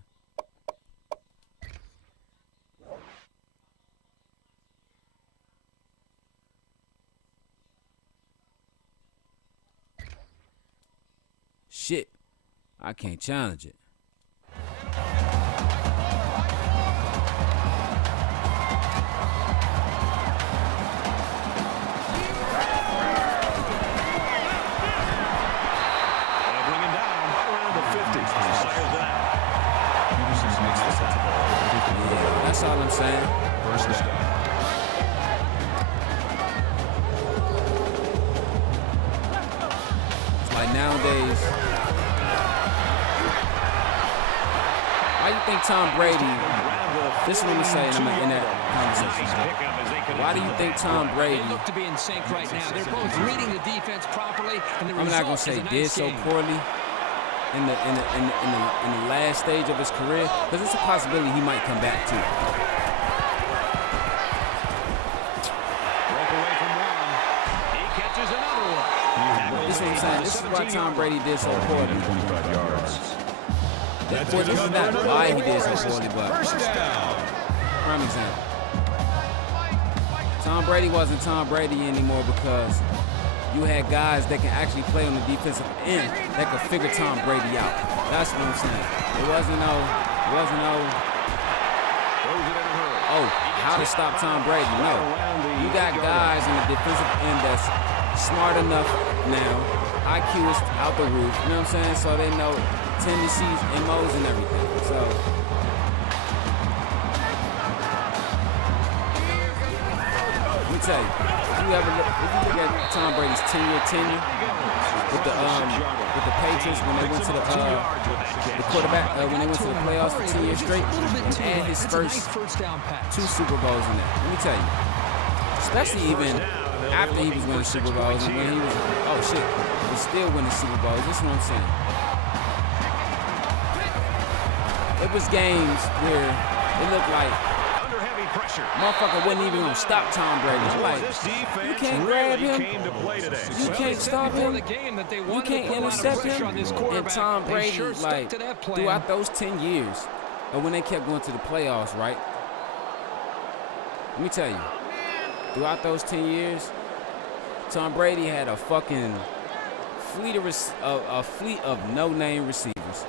Shit, I can't challenge it. They'll bring him down around the 50. Fires it out. Peterson makes the tackle. Yeah, that's all I'm saying. 1st down. Like nowadays, why you think Tom Brady? This is what I'm gonna say in that conversation. Why do you think Tom Brady? They look to be in sync right now. They're both reading the defense properly, and the I'm not gonna result say is a did nice so game. poorly in the last stage of his career, because it's a possibility he might come back too. Broke away from one. He catches another one. This is what I'm saying. This is why Tom Brady did so poorly. 25 yards. This is not why he did so poorly, but 1st down. prime example. Tom Brady wasn't Tom Brady anymore because you had guys that can actually play on the defensive end that could figure Tom Brady out. That's what I'm saying. It wasn't no, oh, how to stop Tom Brady. No. You got guys on the defensive end that's smart enough now. IQ is out the roof. You know what I'm saying? So they know tendencies, MOs, and everything. So let me tell you, if you look at Tom Brady's 10-year tenure with the Patriots when they went to the quarterback when they went to the playoffs for 10 years straight, and his first 2 Super Bowls in there. Let me tell you, especially even after he was winning Super Bowls and when he was was still winning Super Bowls. This is what I'm saying. It was games where it looked like Under heavy pressure. motherfucker wasn't even gonna stop Tom Brady. Like, This defense you can't grab really him. came to play today. You can't stop him. The game that they You wanted can't to put a lot of intercept pressure him. on this And quarterback. Tom They Brady, sure stuck like, to that plan. throughout those 10 years, and when they kept going to the playoffs, right? Let me tell you, throughout those 10 years, Tom Brady had a fucking fleet of no-name receivers.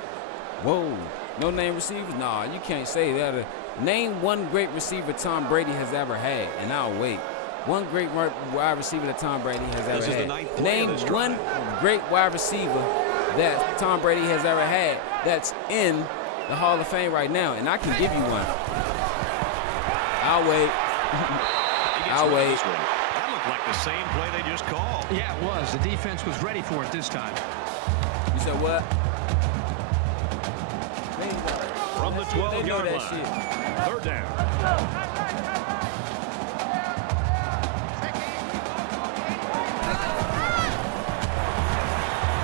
Whoa, no-name receivers? Nah, you can't say that. Name one great receiver Tom Brady has ever had, and I'll wait. One great wide receiver that Tom Brady has ever had. Name one great wide receiver that Tom Brady has ever had that's in the Hall of Fame right now, and I can give you one. I'll wait. I'll wait. That looked like the same play they just called. Yeah, it was. The defense was ready for it this time. You said what? From the 12-yard line. Shit. Third down.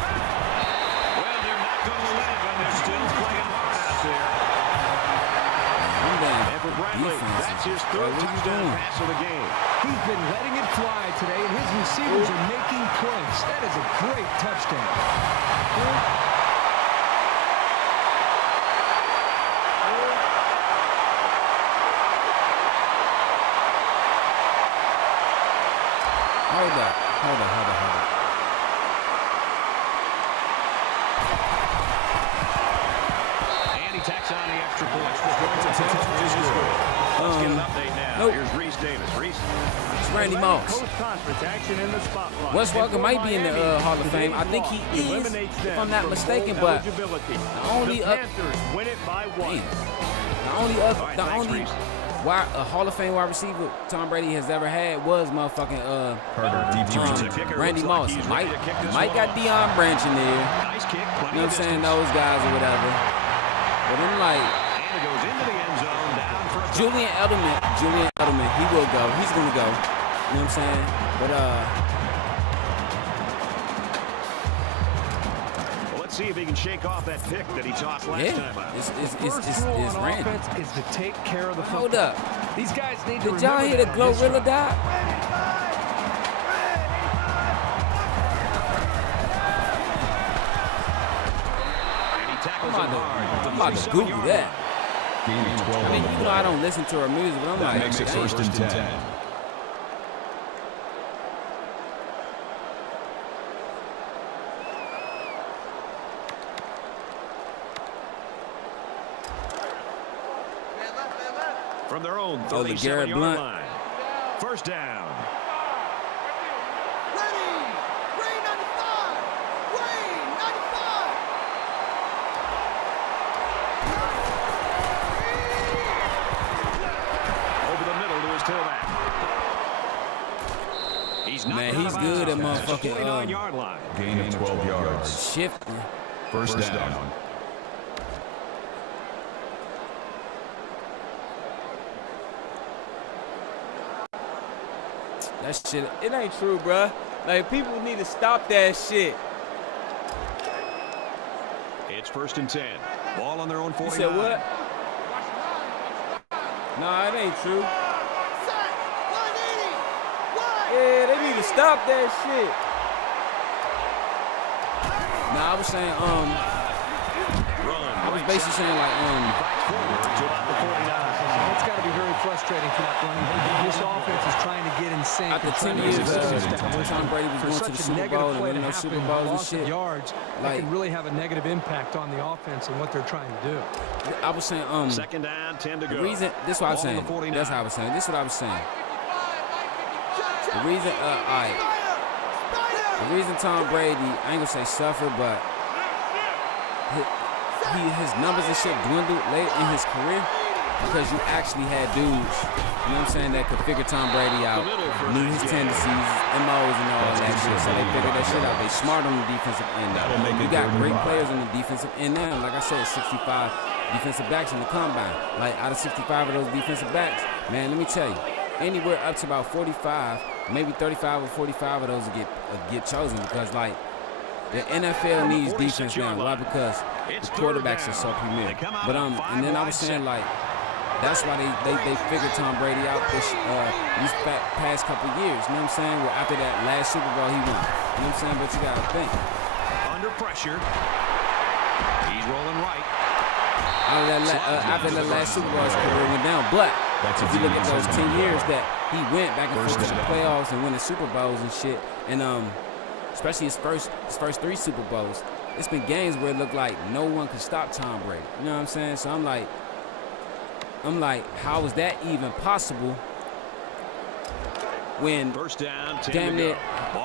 Well, they're not going to live, and they're still playing hard out there. And for Bradley, that's his third touchdown pass of the game. He's been letting it fly today, and his receivers are making plays. That is a great touchdown. Hold up. And he tacks on the extra points. Let's get an update now. Nope. Here's Reese Davis. Reese. It's Randy Moss. Post-conference action in the spotlight. Wes Welker might be in the Hall of Fame. I think he is, if I'm not mistaken, but the only Panthers win it by one. the only Hall of Fame wide receiver Tom Brady has ever had was motherfucking Randy Moss. Mike got Deion Branch in there. Nice kick. You know what I'm saying? Those guys or whatever. But then like And it goes into the end zone. Down for a Julian Edelman, he will go. He's gonna go. You know what I'm saying? But Well, let's see if he can shake off that pick that he tossed last time out. it's Randy. Offense is to take care of the football. Hold up. These guys need to Did y'all hear the Glorilla die? And he tackles him hard. I'm about to Google that. Gaining 12 I mean, you know I don't listen to her music, but I'm That like, makes it man, first and 10. From their own Oh, the Garrett 37-yard Blunt. line. First down. Ready! Ray 95! Ray 95! Over the middle to his tailback. He's not Man, he's good at motherfucking 49-yard line. Gain of 12 yards. shifting. First down. That shit, it ain't true, bruh. Like, people need to stop that shit. It's first and 10. Ball on their own 49. You said what? Nah, it ain't true. Set! 180! Wide! Yeah, they need to stop that shit. Nah, I was saying, I was basically saying like, It's got to be very frustrating for that running back. This offense is trying to get in sync. after 10 years when Tom Brady was going to the Super Bowl and winning those Super Bowls and shit, yards, like, it can really have a negative impact on the offense and what they're trying to do. I was saying, Second down, 10 to go. the reason, this is what I was Ball on saying. the 49. That's how I was saying. This is what I was saying. Check, The reason, Spider! the reason Tom Brady, I ain't gonna say suffer, but his numbers and shit dwindled late in his career because you actually had dudes, you know what I'm saying, that could figure Tom Brady out, knew his tendencies, MOs and all that shit, so they figured that shit out. They smart on the defensive end. You got great players on the defensive end now. Like I said, 65 defensive backs in the combine. Like, out of 65 of those defensive backs, man, let me tell you, anywhere up to about 45, maybe 35 or 45 of those will get chosen because, like, the NFL needs defense now. Why? Because the quarterbacks are so premier. But and then I was saying, like, that's why they figured Tom Brady out these past couple years. You know what I'm saying? Well, after that last Super Bowl he won. You know what I'm saying? But you gotta think. Under pressure. He's rolling right. After the last Super Bowl, his career went down. But if you look at those 10 years that he went back and forth to the playoffs and winning Super Bowls and shit, and especially his first 3 Super Bowls, it's been games where it looked like no one could stop Tom Brady. You know what I'm saying? So I'm like, I'm like, how is that even possible when First down, damn near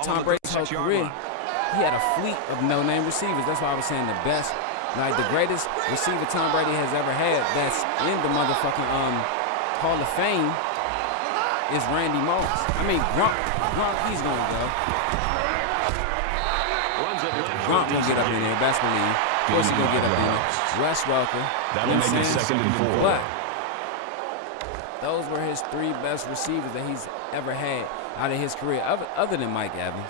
Tom Brady's whole career, he had a fleet of no-name receivers. That's why I was saying the best, like the greatest receiver Tom Brady has ever had that's in the motherfucking Hall of Fame is Randy Moss. I mean, Gronk, he's going to go. Gronk going to get up in there, best believe. Of course he's going to get up in there. Wes Welker. That'll make it 2nd and 4. But those were his 3 best receivers that he's ever had out of his career, other than Mike Evans.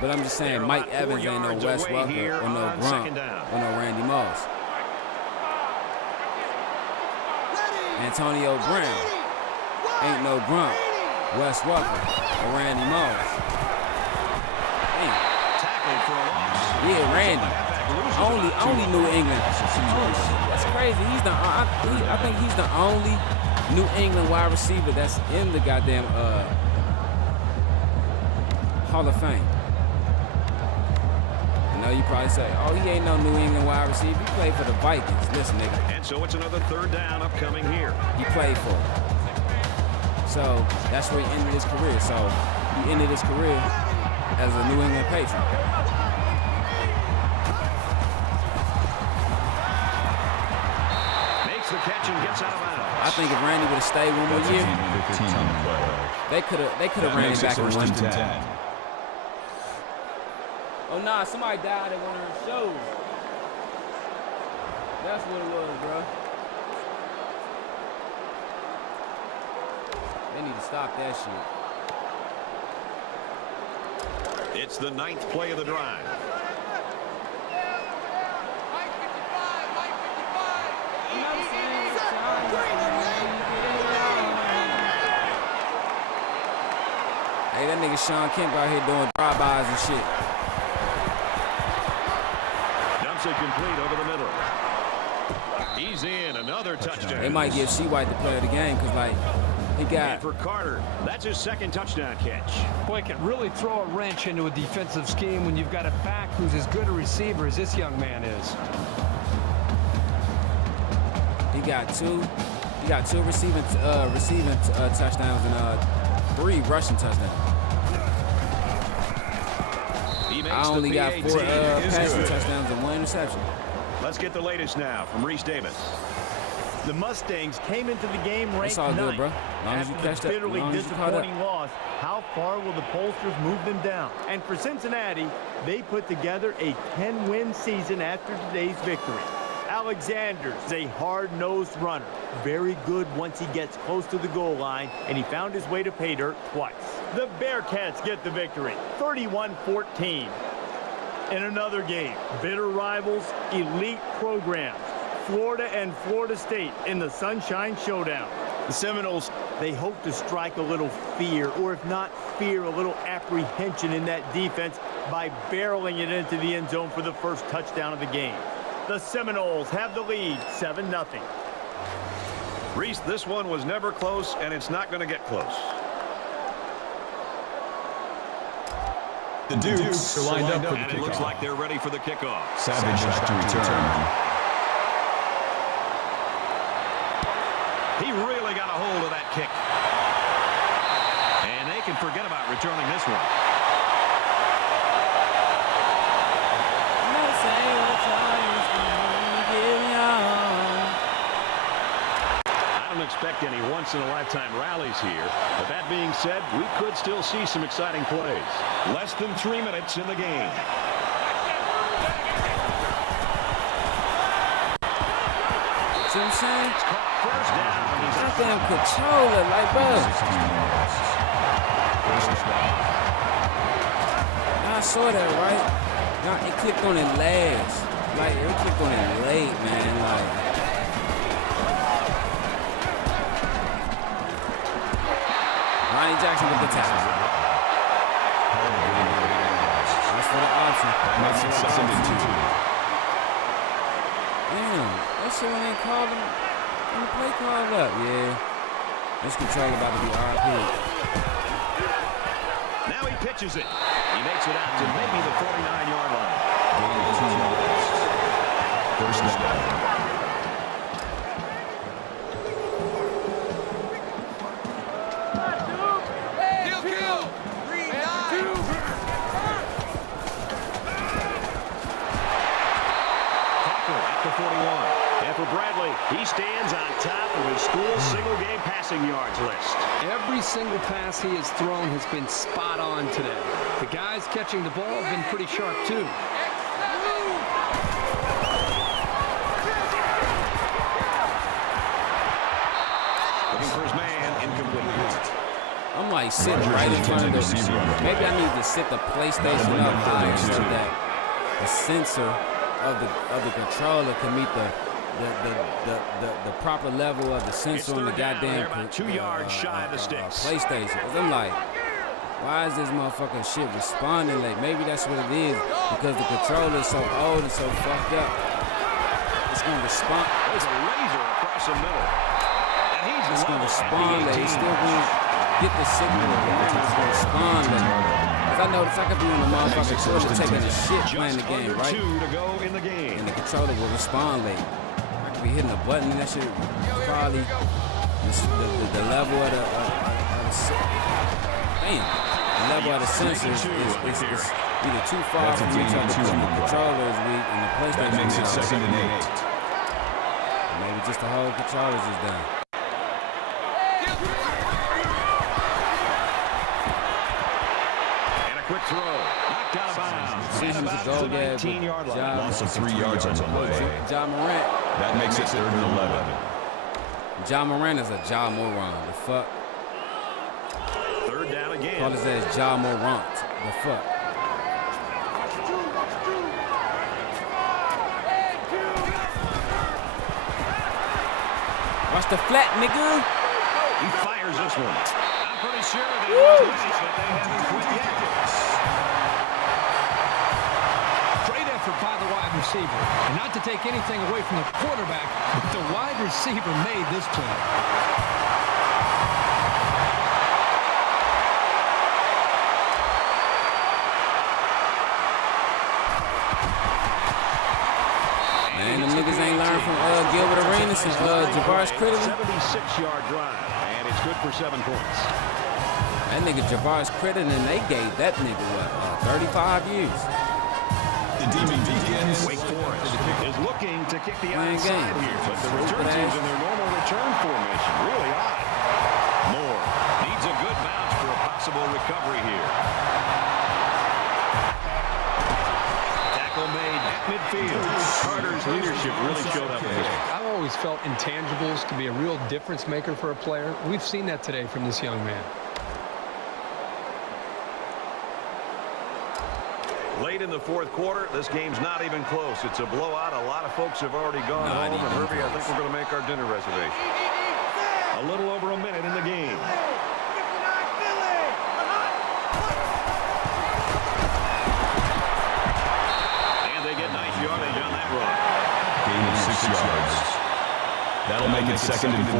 But I'm just saying, Mike Evans ain't no Wes Welker or no Gronk or no Randy Moss. Antonio Brown ain't no Gronk, Wes Welker, or Randy Moss. Tackled for a loss. Yeah, Randy. Only New England. That's crazy. I think he's the only New England wide receiver that's in the goddamn Hall of Fame. I know you probably say, oh, he ain't no New England wide receiver. He played for the Vikings. Listen, nigga. And so it's another 3rd down upcoming here. He played for it. So that's where he ended his career. So he ended his career as a New England Patriot. Makes the catch and gets out of bounds. I think if Randy would have stayed one more year, they could have ran it back in 1-10. Oh nah, somebody died at one of her shows. That's what it was, bro. They need to stop that shit. It's the 9th play of the drive. Hey, that nigga Sean Kemp out here doing drive-bys and shit. Dumps it complete over the middle. He's in, another touchdown. They might give C. White the player of the game because, like, he got... And for Carter, that's his 2nd touchdown catch. Boy, it can really throw a wrench into a defensive scheme when you've got a back who's as good a receiver as this young man is. He got two receiving touchdowns and 3 rushing touchdowns. I only got 4 passing touchdowns and 1 interception. Let's get the latest now from Reese Davis. The Mustangs came into the game ranked It's all good, 9th. bro. As long as you After catch the that, bitterly as long as you caught up. disappointing loss, how far will the pollsters move them down? And for Cincinnati, they put together a 10-win season after today's victory. Alexander's a hard-nosed runner. Very good once he gets close to the goal line, and he found his way to pay dirt twice. The Bearcats get the victory, 31-14. In another game, bitter rivals, elite programs, Florida and Florida State in the Sunshine Showdown. The Seminoles, they hope to strike a little fear, or if not fear, a little apprehension in that defense by barreling it into the end zone for the first touchdown of the game. The Seminoles have the lead, 7-0. Reese, this one was never close, and it's not going to get close. The Dukes are lined up for the And it looks like they're ready for the kickoff. Savage back to return. He really got a hold of that kick. And they can forget about returning this one. I don't expect any once-in-a-lifetime rallies here. But that being said, we could still see some exciting plays. Less than 3 minutes in the game. See what I'm saying? First down. Goddamn controller, like, bro. I saw that, right? Now it clicked on it last. Like, it clicked on it late, man. Like, Ronnie Jackson with the tackle. That's for the option. Makes it 2nd. Damn, that shit when they called him, when the play called up. Yeah, this controller about to be RP. Now he pitches it. He makes it out to maybe the 49-yard line. Gain of 2 yards. First down. He stands on top of his school's single-game passing yards list. Every single pass he has thrown has been spot on today. The guys catching the ball have been pretty sharp, too. Looking for his man, incomplete. I'm like sitting right in front of the receiver. Maybe I need to sit the PlayStation up higher so that the sensor of the controller can meet the proper level of the sensor on the goddamn 2 yards shy of the sticks. PlayStation. Cause I'm like, why is this motherfucking shit responding late? Maybe that's what it is, because the controller is so old and so fucked up. It's gonna respond. There's a laser across the middle. And he's It's gonna respond late. It's still gonna get the signal. It's gonna respond late. Cause I notice I could be in the motherfucking controller taking a shit playing the game, right? 2 to go in the game. And the controller will respond late. I could be hitting a button and that shit probably the level of the level of the sensor is either too far from each other, because the controller is weak and the PlayStation That makes it is 2nd and 8. Maybe just the whole controller's just done. And a quick throw. Knocked out of bounds. Seems to go there. 19-yard line. Loss of 3 yards on the play. Ja Morant. That makes it 3rd and 11. Ja Morant is a Ja Morant. The fuck? 3rd down again. Call his ass Ja Morant. The fuck? Watch the flat, nigga. He fires this one. I'm pretty sure they haven't quit yet. Great effort by the wide receiver. And not to take anything away from the quarterback, but the wide receiver made this play. Man, them niggas ain't learned from Gilbert Arenas and Javaris Critton. 76-yard drive, and it's good for 7 points. That nigga Javaris Critton, and they gave that nigga, what, 35 years? The demon begins. Wake Forest is looking to kick the Playing outside game. here, but the return Stupid team's ass. in their normal return formation. Really odd. Moore needs a good bounce for a possible recovery here. Tackle made at midfield. Carter's leadership really showed up here. I've always felt intangibles can be a real difference maker for a player. We've seen that today from this young man. Late in the 4th quarter, this game's not even close. It's a blowout. A lot of folks have already gone home. And Herbie, I think we're going to make our dinner reservation. A little over a minute in the game. And they get nice yardage on that run. Gain of 6 yards. That'll make it 2nd and 4.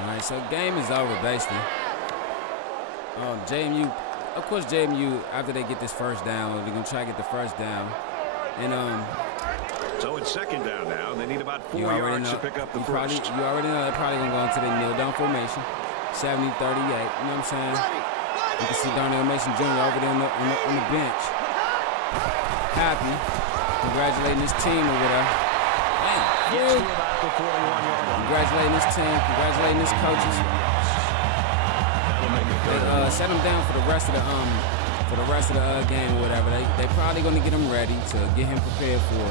All right, so game is over, basically. JMU, of course, JMU, after they get this first down, they're going to try to get the first down. And, So it's 2nd down now, and they need about 4 you already yards know, to pick up the you first. already know they're probably going to go into the kneel-down formation, 70-38, you know what I'm saying? You can see Darnell Mason Jr. over there on the bench. Happy, congratulating his team over there. Gets to about the 41-yard line. Congratulating his team, congratulating his coaches. They set him down for the rest of the game or whatever. They probably gonna get him ready to get him prepared for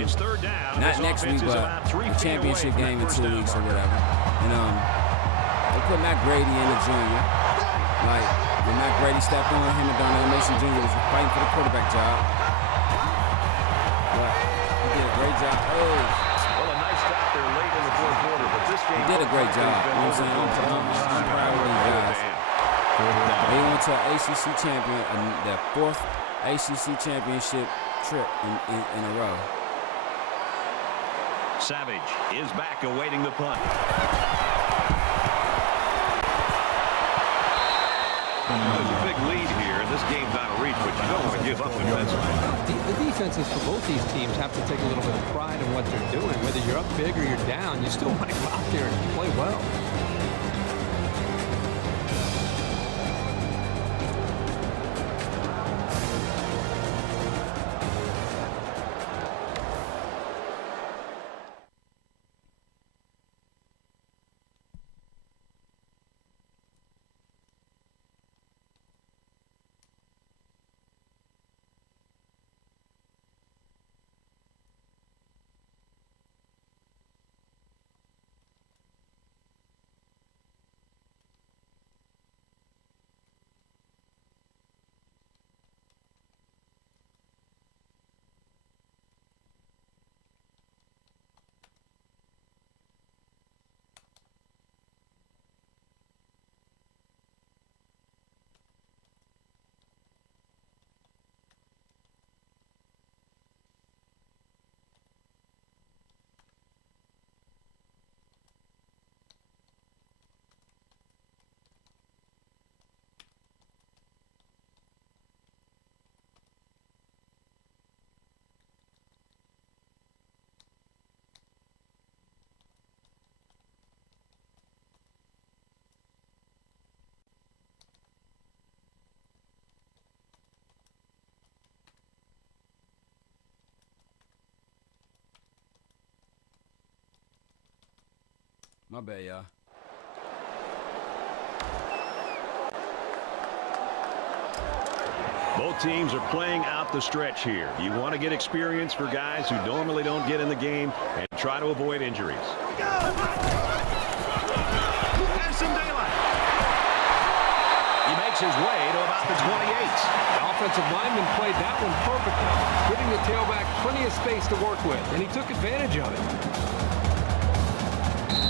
It's 3rd down. not This next week, offense is but about 3 the feet championship away from game in that 2 first weeks or down whatever. And they put Matt Grady in the junior. Like when Matt Grady stepped on, him and Darnell Mason Jr. was fighting for the quarterback job. But he did a great job. Well, a nice stop there late in the 4th quarter, but this game He did a great job. You know what I'm saying? I'm proud of these guys. They went to an ACC champion, their 4th ACC championship trip in a row. Savage is back awaiting the punt. There's a big lead here, and this game's out of reach, but you don't want to give up defensively. The defenses for both these teams have to take a little bit of pride in what they're doing. Whether you're up big or you're down, you still want to go out there and play well. My bad, y'all. Both teams are playing out the stretch here. You want to get experience for guys who normally don't get in the game and try to avoid injuries. And some daylight. He makes his way to about the 28. The offensive lineman played that one perfectly, giving the tailback plenty of space to work with, and he took advantage of it.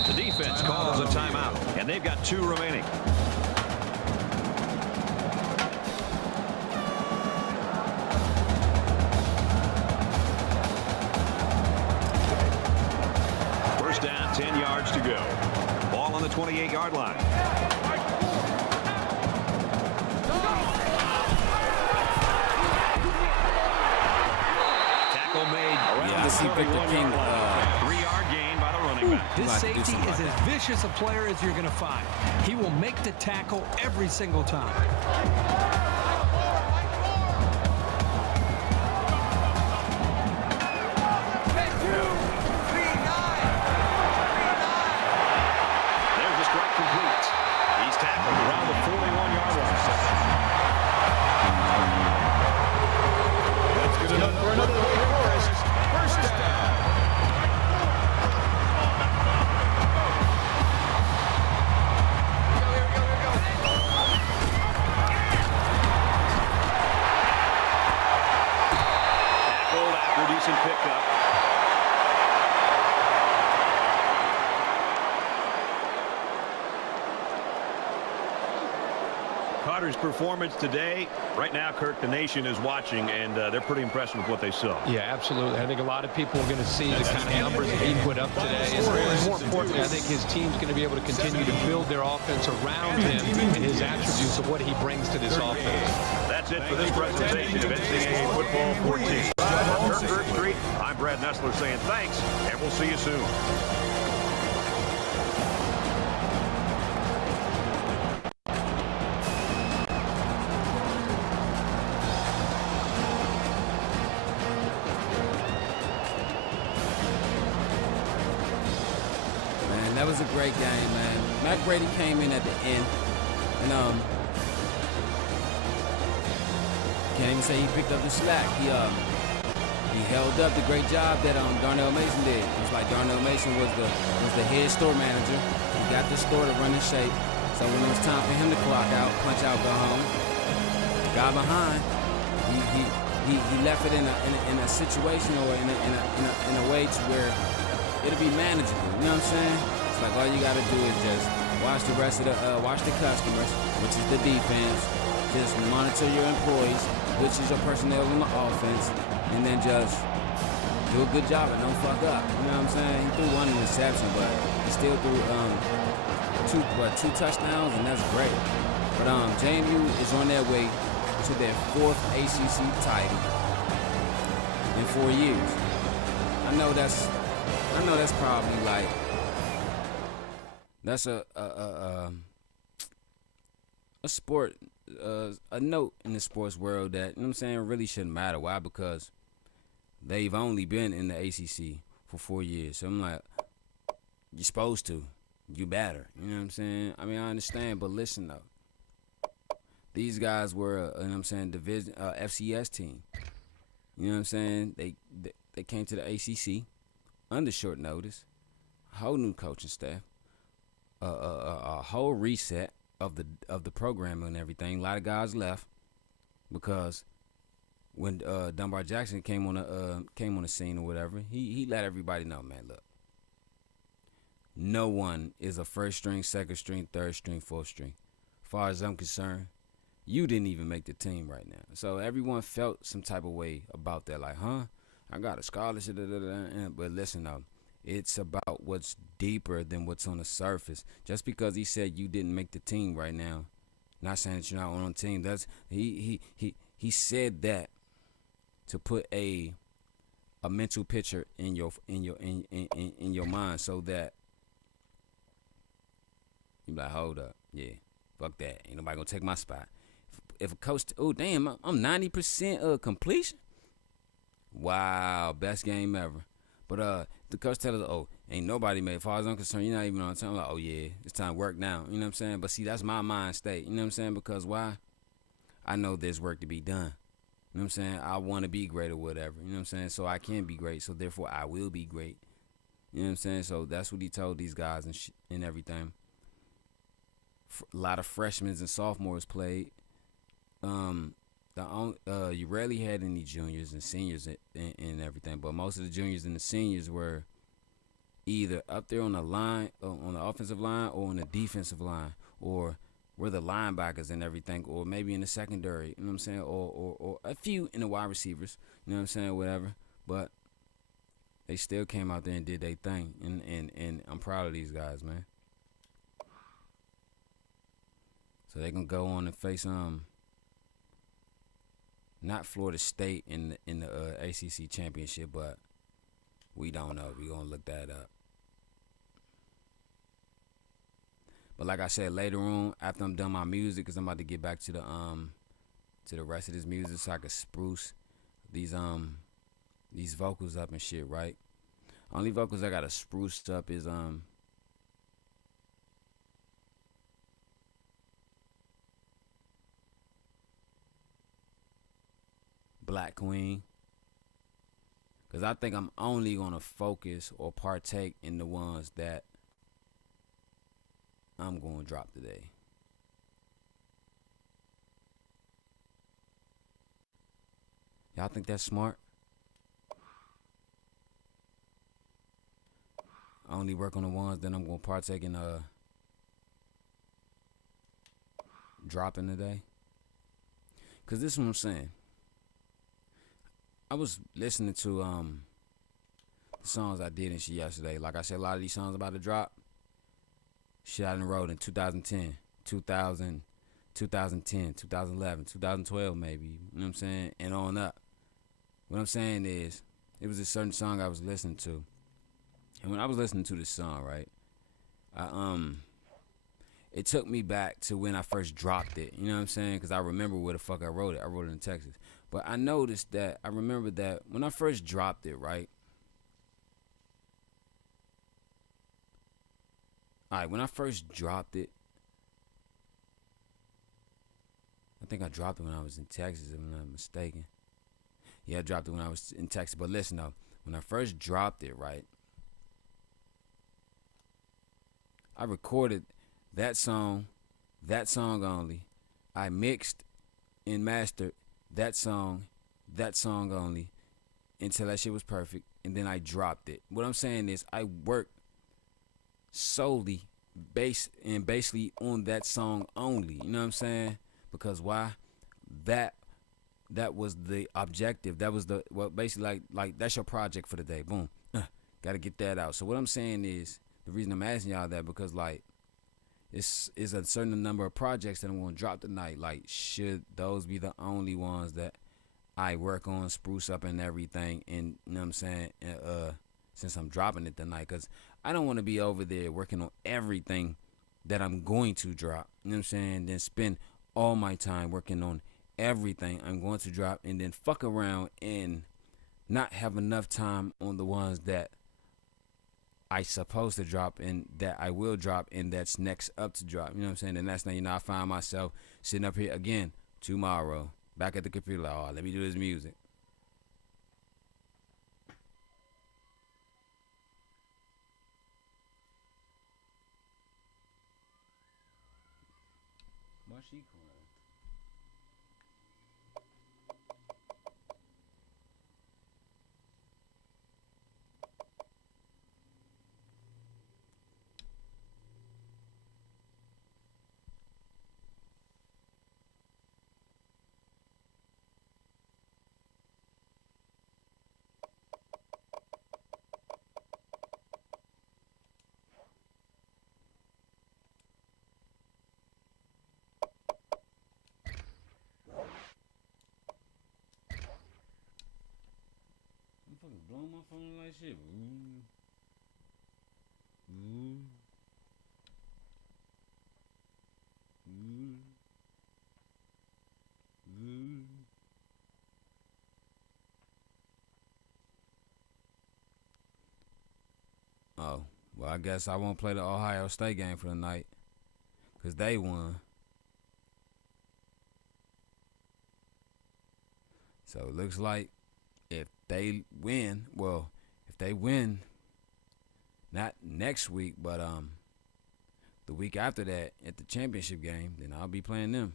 The defense calls a timeout, and they've got 2 remaining. First down, 10 yards to go. Ball on the 28-yard line. Tackle made around Yeah, I see Victor King. 3-yard gain by the running back. This Might have to do safety something is like as vicious a player as you're going to find. He will make the tackle every single time. There's the strike complete. He's tackled around the 41-yard line. That's good enough for another Wake Forest. First down. Tackled after a decent pickup. Carter's performance today, right now, Kirk, the nation is watching, and they're pretty impressed with what they saw. Yeah, absolutely. I think a lot of people are going to see the kind of numbers that he put up today. And more importantly, I think his team's going to be able to continue to build their offense around him and his attributes of what he brings to this offense. That's it for this presentation of NCAA Football 14. Kirk Herbstreit, I'm Brad Nessler saying thanks, and we'll see you soon. Man, that was a great game, man. Matt Brady came in at the end, and can't even say he picked up the slack. He held up the great job that Darnell Mason did. It was like Darnell Mason was the head store manager. He got the store to run in shape. So when it was time for him to clock out, punch out, go home, the guy behind, he left it in a situation or in a way to where it'll be manageable. You know what I'm saying? It's like all you got to do is just watch the rest of watch the customers, which is the defense. Just monitor your employees, which is your personnel on the offense, and then just do a good job and don't fuck up. You know what I'm saying? He threw one interception, but he still threw two touchdowns, and that's great. But JMU is on their way to their 4th ACC title in 4 years. I know that's probably like that's a sport, a note in the sports world that, you know what I'm saying, really shouldn't matter. Why? Because they've only been in the ACC for 4 years. So I'm like, you're supposed to. You better. You know what I'm saying? I mean, I understand, but listen though. These guys were, you know what I'm saying, division FCS team. You know what I'm saying? They came to the ACC under short notice. Whole new coaching staff. A whole reset of the program and everything. A lot of guys left because when Dunbar Jackson came on the scene or whatever, he let everybody know, man, look, no one is a first string, second string, third string, fourth string. As far as I'm concerned, you didn't even make the team right now. So everyone felt some type of way about that, like, huh? I got a scholarship, but listen though, it's about what's deeper than what's on the surface. Just because he said you didn't make the team right now, not saying that you're not on the team. That's he said that to put a mental picture in your mind, so that you be like, hold up, yeah, fuck that, ain't nobody gonna take my spot. If a coach, oh damn, I'm 90% completion. Wow, best game ever. But the coach tells us, oh, Ain't nobody made. As far as I'm concerned, you're not even on time. I'm like, oh yeah, it's time to work now. You know what I'm saying? But see, that's my mind state. You know what I'm saying? Because why? I know there's work to be done. You know what I'm saying? I want to be great or whatever. You know what I'm saying? So I can be great. So therefore, I will be great. You know what I'm saying? So that's what he told these guys and everything. A lot of freshmen and sophomores played. You rarely had any juniors and seniors and everything, but most of the juniors and the seniors were either up there on the line, on the offensive line, or on the defensive line, or were the linebackers and everything, or maybe in the secondary. You know what I'm saying? Or a few in the wide receivers. You know what I'm saying? Whatever. But they still came out there and did their thing, and I'm proud of these guys, man. So they can go on and face not Florida State in the ACC championship, but we don't know. We're gonna look that up. But like I said, later on, after I'm done my music, cause I'm about to get back to the rest of this music, so I can spruce these vocals up and shit, right? Only vocals I gotta spruce up is Black Queen. Because I think I'm only going to focus or partake in the ones that I'm going to drop today. Y'all think that's smart? I only work on the ones that I'm going to partake in dropping today. Because this is what I'm saying. I was listening to the songs I did and shit yesterday. Like I said, a lot of these songs about to drop. Shit I done wrote in 2010, 2010, 2011, 2012 maybe. You know what I'm saying? And on up. What I'm saying is, it was a certain song I was listening to. And when I was listening to this song, right, it took me back to when I first dropped it. You know what I'm saying? Because I remember where the fuck I wrote it. I wrote it in Texas. But I noticed that, I remember that when I first dropped it, right? All right, when I first dropped it, I think I dropped it when I was in Texas, if I'm not mistaken. Yeah, I dropped it when I was in Texas. But listen, though, when I first dropped it, right, I recorded that song only. I mixed and mastered that song only until that shit was perfect, and then I dropped it. What I'm saying is I worked solely basically on that song only. You know what I'm saying? Because why? That was the objective. That was basically like that's your project for the day. Boom. Gotta get that out. So what I'm saying is, the reason I'm asking y'all that, because like it's a certain number of projects that I'm gonna drop tonight. Like, should those be the only ones that I work on, spruce up and everything? And you know what I'm saying? Since I'm dropping it tonight, because I don't want to be over there working on everything that I'm going to drop. You know what I'm saying? Then spend all my time working on everything I'm going to drop, and then fuck around and not have enough time on the ones that I supposed to drop and that I will drop and that's next up to drop. You know what I'm saying? And that's now, I find myself sitting up here again tomorrow, back at the computer, like, oh, let me do this music. Why she crying? I'm fucking blowing my phone like shit. Oh, well, I guess I won't play the Ohio State game for the night because they won. So it looks like if they win, not next week, but the week after that at the championship game, then I'll be playing them.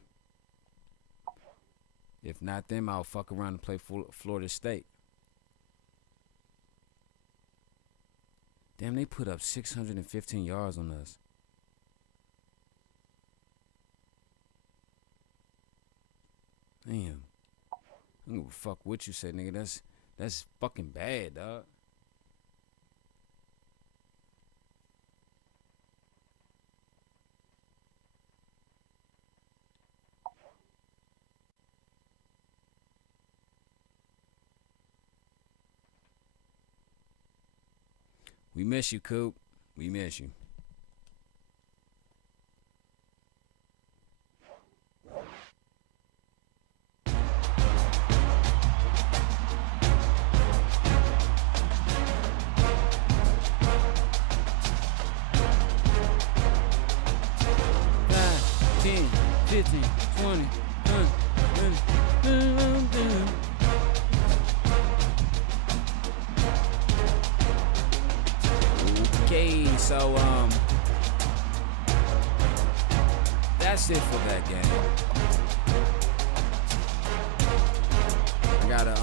If not them, I'll fuck around and play Florida State. Damn, they put up 615 yards on us. Damn. I don't give a fuck what you say, nigga. That's fucking bad, dog. We miss you, Coop. We miss you. Five, 10, 15, 20, 100. Okay, so that's it for that game. I gotta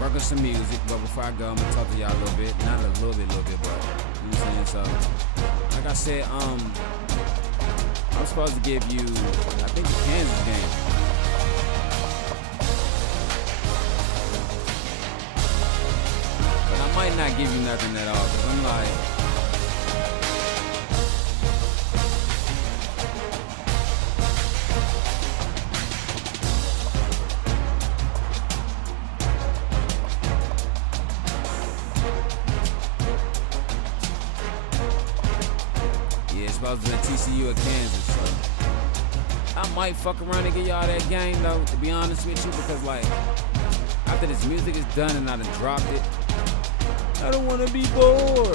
work on some music, but before I go, I'm gonna talk to y'all a little bit. Not a little bit, but you know what I'm saying? So, like I said, I'm supposed to give you, I think, the Kansas game. I might not give you nothing at all, because I'm like, yeah, it's supposed to be TCU at Kansas, so I might fuck around and get y'all that game, though, to be honest with you, because, like, after this music is done and I done dropped it, I don't want to be bored.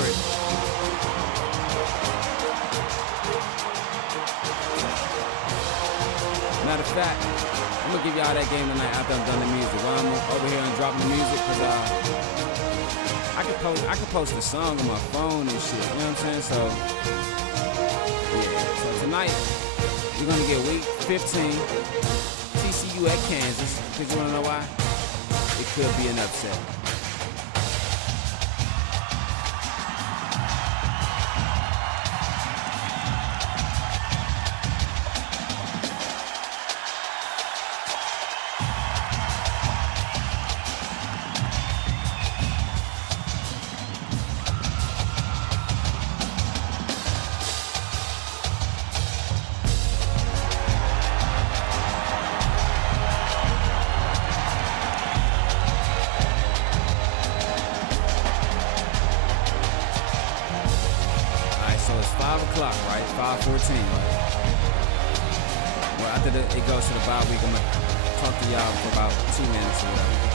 Matter of fact, I'm going to give y'all that game tonight after I'm done the music. While I'm over here and dropping the music, because I can post a song on my phone and shit. You know what I'm saying? So, yeah. So tonight, we're going to get week 15, TCU at Kansas. Because you want to know why? It could be an upset. Right? 5:14, right? Well, after it goes to the bye week, I'm gonna talk to y'all for about 2 minutes or whatever.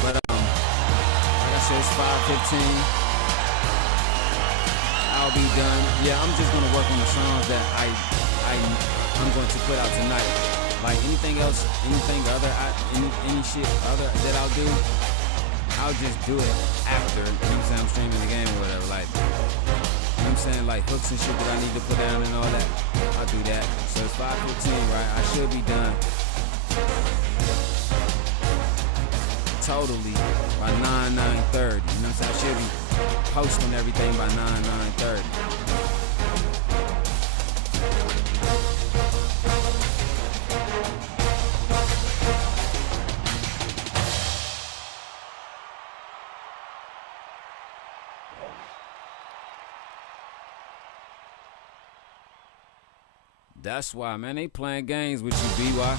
But like I said, it's 5:15. I'll be done. Yeah, I'm just gonna work on the songs that I'm going to put out tonight. Like anything else, any shit other that I'll do, I'll just do it after. You know what I'm saying? I'm streaming the game or whatever. Like. You know what I'm saying, like hooks and shit that I need to put down and all that, I'll do that. So it's 5:15, right? I should be done totally by 9:30. You know what I'm saying? I should be posting everything by 9:30. That's why, man, they playing games with you, BY.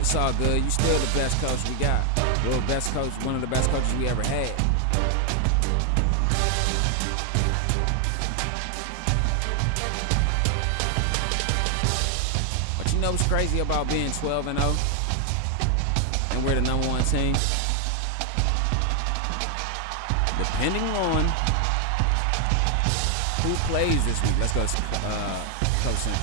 It's all good. You still the best coach we got. You're the best coach, one of the best coaches we ever had. But you know what's crazy about being 12-0? And and we're the number 1 team, depending on who plays this week. Let's go to Clemson.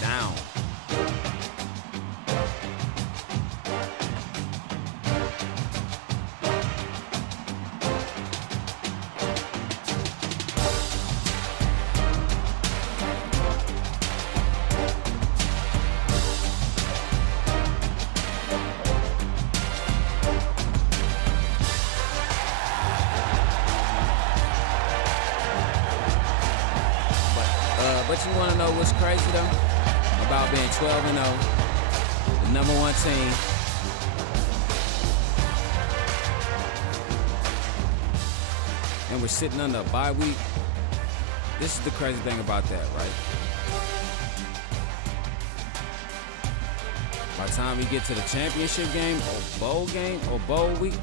Down. But you want to know what's crazy though? About being 12-0, the number 1 team. And we're sitting under a bye week. This is the crazy thing about that, right? By the time we get to the championship game or bowl week,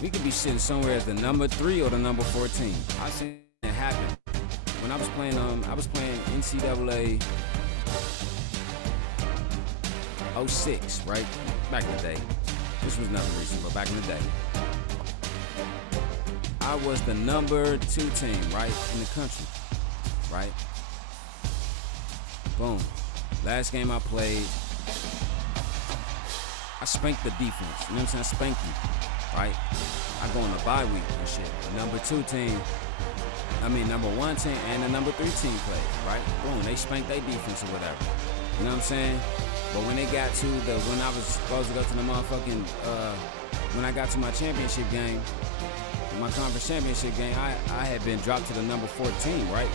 we could be sitting somewhere as the number 3 or the number 14. I've seen it happen. When I was playing NCAA 06, right? Back in the day. This was nothing recent, but back in the day. I was the number 2 team, right, in the country, right? Boom. Last game I played, I spanked the defense. You know what I'm saying? I spanked you, right? I go on a bye week and shit. Number 1 team and the number 3 team played, right? Boom, they spanked their defense or whatever. You know what I'm saying? But when they got to when I was supposed to go to the motherfucking, when I got to my championship game, my conference championship game, I had been dropped to the number 14, right?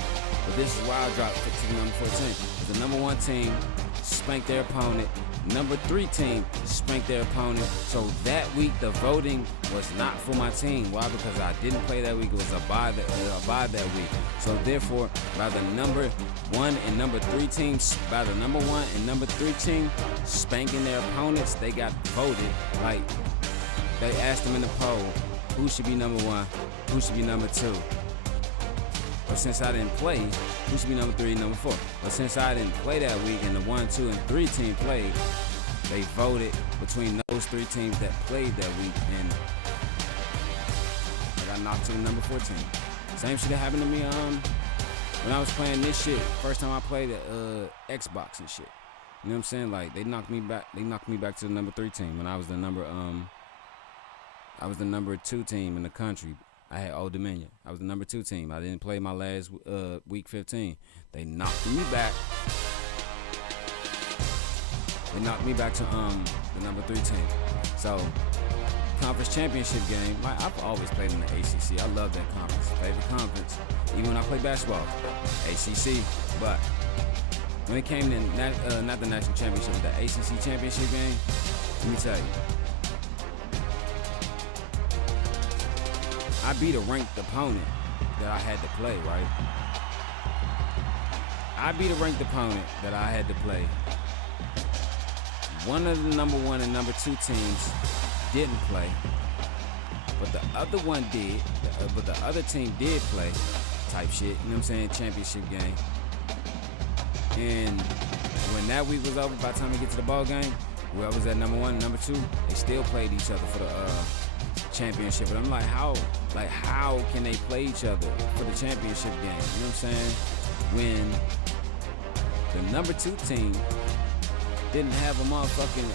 But this is why I dropped to the number 14. The number 1 team spanked their opponent. Number 3 team spanked their opponent. So that week, the voting was not for my team. Why? Because I didn't play that week. It was a bye that week. So therefore, by the number 1 and number 3 teams, by the number 1 and number 3 team spanking their opponents, they got voted. Like, they asked them in the poll, who should be number 1, who should be number 2. But since I didn't play, who should be number 3, number 4? But since I didn't play that week and the 1, 2, and 3 team played, they voted between those 3 teams that played that week, and I got knocked to the number 14. Same shit that happened to me when I was playing this shit. First time I played Xbox and shit. You know what I'm saying? Like, they knocked me back to the number 3 team when I was the number 2 team in the country. I had Old Dominion. I was the number 2 team. I didn't play my last week 15. They knocked me back. They knocked me back to the number 3 team. So, conference championship game. I've always played in the ACC. I love that conference. Favorite conference. Even when I play basketball, ACC. But when it came to not the national championship, but the ACC championship game, let me tell you. I beat a ranked opponent that I had to play, right? I beat a ranked opponent that I had to play. One of the number 1 and number 2 teams didn't play, but the other one did. But the other team did play, type shit. You know what I'm saying? Championship game. And when that week was over, by the time we get to the ball game, whoever was at number 1 and number 2, they still played each other for the championship. But I'm like, how can they play each other for the championship game? You know what I'm saying? When the number 2 team didn't have a motherfucking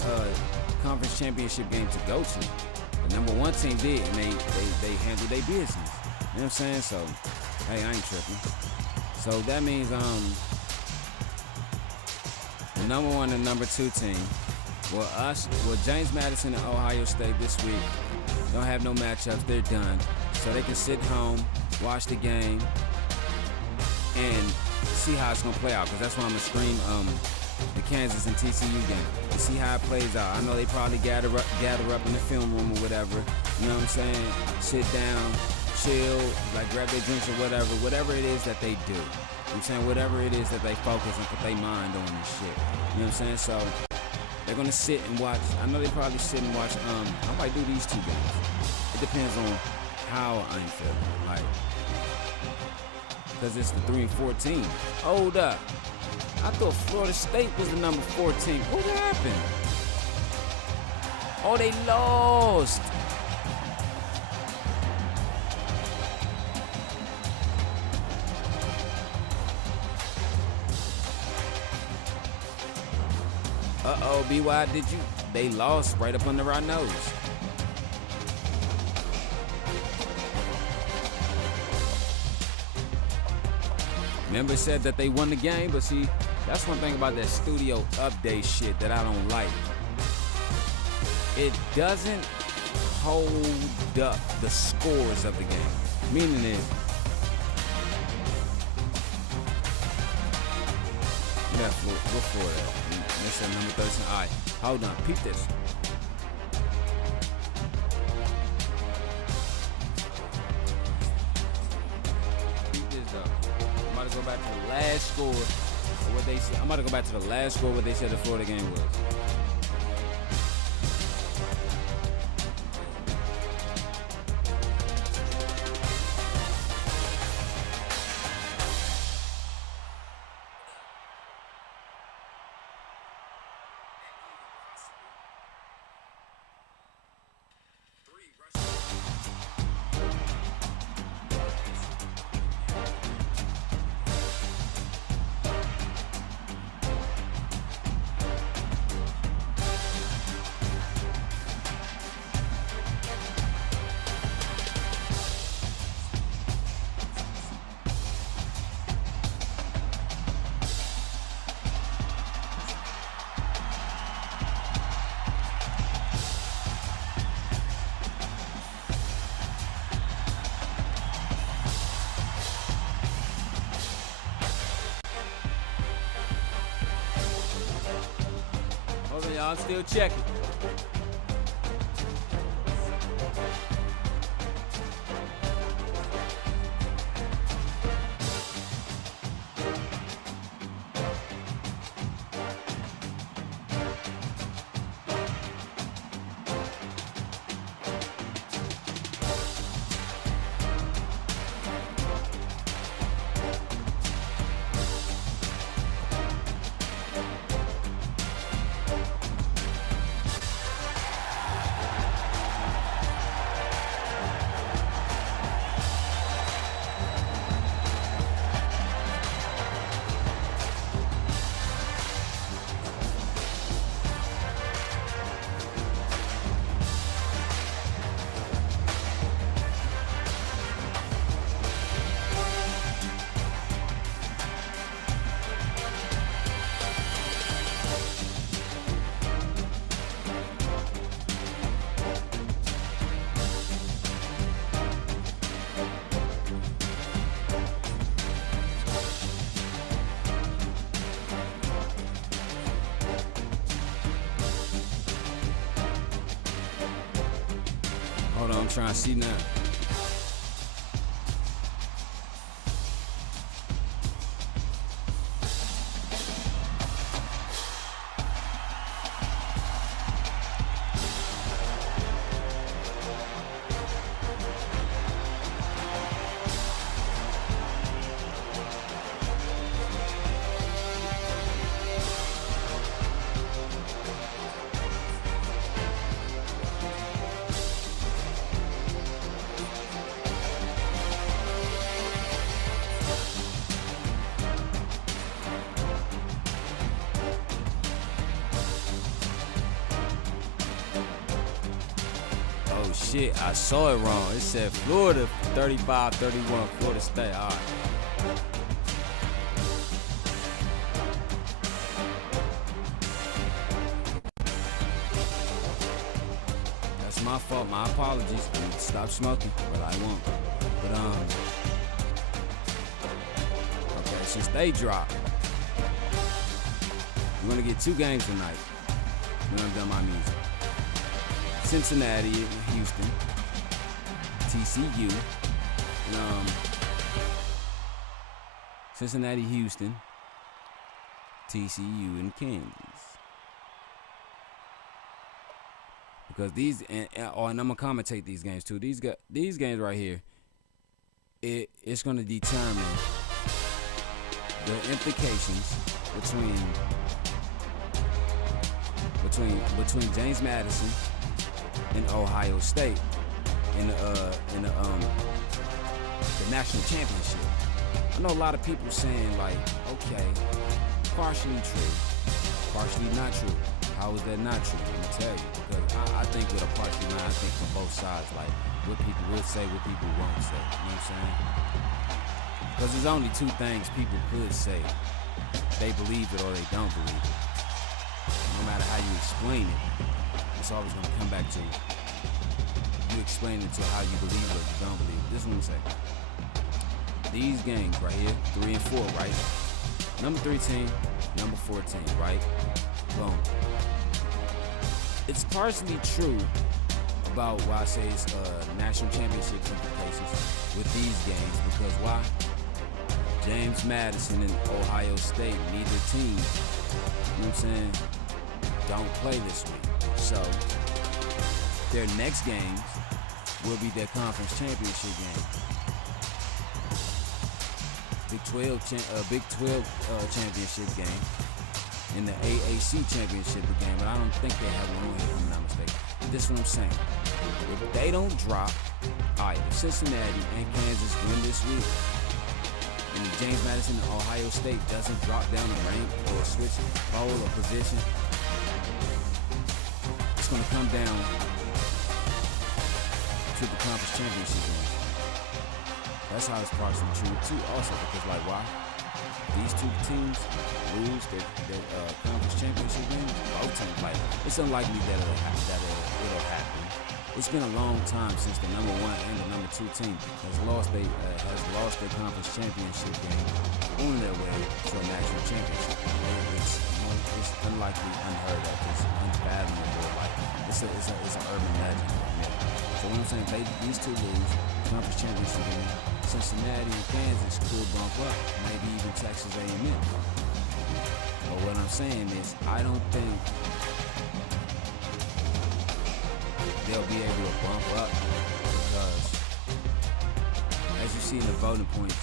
conference championship game to go to. The number 1 team did, and they handled their business. You know what I'm saying? So, hey, I ain't tripping. So that means the number 1 and number 2 team, James Madison and Ohio State this week don't have no matchups. They're done. So they can sit home, watch the game, and see how it's going to play out. Because that's why I'm going to stream the Kansas and TCU game to see how it plays out. I know they probably gather up in the film room or whatever. You know what I'm saying? Sit down, chill, like grab their drinks or whatever it is that they do. You know what I'm saying? Whatever it is that they focus and put their mind on and shit. You know what I'm saying? So they're gonna sit and watch. I know they probably sit and watch. I might do these 2 games. It depends on how I'm feeling. Like, cause it's the 3 and 14. Hold up. I thought Florida State was the number 14. What happened? Oh, they lost. Uh-oh, BY, they lost right up under our nose. Member said that they won the game, but see, that's one thing about that studio update shit that I don't like. It doesn't hold up the scores of the game. Meaning is, go for it. Next time, number 13. All right, hold on. Peep this. Peep this though. I'm about to go back to the last score. What they said. I'm about to go back to the last score. What they said the Florida game was. I'm still checking. Hold on, I'm trying to see now. Shit, I saw it wrong. It said Florida 35-31, Florida State. All right. That's my fault. My apologies. I need to stop smoking, but I won't. But okay, since they dropped, we're gonna get 2 games tonight. When I'm done my music. Cincinnati, Houston, TCU, Cincinnati, Houston, TCU, and Kansas. Because these, and I'm gonna commentate these games too. These games right here, it's gonna determine the implications between James Madison and Ohio State in the national championship. I know a lot of people saying like, okay, partially true, partially not true. How is that not true? Let me tell you. Because I think with a partially not, I think from both sides, like what people will say, what people won't say. You know what I'm saying? Because there's only two things people could say. They believe it or they don't believe it. No matter how you explain it, it's always going to come back to you explain it to how you believe it or you don't believe it. This is what I'm saying. These games right here, 3 and 4, right? Number 3 team, number 4 team, right? Boom. It's partially true about why I say it's national championship implications with these games, because why? James Madison and Ohio State, neither team, you know what I'm saying, don't play this week. So their next games will be their conference championship game. Big 12 championship game and the AAC championship game, but I don't think they have one here, if I'm not mistaken. This is what I'm saying. If they don't drop, all right, if Cincinnati and Kansas win this week, and James Madison and Ohio State doesn't drop down the rank or switch role or position, it's going to come down to the conference championship game. That's how it's partially true too, also, because like why? These two teams lose their conference championship game. Both teams, like it's unlikely that it'll happen. It's been a long time since the number 1 and the number 2 team has lost their conference championship game on their way to a national championship. It's unlikely, unheard of, it's unfathomable. Like it's an urban legend. So what I'm saying, these two lose conference championship game. Cincinnati and Kansas could bump up, maybe even Texas A&M. But what I'm saying is, I don't think they'll be able to bump up because, as you see in the voting points,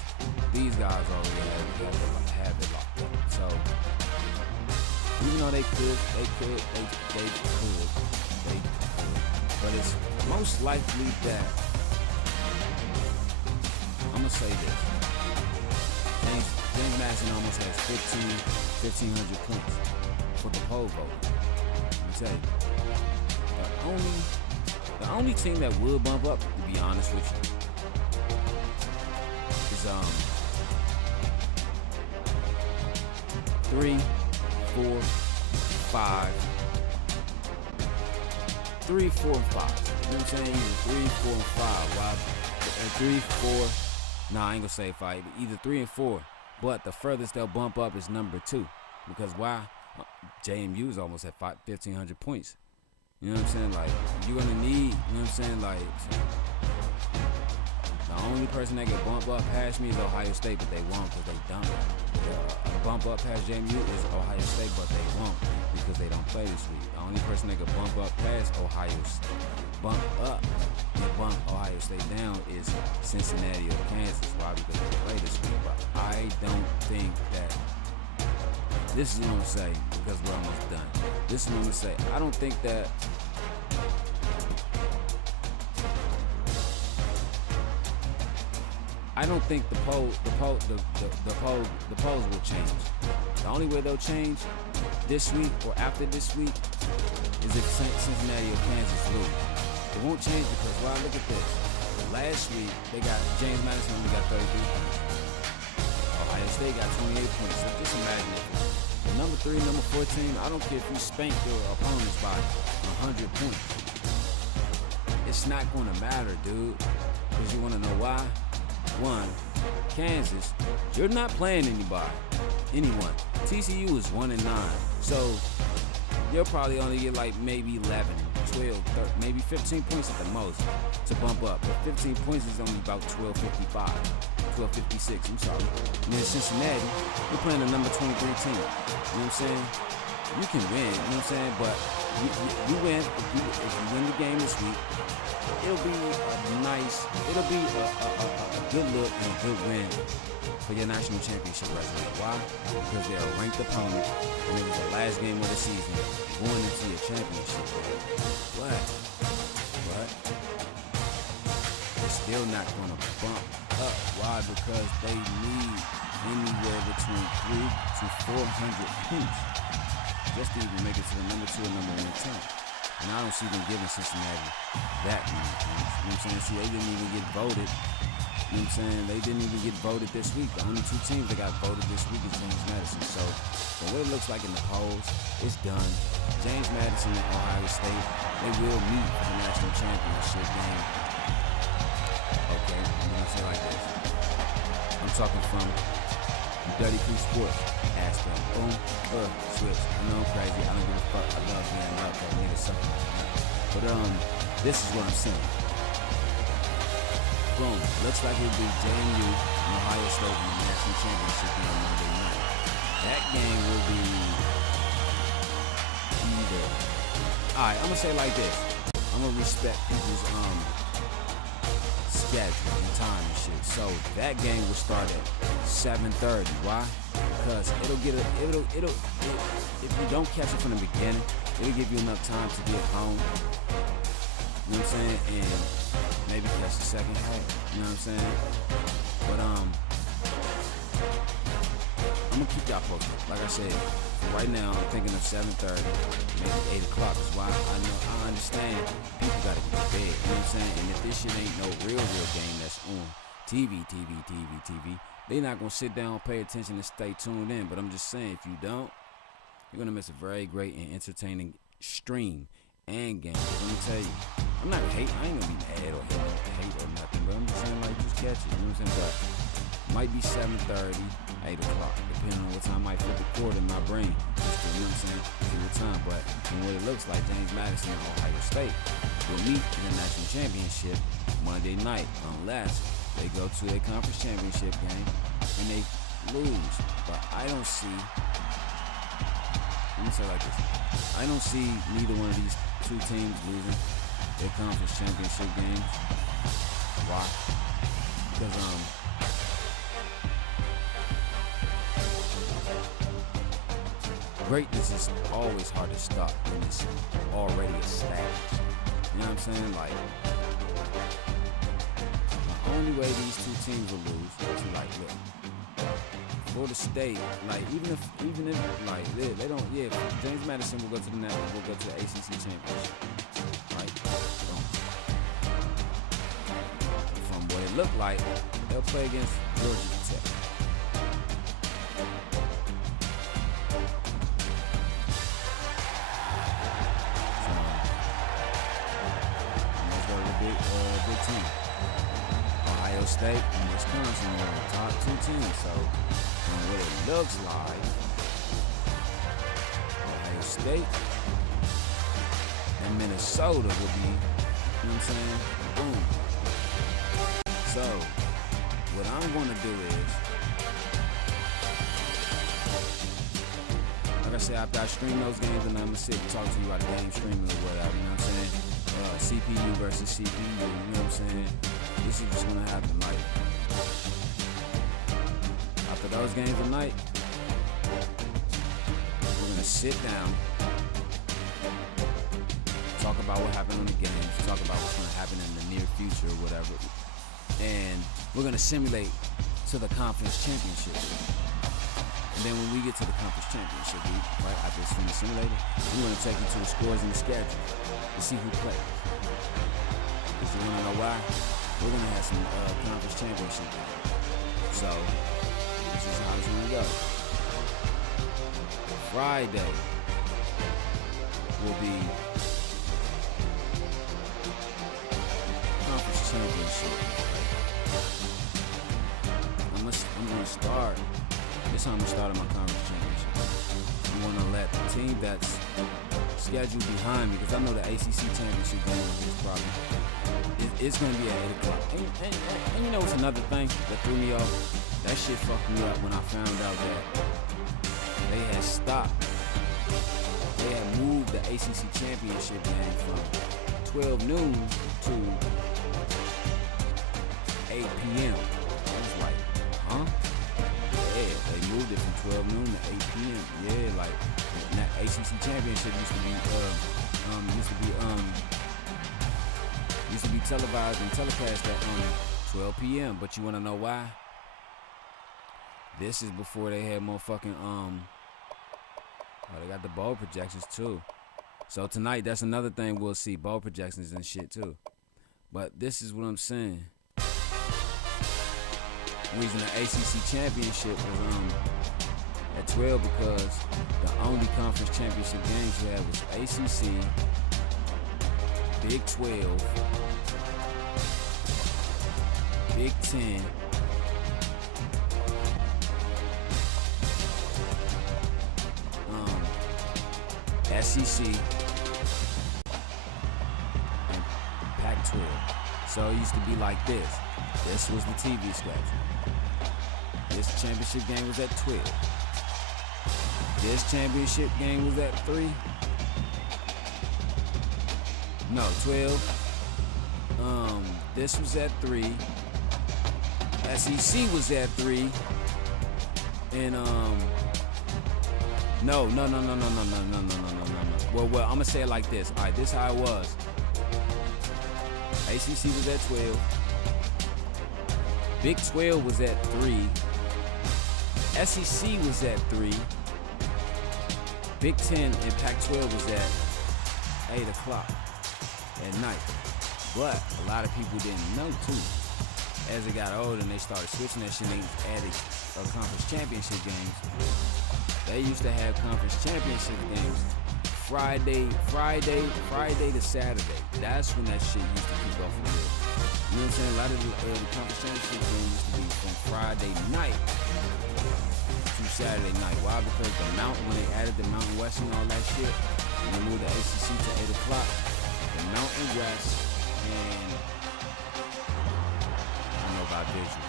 these guys already have it locked up. So even though they could, but it's most likely that. I'm gonna say this. James Madison almost has 1,500 points for the poll vote. Let me tell you, the only team that will bump up, to be honest with you, is 3, 4, 5. 3, 4, and 5. You know what I'm saying? Either 3, 4, and 5. Why? 3, 4. Nah, I ain't gonna say 5. Either 3 and 4. But the furthest they'll bump up is number 2. Because why? JMU is almost at 1,500 points. You know what I'm saying? Like, you're gonna need, you know what I'm saying? Like, the only person that can bump up past me is Ohio State, but they won't because they don't. Bump up past JMU is Ohio State, but they won't because they don't play this week. The only person that can bump up past Ohio State, bump up and bump Ohio State down is Cincinnati or Kansas. Why? Because they play this week. But I don't think that. This is what I'm gonna say because we're almost done. This is what I'm gonna say. I don't think that. I don't think the polls will change. The only way they'll change this week or after this week is if Cincinnati or Kansas lose. It won't change because, well, look at this. Last week, they got James Madison only got 33 points. Ohio State got 28 points. So just imagine it. The number 3, number 4 team, I don't care if you spank your opponents by 100 points. It's not going to matter, dude. Because you want to know why? One, Kansas, you're not playing anyone. TCU is 1-9. So you'll probably only get like maybe 11, 12 12, 13, maybe 15 points at the most to bump up. But 15 points is only about 12.55, 12.56, I'm sorry. And then Cincinnati, we're playing the number 23 team. You know what I'm saying? You can win, you know what I'm saying? But you win, if you win the game this week, it'll be a good look and a good win for your national championship resume. Why? Because they're a ranked opponent, and it was the last game of the season going into your championship game. But they're still not going to bump up. Why? Because they need anywhere between 300 to 400 points just to even make it to the number 2 and number 1 team. And I don't see them giving Cincinnati that many points. You know what I'm saying? See, they didn't even get voted. You know what I'm saying? They didn't even get voted this week. The only 2 teams that got voted this week is James Madison. So, from what it looks like in the polls, it's done. James Madison and Ohio State, they will meet for the national championship game. Okay, I'm going to say it like this. I'm talking from Dirty Crew Sports. Ask them. Boom. Switch. I know I'm crazy. I don't give a fuck. I love being out there. Nigga, something like that. But, this is what I'm saying. Boom. Looks like it'll be JMU and Ohio State in the national championship game on Monday night. That game will be either. Alright, I'm gonna say it like this. I'm gonna respect people's schedule and time and shit. So that game will start at 7:30. Why? Because it'll if you don't catch it from the beginning, it'll give you enough time to get home. You know what I'm saying? And maybe catch the second half. You know what I'm saying? But I'm gonna keep y'all posted. Like I said, right now I'm thinking of 7:30, maybe 8 o'clock. That's why I understand people gotta get to bed. You know what I'm saying? And if this shit ain't no real game that's on TV, they not gonna sit down, pay attention, and stay tuned in. But I'm just saying, if you don't, you're gonna miss a very great and entertaining stream and game. Let me tell you, I'm not hating. I ain't gonna be mad or hate or nothing. But I'm just saying, like, just catch it. You know what I'm saying? But might be 7:30, 8 o'clock, depending on what time I might flip the cord in my brain. Just to, you know what I'm saying? See what time. But from what it looks like, James Madison and Ohio State will meet in the national championship Monday night, unless they go to a conference championship game and they lose. But I don't see. Let me say it like this. I don't see neither one of these 2 teams losing their conference championship games. Why? Because greatness is always hard to stop when it's already established. You know what I'm saying? Like, the only way these 2 teams will lose is like, look, Florida State, like, even if like they don't, yeah, James Madison will go to the ACC championship, right? From what it looked like, they'll play against Georgia Tech. Big team. Ohio State and Wisconsin are the top 2 teams. So, from what it looks like, Ohio State and Minnesota will be, you know what I'm saying? Boom. So, what I'm going to do is, like I said, after I stream those games, and I'm going to sit and talk to you about the game streaming or whatever, you know what I'm saying? CPU versus CPU, you know what I'm saying? This is just gonna happen. Like, after those games tonight, we're gonna sit down, talk about what happened on the games, talk about what's gonna happen in the near future or whatever, and we're gonna simulate to the conference championship. And then when we get to the conference championship week, right after it's finished simulated, we're gonna take you to the scores and the schedule to see who plays. Because you wanna know why? We're gonna have some conference championship games. So this is how it's gonna go. Friday will be conference championship. I'm gonna start. This time I'm gonna start my conference championship. I'm gonna let the team that's schedule behind me because I know the ACC championship game is probably it's gonna be at 8 o'clock. And you know what's another thing that threw me off? That shit fucked me up when I found out that they had stopped. They had moved the ACC championship game from 12 noon to 8 p.m. I was like, huh? Yeah, they moved it from 12 noon to 8 p.m. Yeah, like that ACC championship used to be televised and telecast at 12 p.m. But you wanna know why? This is before they had motherfucking they got the bowl projections too. So tonight, that's another thing we'll see, bowl projections and shit too. But this is what I'm saying. The reason the ACC championship was at 12 because the only conference championship games you had was ACC, Big 12, Big 10, SEC, and Pac-12. So it used to be like this. This was the TV schedule. This championship game was at 12. This championship game was at 3. No, 12. This was at 3. SEC was at 3. And No. Well, I'm gonna say it like this. All right, this is how it was. ACC was at 12. Big 12 was at 3. SEC was at 3. Big 10 and Pac-12 was at 8 o'clock at night. But a lot of people didn't know too. As it got older and they started switching that shit, they added conference championship games. They used to have conference championship games Friday to Saturday. That's when that shit used to kick off for real. You know what I'm saying? A lot of the conference championship games used to be from Friday night to Saturday night. Why? Because the Mountain, when they added the Mountain West and all that shit, and they moved the ACC to 8 o'clock, the Mountain West and I don't know about visual.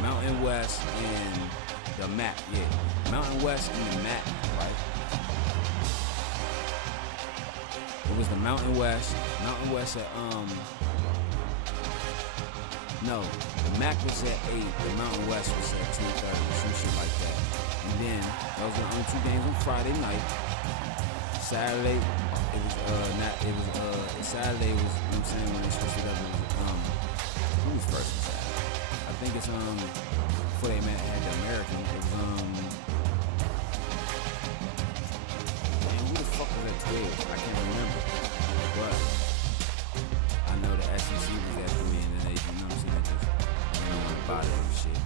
Mountain West and the MAC, yeah. Mountain West and the MAC, right? It was the Mountain West. Mountain West at no, the MAC was at 8. The Mountain West was at 2:30, some shit like that. And then those were the only 2 games on Friday night. Saturday, Saturday was, you know what I'm saying, when they switched it up, it was who was first on Saturday? I think it's before they had the American, it was man, who the fuck was at 12? I can't remember. But I know the SEC was at 3 and then they, you know what I'm saying, just went on about it and shit.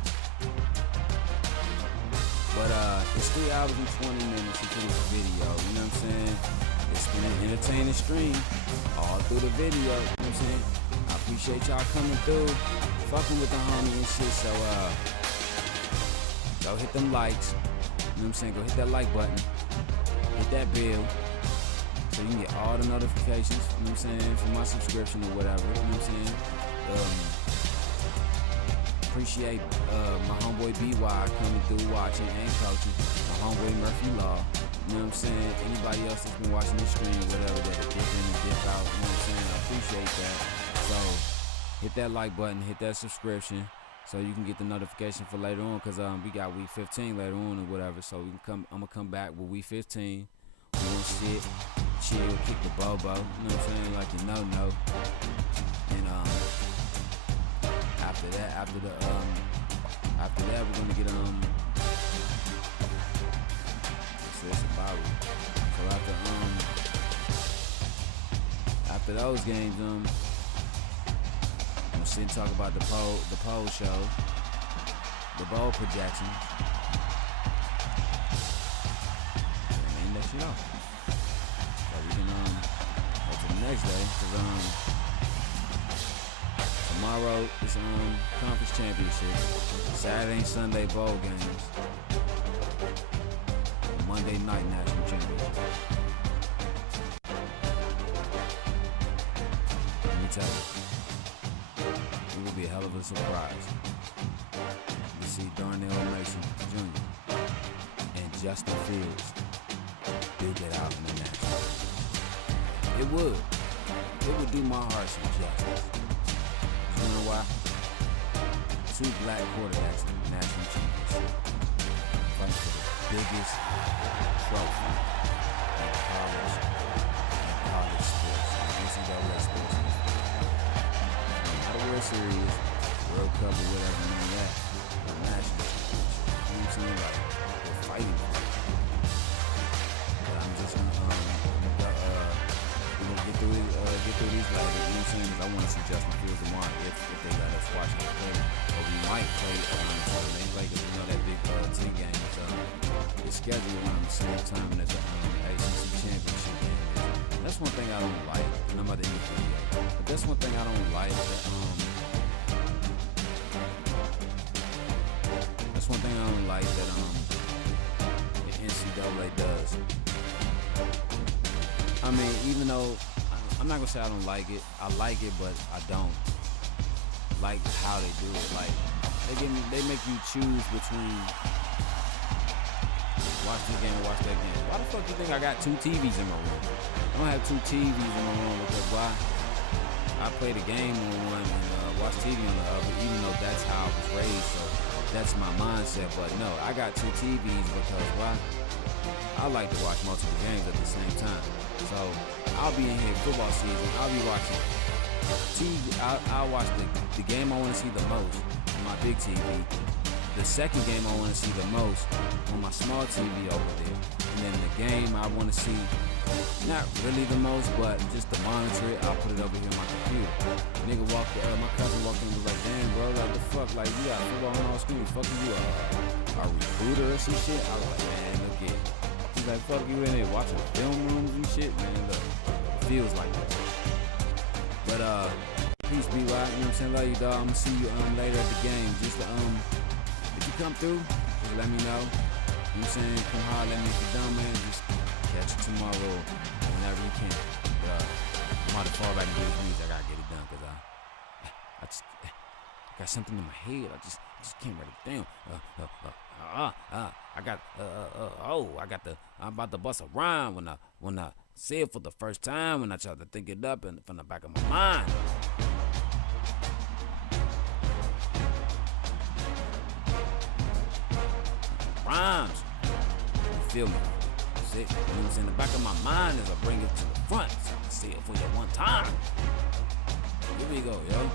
But it's 3 hours and 20 minutes into this video, you know what I'm saying? It's been an entertaining stream all through the video, you know what I'm saying? I appreciate y'all coming through, fucking with the homie and shit, so go hit them likes, you know what I'm saying? Go hit that like button, hit that bell, so you can get all the notifications, you know what I'm saying, from my subscription or whatever, you know what I'm saying? Appreciate my homeboy BY coming through, watching and coaching, my homeboy Murphy Law, you know what I'm saying? Anybody else that's been watching the stream, whatever, that dip in and dip out, you know what I'm saying? I appreciate that. So hit that like button, hit that subscription, so you can get the notification for later on, because we got week 15 later on or whatever, so we can I'm gonna come back with week 15. We gonna sit, chill, kick the bobo, you know what I'm saying, like you know. And after that we're gonna get so it's about it. So after those games, I'm gonna sit and talk about the poll show, the bowl projection. And that shit off. So we can go to the next day, because tomorrow is conference championship. Saturday and Sunday bowl games. Monday night national championship. tell you, it will be a hell of a surprise to see Darnell Mason Jr. and Justin Fields duke it out in the national. It would do my heart some justice. You know why? 2 black quarterbacks in the national championship fight for the biggest trophy in college sports, NCAA sports. Not a World Series, World Cup, or whatever, none of that. The national championship. You know what I'm saying? Like, we're fighting for it. But I'm just gonna get through these guys. You know what I'm saying? I want to see Justin Fields tomorrow if they let us watch him play. Or we might play around the play because we know that big 10 game is scheduled around the same time that the ACC championship game is. That's one thing I don't like, and I'm about to end the video. But that's one thing I don't like that's one thing I don't like that the NCAA does. I mean, even though I'm not gonna say I don't like it, I like it, but I don't like how they do it. Like they make you choose between watch this game or watch that game. Why the fuck do you think I got 2 TVs in my room? I don't have 2 TVs in my room because why? I play the game on one and watch TV on the other, even though that's how I was raised. So that's my mindset. But no, I got 2 TVs because why? I like to watch multiple games at the same time. So I'll be in here football season. I'll be watching TV. I'll watch the game I want to see the most on my big TV. The second game I want to see the most on my small TV over there. And then the game I want to see, not really the most, but just to monitor it, I'll put it over here on my computer. My cousin walked in and was like, damn, bro, like the fuck, like you got football on all screens. Fucking you a recruiter or some shit? I was like, man, look at it. He's like, fuck you in there watching film rooms and shit, man. Look, it feels like that. But peace be right. You know what I'm saying? Love you, dog. I'm gonna see you later at the game. Just to if you come through, just let me know. You know what I'm saying? Come holler at me if you're done, man. Just catch you tomorrow whenever you can. But I'm about to fall back and get his music. I gotta get it done because I just got something in my head. I just can't write it down. I'm about to bust a rhyme when I say it for the first time, when I try to think it up and from the back of my mind. Rhymes. You feel me? See, when it's in the back of my mind as I bring it to the front, so I can say it for you one time. Here we go, yo.